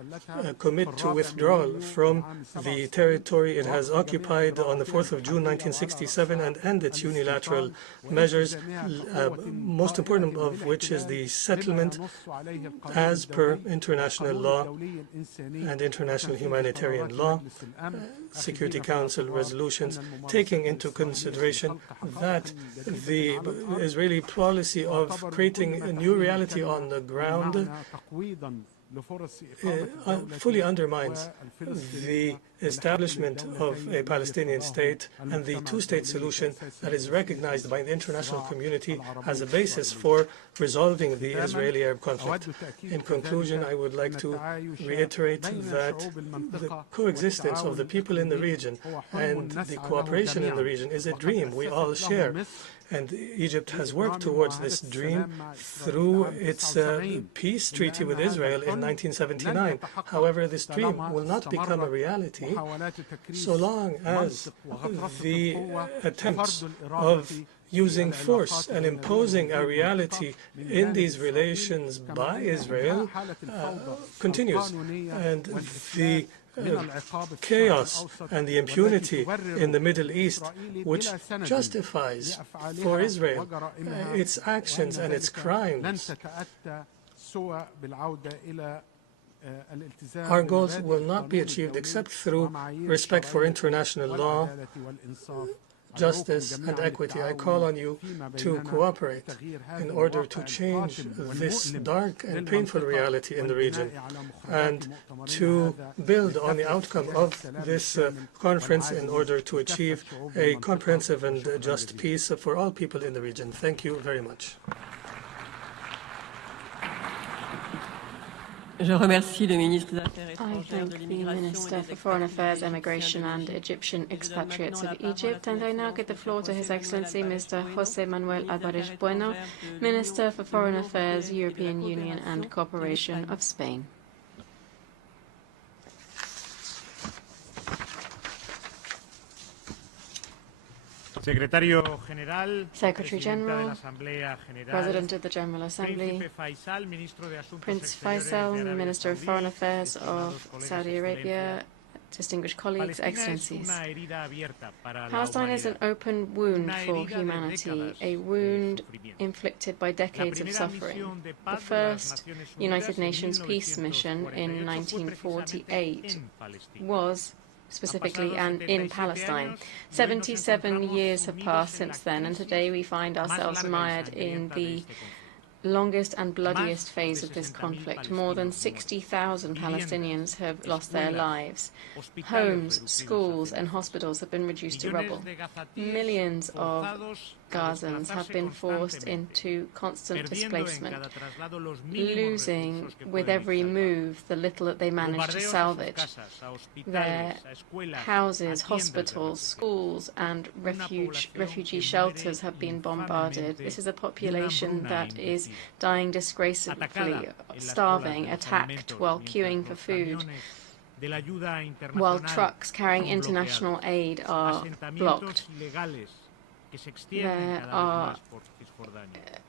commit to withdrawal from the territory it has occupied on the 4th of June 1967 and end its unilateral measures, most important of which is the settlement as per international law and international humanitarian law, Security Council resolutions, taking into consideration that the Israeli policy of creating a new reality on the ground fully undermines the establishment of a Palestinian state and the two-state solution that is recognized by the international community as a basis for resolving the Israeli-Arab conflict. In conclusion, I would like to reiterate that the coexistence of the people in the region and the cooperation in the region is a dream we all share. And Egypt has worked towards this dream through its peace treaty with Israel in 1979. However, this dream will not become a reality so long as the attempts of using force and imposing a reality in these relations by Israel continues. And the chaos and the impunity in the Middle East, which justifies for Israel its actions and its crimes. Our goals will not be achieved except through respect for international law, justice and equity. I call on you to cooperate in order to change this dark and painful reality in the region and to build on the outcome of this conference in order to achieve a comprehensive and just peace for all people in the region. Thank you very much. Je remercie le ministre des Affaires I étrangères thank de the l'immigration Minister for Foreign Affairs, Immigration and Egyptian Expatriates of Egypt, and I now give the floor to His Excellency Mr. José Manuel Álvarez Bueno, Minister for Foreign Affairs, European Union and Cooperation of Spain. Secretary General, President of the General Assembly, Prince Faisal, Minister of Foreign Affairs of Saudi Arabia, distinguished colleagues, excellencies. Palestine is an open wound for humanity, a wound inflicted by decades of suffering. The first United Nations peace mission in 1948 was specifically and in Palestine. 77 years have passed since then, and today we find ourselves mired in the longest and bloodiest phase of this conflict. More than 60,000 Palestinians have lost their lives. Homes, schools and hospitals have been reduced to rubble. Millions of Gazans have been forced into constant displacement, losing with every move the little that they manage to salvage. Their houses, hospitals, schools and refugee shelters have been bombarded. This is a population that is dying disgracefully, starving, attacked while queuing for food, while trucks carrying international aid are blocked. There are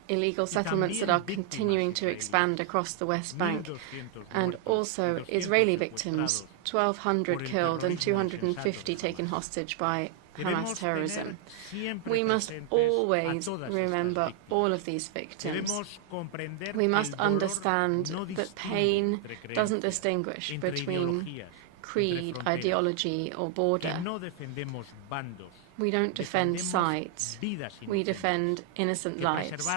illegal settlements that are continuing to expand across the West Bank, and also Israeli victims, 1,200 killed and 250 taken hostage by Hamas terrorism. We must always remember all of these victims. We must understand that pain doesn't distinguish between creed, ideology, or border. We don't defend sides. We defend innocent lives.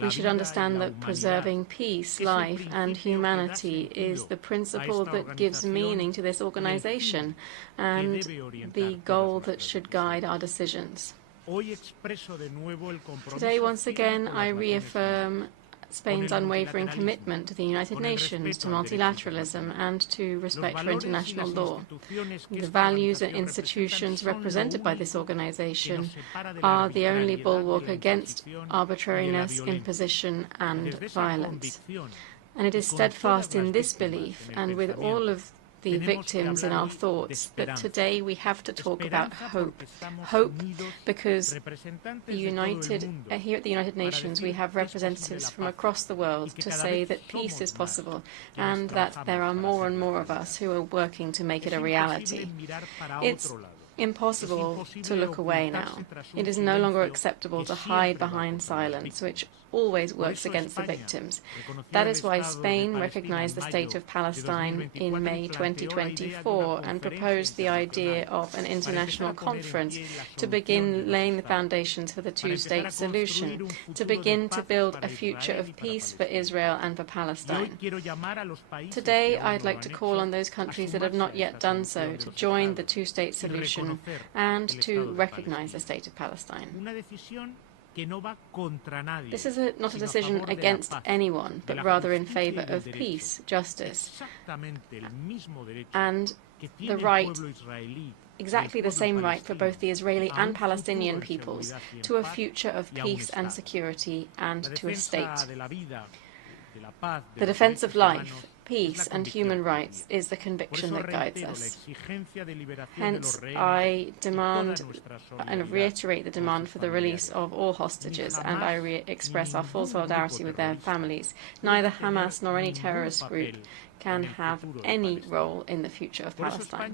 We should understand that preserving peace, life, and humanity is the principle that gives meaning to this organization and the goal that should guide our decisions. Today, once again, I reaffirm Spain's unwavering commitment to the United Nations, to multilateralism, and to respect for international law. The values and institutions represented by this organization are the only bulwark against arbitrariness, imposition, and violence. And it is steadfast in this belief, and with all of the victims in our thoughts, that today we have to talk about hope. Hope because here at the United Nations we have representatives from across the world to say that peace is possible and that there are more and more of us who are working to make it a reality. It's impossible to look away now. It is no longer acceptable to hide behind silence, which always works against the victims. That is why Spain recognized the state of Palestine in May 2024 and proposed the idea of an international conference to begin laying the foundations for the two-state solution, to begin to build a future of peace for Israel and for Palestine. Today, I'd like to call on those countries that have not yet done so to join the two-state solution and to recognize the state of Palestine. This is not a decision against anyone, but rather in favor of peace, justice, and the right, exactly the same right for both the Israeli and Palestinian peoples, to a future of peace and security and to a state. The defense of life, peace and human rights is the conviction that guides us. Hence, I demand and reiterate the demand for the release of all hostages, and I express our full solidarity with their families. Neither Hamas nor any terrorist group can have any role in the future of Palestine.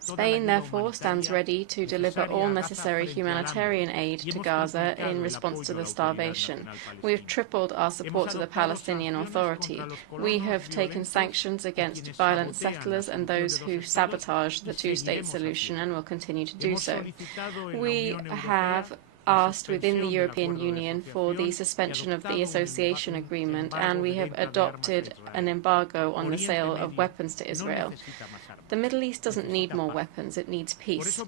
Spain, therefore, stands ready to deliver all necessary humanitarian aid to Gaza in response to the starvation. We have tripled our support to the Palestinian Authority. We have taken sanctions against violent settlers and those who sabotage the two-state solution and will continue to do so. We have asked within the European Union for the suspension of the association agreement, and we have adopted an embargo on the sale of weapons to Israel. The Middle East doesn't need more weapons, it needs peace.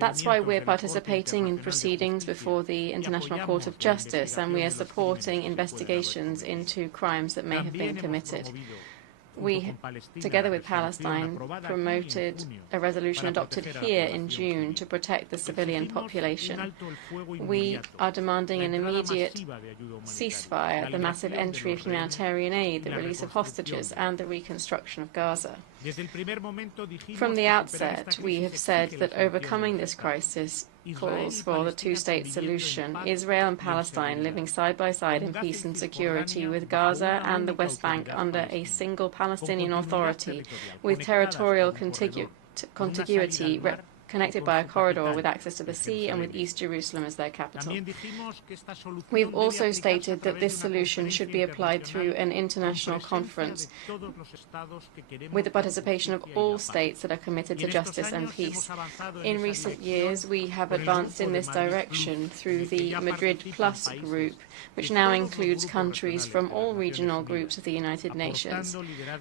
That's why we're participating in proceedings before the International Court of Justice, and we are supporting investigations into crimes that may have been committed. We, together with Palestine, promoted a resolution adopted here in June to protect the civilian population. We are demanding an immediate ceasefire, the massive entry of humanitarian aid, the release of hostages, and the reconstruction of Gaza. From the outset, we have said that overcoming this crisis calls for the two-state solution, Israel and Palestine living side by side in peace and security, with Gaza and the West Bank under a single Palestinian Authority, with territorial contiguity connected by a corridor with access to the sea and with East Jerusalem as their capital. We have also stated that this solution should be applied through an international conference with the participation of all states that are committed to justice and peace. In recent years, we have advanced in this direction through the Madrid Plus group, which now includes countries from all regional groups of the United Nations,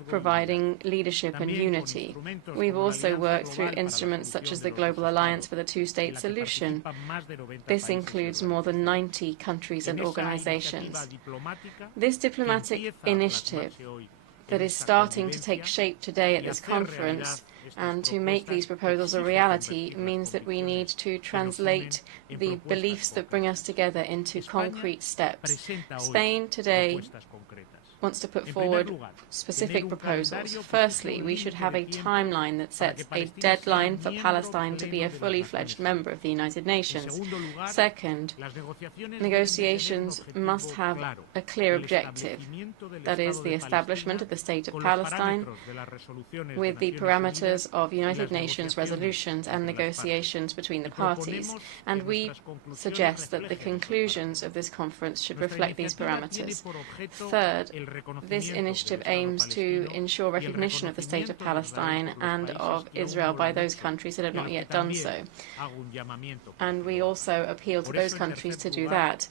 providing leadership and unity. We've also worked through instruments such as the Global Alliance for the Two-State Solution. This includes more than 90 countries and organizations. This diplomatic initiative that is starting to take shape today at this conference, and to make these proposals a reality means that we need to translate the beliefs that bring us together into concrete steps. Spain today wants to put forward specific proposals. Firstly, we should have a timeline that sets a deadline for Palestine to be a fully fledged member of the United Nations. Second, negotiations must have a clear objective, that is, the establishment of the State of Palestine with the parameters of United Nations resolutions and negotiations between the parties. And we suggest that the conclusions of this conference should reflect these parameters. Third, this initiative aims to ensure recognition of the State of Palestine and of Israel by those countries that have not yet done so. And we also appeal to those countries to do that.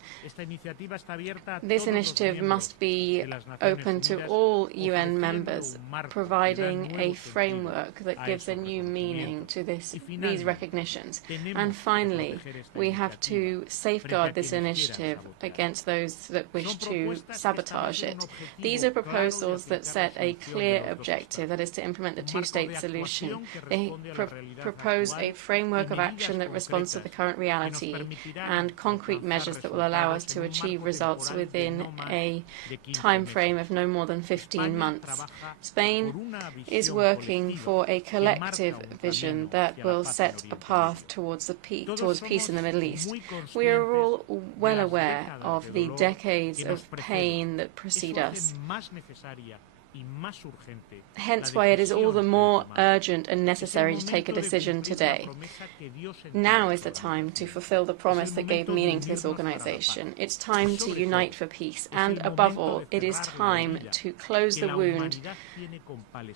This initiative must be open to all UN members, providing a framework that gives a new meaning to these recognitions. And finally, we have to safeguard this initiative against those that wish to sabotage it. These are proposals that set a clear objective, that is to implement the two-state solution. They propose a framework of action that responds to the current reality and concrete measures that will allow us to achieve results within a time frame of no more than 15 months. Spain is working for a collective vision that will set a path towards peace in the Middle East. We are all well aware of the decades of pain that precede us. Hence why it is all the more urgent and necessary to take a decision today. Now is the time to fulfill the promise that gave meaning to this organization. It's time to unite for peace, and above all, it is time to close the wound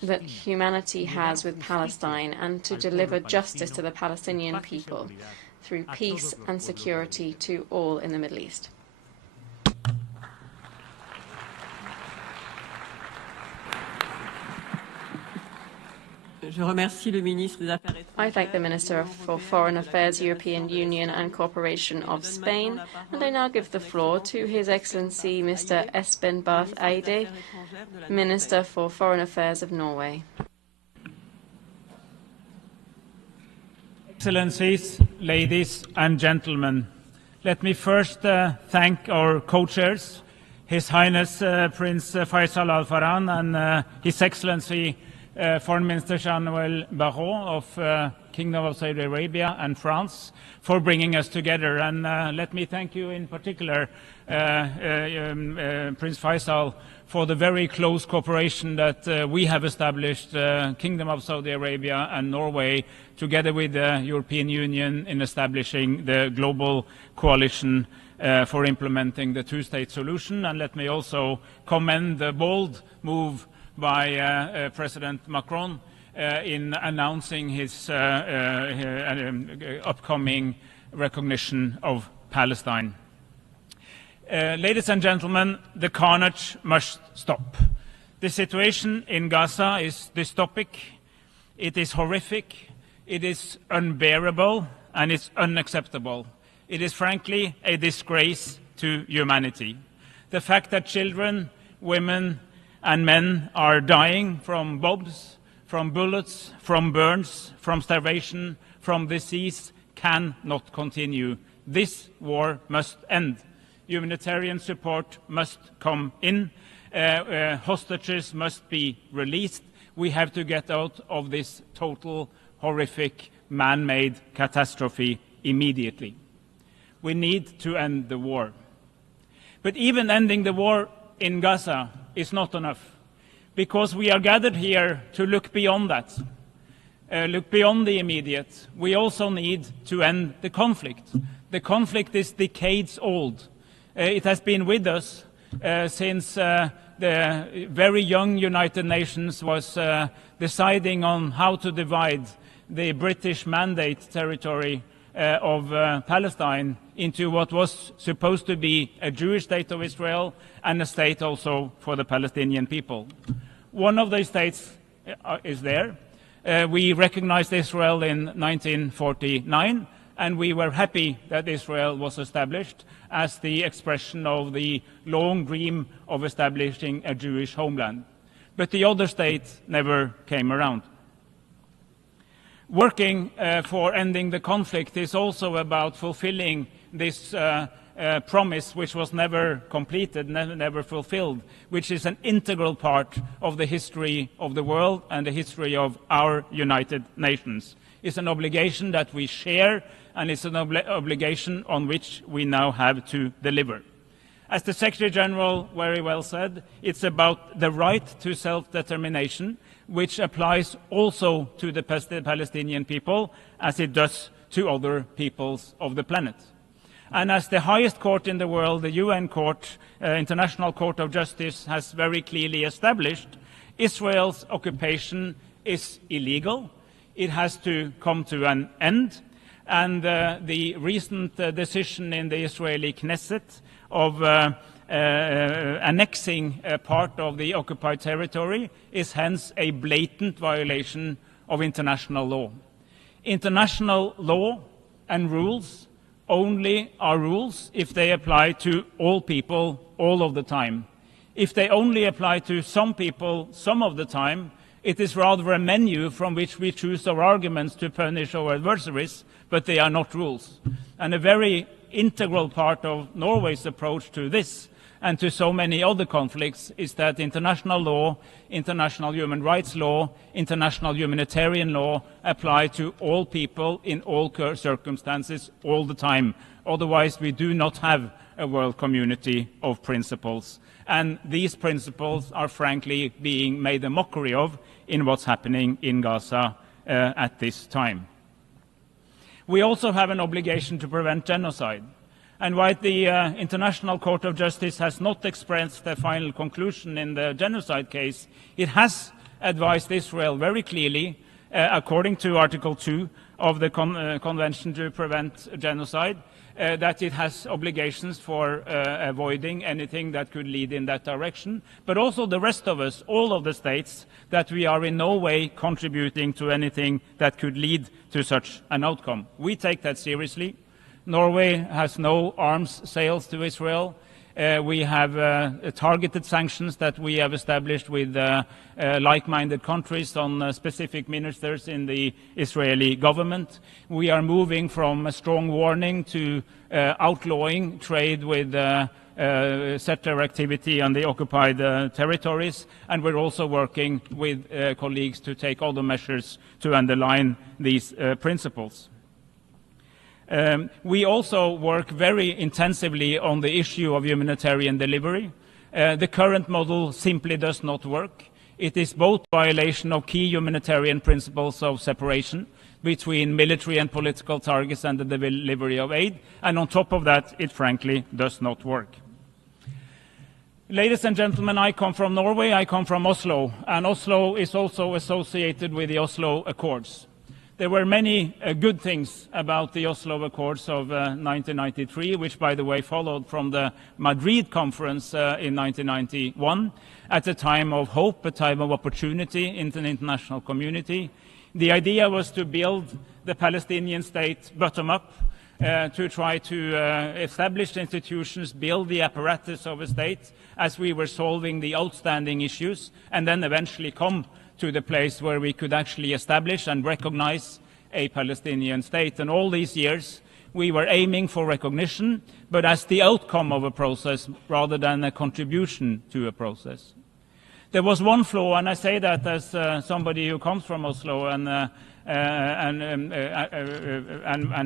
that humanity has with Palestine and to deliver justice to the Palestinian people through peace and security to all in the Middle East. I thank the Minister for Foreign Affairs, European Union and Cooperation of Spain, and I now give the floor to His Excellency Mr. Espen Barth Eide, Minister for Foreign Affairs of Norway. Excellencies, ladies and gentlemen, let me first thank our co-chairs, His Highness Prince Faisal Al Farhan and His Excellency Foreign Minister Jean-Noël Barrot of Kingdom of Saudi Arabia and France for bringing us together. And let me thank you in particular, Prince Faisal, for the very close cooperation that we have established, Kingdom of Saudi Arabia and Norway, together with the European Union in establishing the global coalition for implementing the two-state solution. And let me also commend the bold move by President Macron in announcing his upcoming recognition of Palestine. Ladies and gentlemen, the carnage must stop. The situation in Gaza is dystopic, it is horrific, it is unbearable, and it's unacceptable. It is frankly a disgrace to humanity. The fact that children, women, and men are dying from bombs, from bullets, from burns, from starvation, from disease cannot continue. This war must end. Humanitarian support must come in. Hostages must be released. We have to get out of this total, horrific, man-made catastrophe immediately. We need to end the war. But even ending the war in Gaza is not enough, because we are gathered here to look beyond that, look beyond the immediate. We also need to end the conflict. The conflict is decades old. It has been with us since the very young United Nations was deciding on how to divide the British Mandate territory of Palestine into what was supposed to be a Jewish state of Israel and a state also for the Palestinian people. One of those states is there. We recognized Israel in 1949, and we were happy that Israel was established as the expression of the long dream of establishing a Jewish homeland. but the other states never came around. Working for ending the conflict is also about fulfilling this promise, which was never completed, never fulfilled, which is an integral part of the history of the world and the history of our United Nations. It's an obligation that we share, and it's an obligation on which we now have to deliver. As the Secretary General very well said, it's about the right to self-determination, which applies also to the Palestinian people, as it does to other peoples of the planet. And as the highest court in the world, the UN Court, International Court of Justice, has very clearly established, Israel's occupation is illegal. It has to come to an end. And the recent decision in the Israeli Knesset of annexing part of the occupied territory is hence a blatant violation of international law. International law and rules only are rules if they apply to all people all of the time. If they only apply to some people some of the time, it is rather a menu from which we choose our arguments to punish our adversaries, but they are not rules. And a very integral part of Norway's approach to this and to so many other conflicts is that international law, international human rights law, international humanitarian law apply to all people in all circumstances all the time. Otherwise, we do not have a world community of principles. And these principles are frankly being made a mockery of in what's happening in Gaza at this time. We also have an obligation to prevent genocide. And while the International Court of Justice has not expressed a final conclusion in the genocide case, it has advised Israel very clearly, according to Article 2 of the Convention to Prevent Genocide, that it has obligations for avoiding anything that could lead in that direction, but also the rest of us, all of the states, that we are in no way contributing to anything that could lead to such an outcome. We take that seriously. Norway has no arms sales to Israel. We have targeted sanctions that we have established with like-minded countries on specific ministers in the Israeli government. We are moving from a strong warning to outlawing trade with settler activity on the occupied territories, and we're also working with colleagues to take other measures to underline these principles. We also work very intensively on the issue of humanitarian delivery. The current model simply does not work. It is both a violation of key humanitarian principles of separation between military and political targets and the delivery of aid, and on top of that, it frankly does not work. Ladies and gentlemen, I come from Norway, I come from Oslo, and Oslo is also associated with the Oslo Accords. There were many good things about the Oslo Accords of 1993, which, by the way, followed from the Madrid conference in 1991, at a time of hope, a time of opportunity in the international community. The idea was to build the Palestinian state bottom-up, to try to establish institutions, build the apparatus of a state as we were solving the outstanding issues, and then eventually come to the place where we could actually establish and recognize a Palestinian state. And all these years, we were aiming for recognition, but as the outcome of a process rather than a contribution to a process. There was one flaw, and I say that as somebody who comes from Oslo and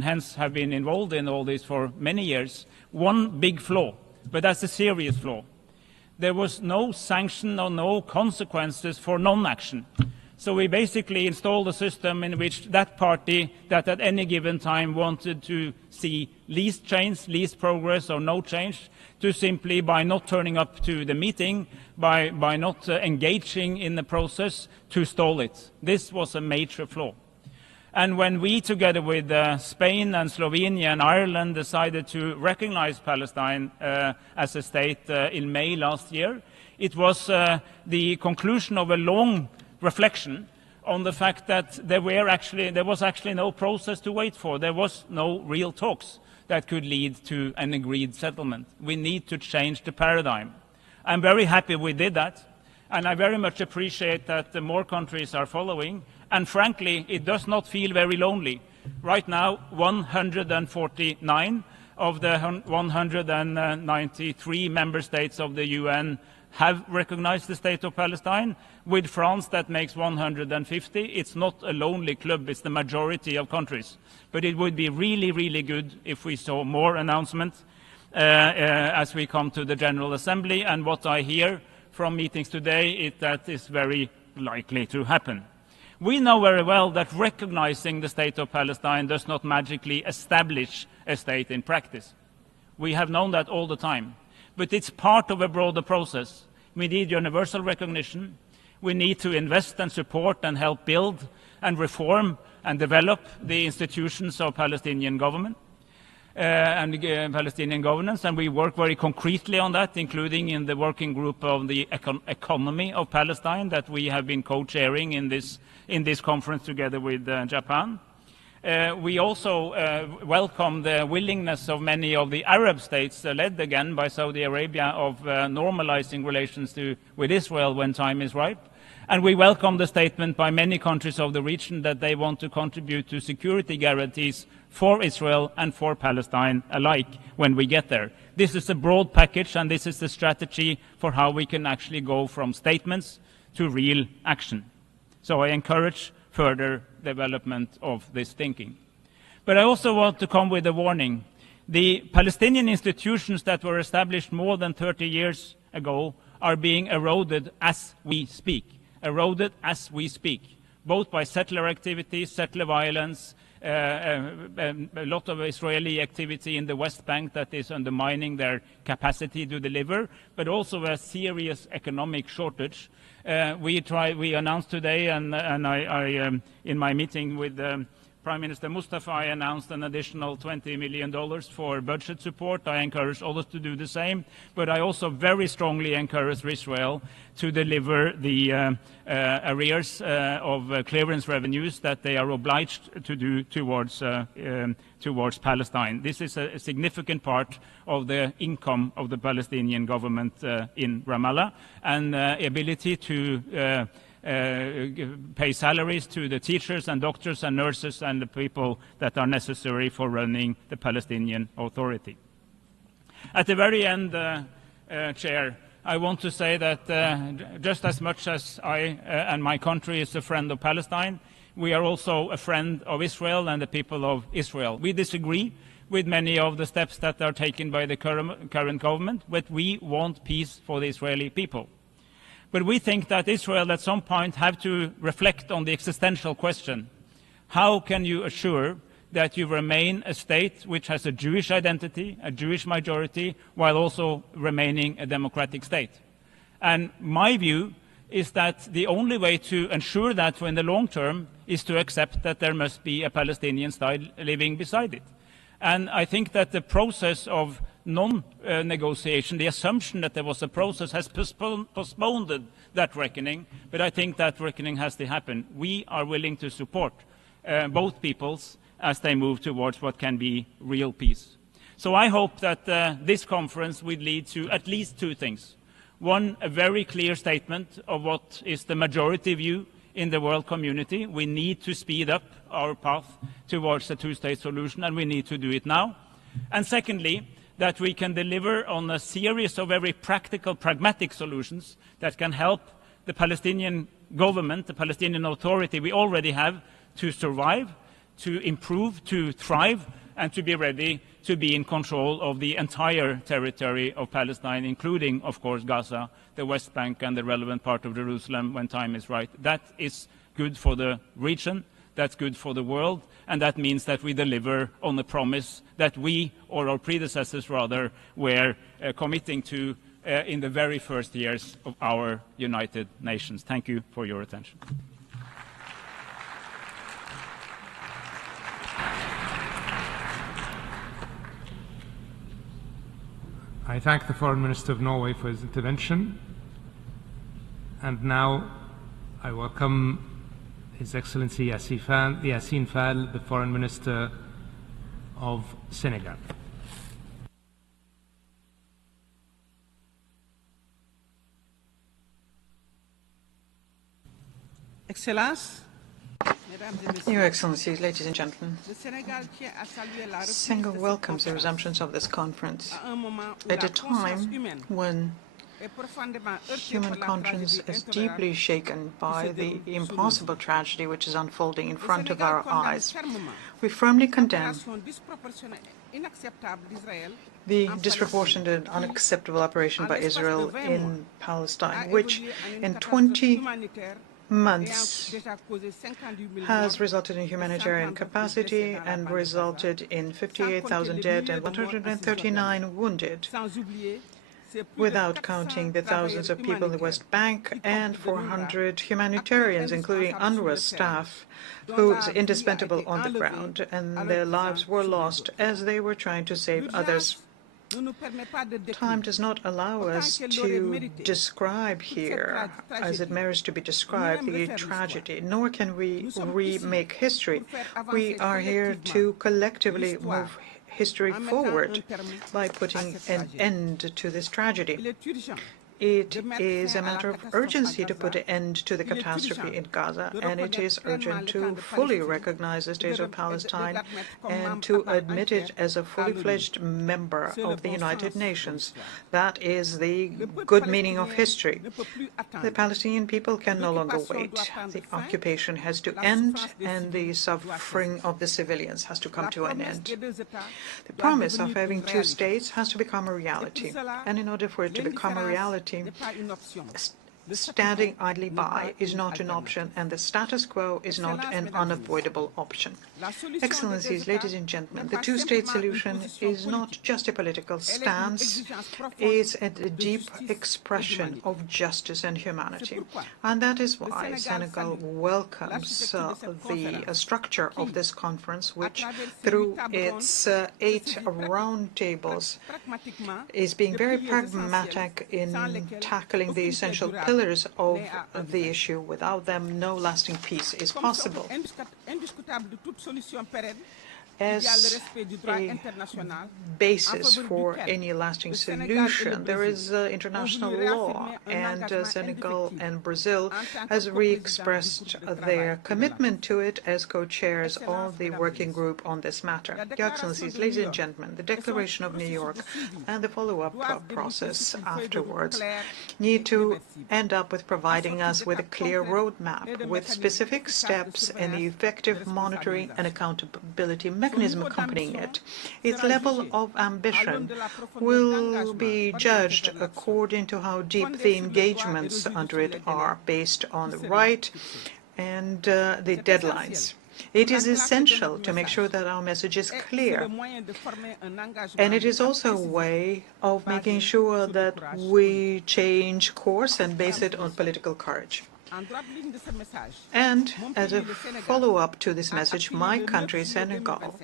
hence have been involved in all this for many years. One big flaw, but that's a serious flaw. There was no sanction or no consequences for non-action. So we basically installed a system in which that party that at any given time wanted to see least change, least progress or no change, to simply by not turning up to the meeting, by not engaging in the process, to stall it. This was a major flaw. And when we, together with Spain and Slovenia and Ireland, decided to recognize Palestine as a state in May last year, it was the conclusion of a long reflection on the fact that there was actually no process to wait for. There was no real talks that could lead to an agreed settlement. We need to change the paradigm. I'm very happy we did that. And I very much appreciate that more countries are following. And frankly, it does not feel very lonely. Right now, 149 of the 193 member states of the UN have recognized the state of Palestine. With France, that makes 150. It's not a lonely club, it's the majority of countries. But it would be really, really good if we saw more announcements as we come to the General Assembly. And what I hear from meetings today is that is very likely to happen. We know very well that recognizing the state of Palestine does not magically establish a state in practice. We have known that all the time. But it's part of a broader process. We need universal recognition. We need to invest and support and help build and reform and develop the institutions of Palestinian government and Palestinian governance. And we work very concretely on that, including in the working group of the economy of Palestine that we have been co-chairing in this conference together with Japan. We also welcome the willingness of many of the Arab states, led again by Saudi Arabia, of normalizing relations with Israel when time is ripe. And we welcome the statement by many countries of the region that they want to contribute to security guarantees for Israel and for Palestine alike when we get there. This is a broad package, and this is the strategy for how we can actually go from statements to real action. So I encourage further development of this thinking. But I also want to come with a warning. The Palestinian institutions that were established more than 30 years ago are being eroded as we speak, both by settler activities, settler violence, a lot of Israeli activity in the West Bank that is undermining their capacity to deliver, but also a serious economic shortage. We announced today, and I in my meeting with Prime Minister Mustafa, I announced an additional $20 million for budget support. I encourage others to do the same, but I also very strongly encourage Israel to deliver the arrears of clearance revenues that they are obliged to do towards Palestine. This is a significant part of the income of the Palestinian government in Ramallah, and ability to pay salaries to the teachers and doctors and nurses and the people that are necessary for running the Palestinian Authority. At the very end, Chair, I want to say that just as much as I and my country is a friend of Palestine, we are also a friend of Israel and the people of Israel. We disagree with many of the steps that are taken by the current government, but we want peace for the Israeli people. But we think that Israel at some point have to reflect on the existential question: how can you assure that you remain a state which has a Jewish identity, a Jewish majority, while also remaining a democratic state? And my view is that the only way to ensure that in the long term is to accept that there must be a Palestinian state living beside it. And I think that the process of non-negotiation, the assumption that there was a process, has postponed that reckoning, but I think that reckoning has to happen. We are willing to support both peoples as they move towards what can be real peace. So I hope that this conference will lead to at least two things. One, a very clear statement of what is the majority view in the world community. We need to speed up our path towards a two-state solution, and we need to do it now. And secondly, that we can deliver on a series of very practical, pragmatic solutions that can help the Palestinian government, the Palestinian Authority we already have, to survive, to improve, to thrive, and to be ready to be in control of the entire territory of Palestine, including, of course, Gaza, the West Bank, and the relevant part of Jerusalem when time is right. That is good for the region, that's good for the world, and that means that we deliver on the promise that we, or our predecessors rather, were committing to in the very first years of our United Nations. Thank you for your attention. I thank the Foreign Minister of Norway for his intervention. And now I welcome His Excellency Yassine Fall, the Foreign Minister of Senegal. Excellences, Your Excellencies, ladies and gentlemen, Senegal welcomes the resumption of this conference at a time when human conscience is deeply shaken by the impossible tragedy which is unfolding in front of our eyes. We firmly condemn the disproportionate and unacceptable operation by Israel in Palestine, which in 20 months has resulted in humanitarian capacity and resulted in 58,000 dead and 139 wounded, without counting the thousands of people in the West Bank and 400 humanitarians, including UNRWA staff, who is indispensable on the ground, and their lives were lost as they were trying to save others. Time does not allow us to describe here, as it merits to be described, the tragedy, nor can we remake history. We are here to collectively move history forward by putting an end to this tragedy. It is a matter of urgency to put an end to the catastrophe in Gaza, and it is urgent to fully recognize the state of Palestine and to admit it as a fully-fledged member of the United Nations. That is the good meaning of history. The Palestinian people can no longer wait. The occupation has to end, and the suffering of the civilians has to come to an end. The promise of having two states has to become a reality, and in order for it to become a reality, standing idly by is not an option, and the status quo is not an unavoidable option. Excellencies, ladies and gentlemen, the two-state solution is not just a political stance, it's a deep expression of justice and humanity. And that is why Senegal welcomes the structure of this conference, which, through its 8 roundtables, is being very pragmatic in tackling the essential pillars of the issue. Without them, no lasting peace is possible. As a basis for any lasting solution, there is international law, and Senegal and Brazil has re-expressed their commitment to it as co-chairs of the working group on this matter. Your Excellencies, ladies and gentlemen, the Declaration of New York and the follow-up process afterwards need to end up with providing us with a clear roadmap with specific steps and the effective monitoring and accountability mechanism accompanying it. Its level of ambition will be judged according to how deep the engagements under it are, based on the right and the deadlines. It is essential to make sure that our message is clear, and it is also a way of making sure that we change course and base it on political courage. And as a follow-up to this message, my country, Senegal,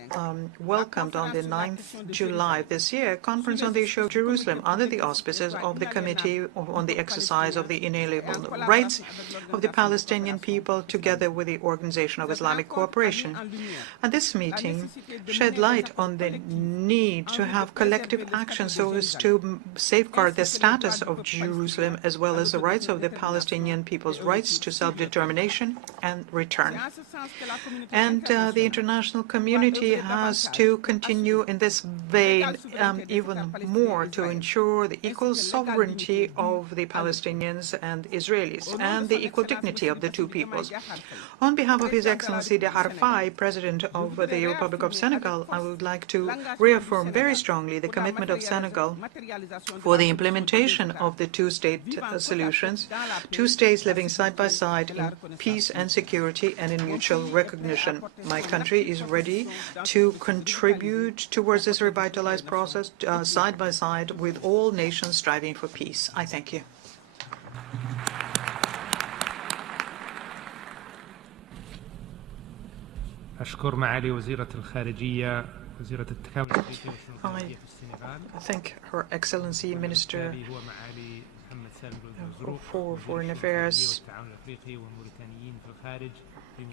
welcomed on the 9th July this year a conference on the issue of Jerusalem under the auspices of the Committee on the Exercise of the Inalienable Rights of the Palestinian People, together with the Organization of Islamic Cooperation. And this meeting shed light on the need to have collective action so as to safeguard the status of Jerusalem as well as the rights of the Palestinian people's rights to self-determination and return. And the international community has to continue in this vein even more to ensure the equal sovereignty of the Palestinians and Israelis and the equal dignity of the two peoples. On behalf of His Excellency the Harfai, President of the Republic of Senegal, I would like to reaffirm very strongly the commitment of Senegal for the implementation of the two-state solutions, two states living side by side in peace and security and in mutual recognition. My country is ready to contribute towards this revitalized process side by side with all nations striving for peace. I thank you. أشكر معالي وزيرة الخارجية وزيرة التكامل الأفريقي والشؤون الخارجية في السنغال. I thank Her Excellency Minister for Foreign Affairs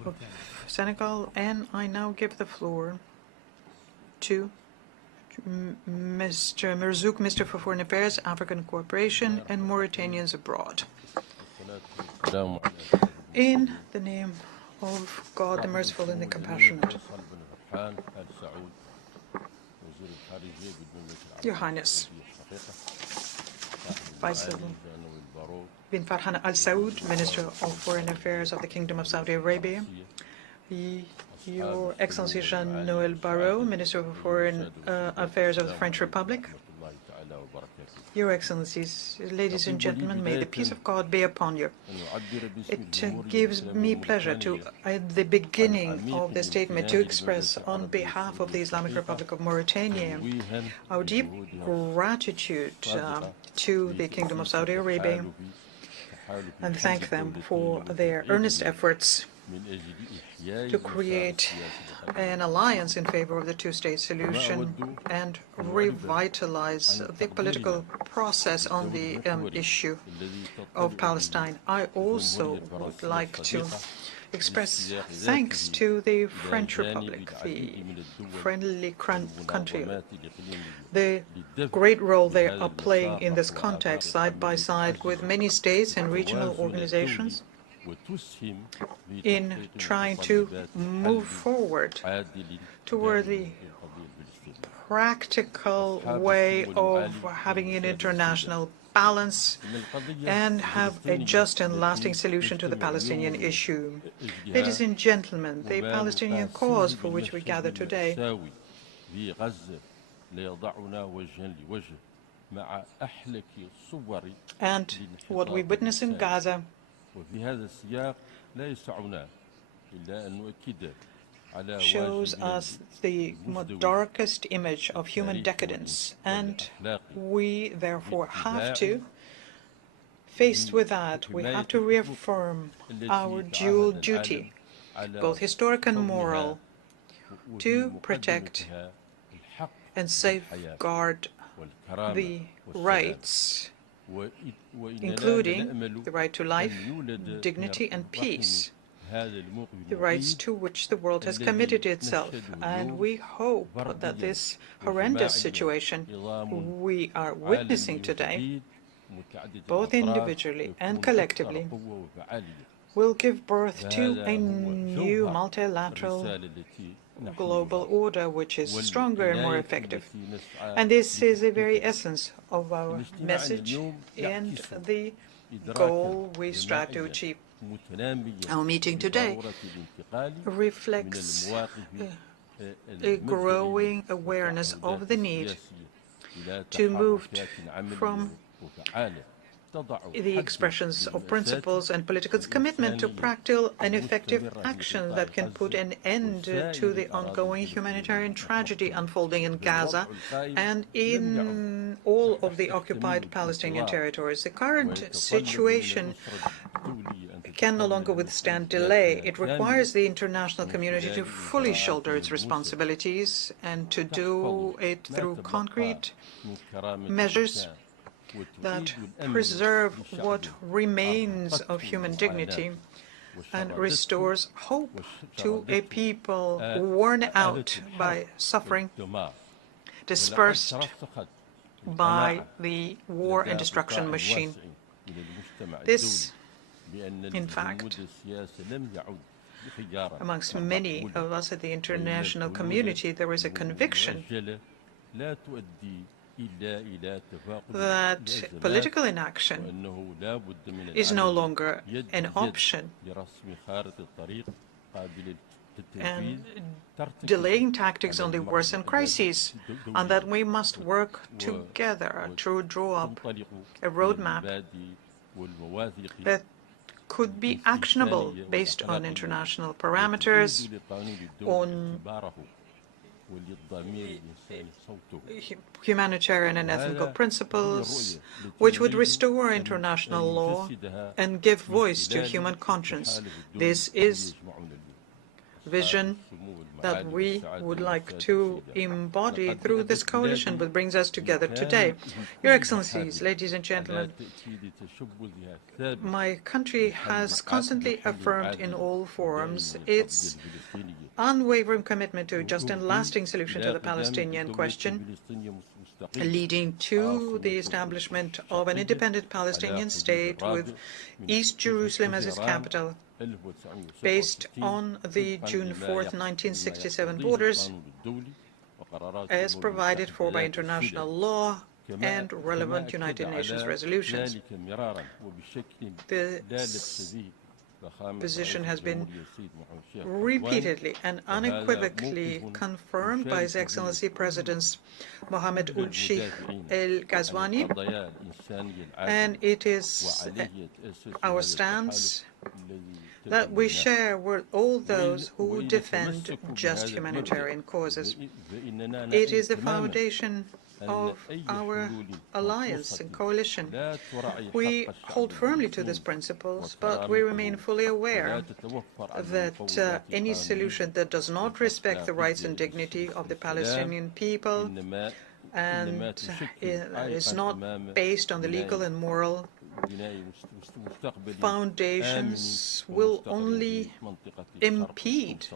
of Senegal, and I now give the floor to Mr. Merzouk, Minister for Foreign Affairs, African Cooperation, and Mauritanians Abroad. In the name of God, the merciful and the compassionate. Your Highness, Faisal bin Farhan Al Saud, Minister of Foreign Affairs of the Kingdom of Saudi Arabia, Your Excellency Jean-Noël Barrot, Minister of Foreign Affairs of the French Republic, Your Excellencies, ladies and gentlemen, may the peace of God be upon you. It gives me pleasure to, at the beginning of the statement, to express on behalf of the Islamic Republic of Mauritania our deep gratitude to the Kingdom of Saudi Arabia and thank them for their earnest efforts to create an alliance in favor of the two-state solution and revitalize the political process on the issue of Palestine. I also would like to express thanks to the French Republic, the friendly country, the great role they are playing in this context, side by side with many states and regional organizations, in trying to move forward toward the practical way of having an international balance and have a just and lasting solution to the Palestinian issue. Ladies and gentlemen, the Palestinian cause for which we gather today and what we witness in Gaza shows us the darkest image of human decadence, and we therefore have to, faced with that, we have to reaffirm our dual duty, both historic and moral, to protect and safeguard the rights, including the right to life, dignity, and peace, the rights to which the world has committed itself. And we hope that this horrendous situation we are witnessing today, both individually and collectively, will give birth to a new multilateral global order which is stronger and more effective. And this is the very essence of our message and the goal we strive to achieve. Our meeting today reflects a growing awareness of the need to move from the expressions of principles and political commitment to practical and effective action that can put an end to the ongoing humanitarian tragedy unfolding in Gaza and in all of the occupied Palestinian territories. The current situation can no longer withstand delay. It requires the international community to fully shoulder its responsibilities and to do it through concrete measures that preserve what remains of human dignity and restores hope to a people worn out by suffering, dispersed by the war and destruction machine. This, in fact, amongst many of us at the international community, there is a conviction that political inaction is no longer an option, and delaying tactics only worsen crises, and that we must work together to draw up a roadmap that could be actionable based on international parameters, on humanitarian and ethical principles, which would restore international law and give voice to human conscience. This is vision that we would like to embody through this coalition that brings us together today. Your Excellencies, ladies and gentlemen, my country has constantly affirmed in all forums its unwavering commitment to a just and lasting solution to the Palestinian question, leading to the establishment of an independent Palestinian state with East Jerusalem as its capital based on the June 4th, 1967 borders as provided for by international law and relevant United Nations resolutions. This position has been repeatedly and unequivocally confirmed by His Excellency Presidents Mohammed Ould-Sheikh El Ghazouani, and it is our stance that we share with all those who defend just humanitarian causes. It is the foundation of our alliance and coalition. We hold firmly to these principles, but we remain fully aware that any solution that does not respect the rights and dignity of the Palestinian people and is not based on the legal and moral foundations will only impede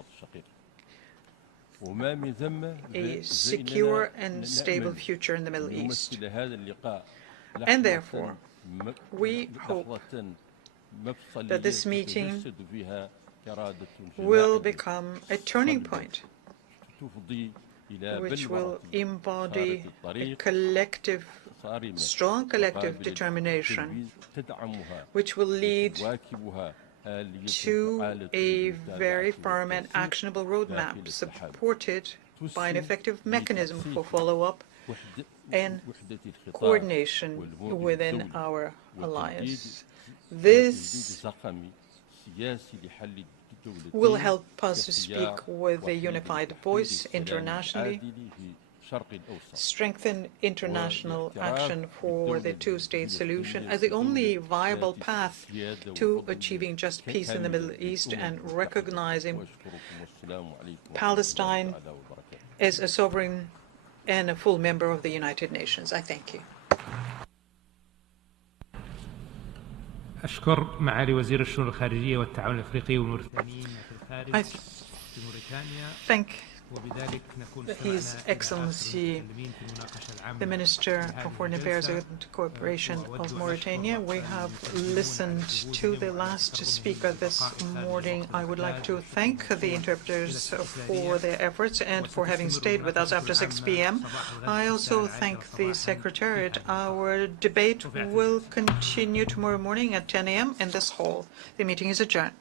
a secure and stable future in the Middle East. And therefore, we hope that this meeting will become a turning point, which will embody a collective, strong collective determination, which will lead to a very firm and actionable roadmap supported by an effective mechanism for follow-up and coordination within our alliance. This will help us to speak with a unified voice internationally, strengthen international action for the two-state solution as the only viable path to achieving just peace in the Middle East, and recognizing Palestine as a sovereign and a full member of the United Nations. I thank you. أشكر معالي وزير الشؤون الخارجية والتعاون الأفريقي والموريتانيين في الخارج في موريتانيا. His Excellency, the Minister of Foreign Affairs and Cooperation of Mauritania. We have listened to the last speaker this morning. I would like to thank the interpreters for their efforts and for having stayed with us after 6 p.m. I also thank the Secretariat. Our debate will continue tomorrow morning at 10 a.m. in this hall. The meeting is adjourned.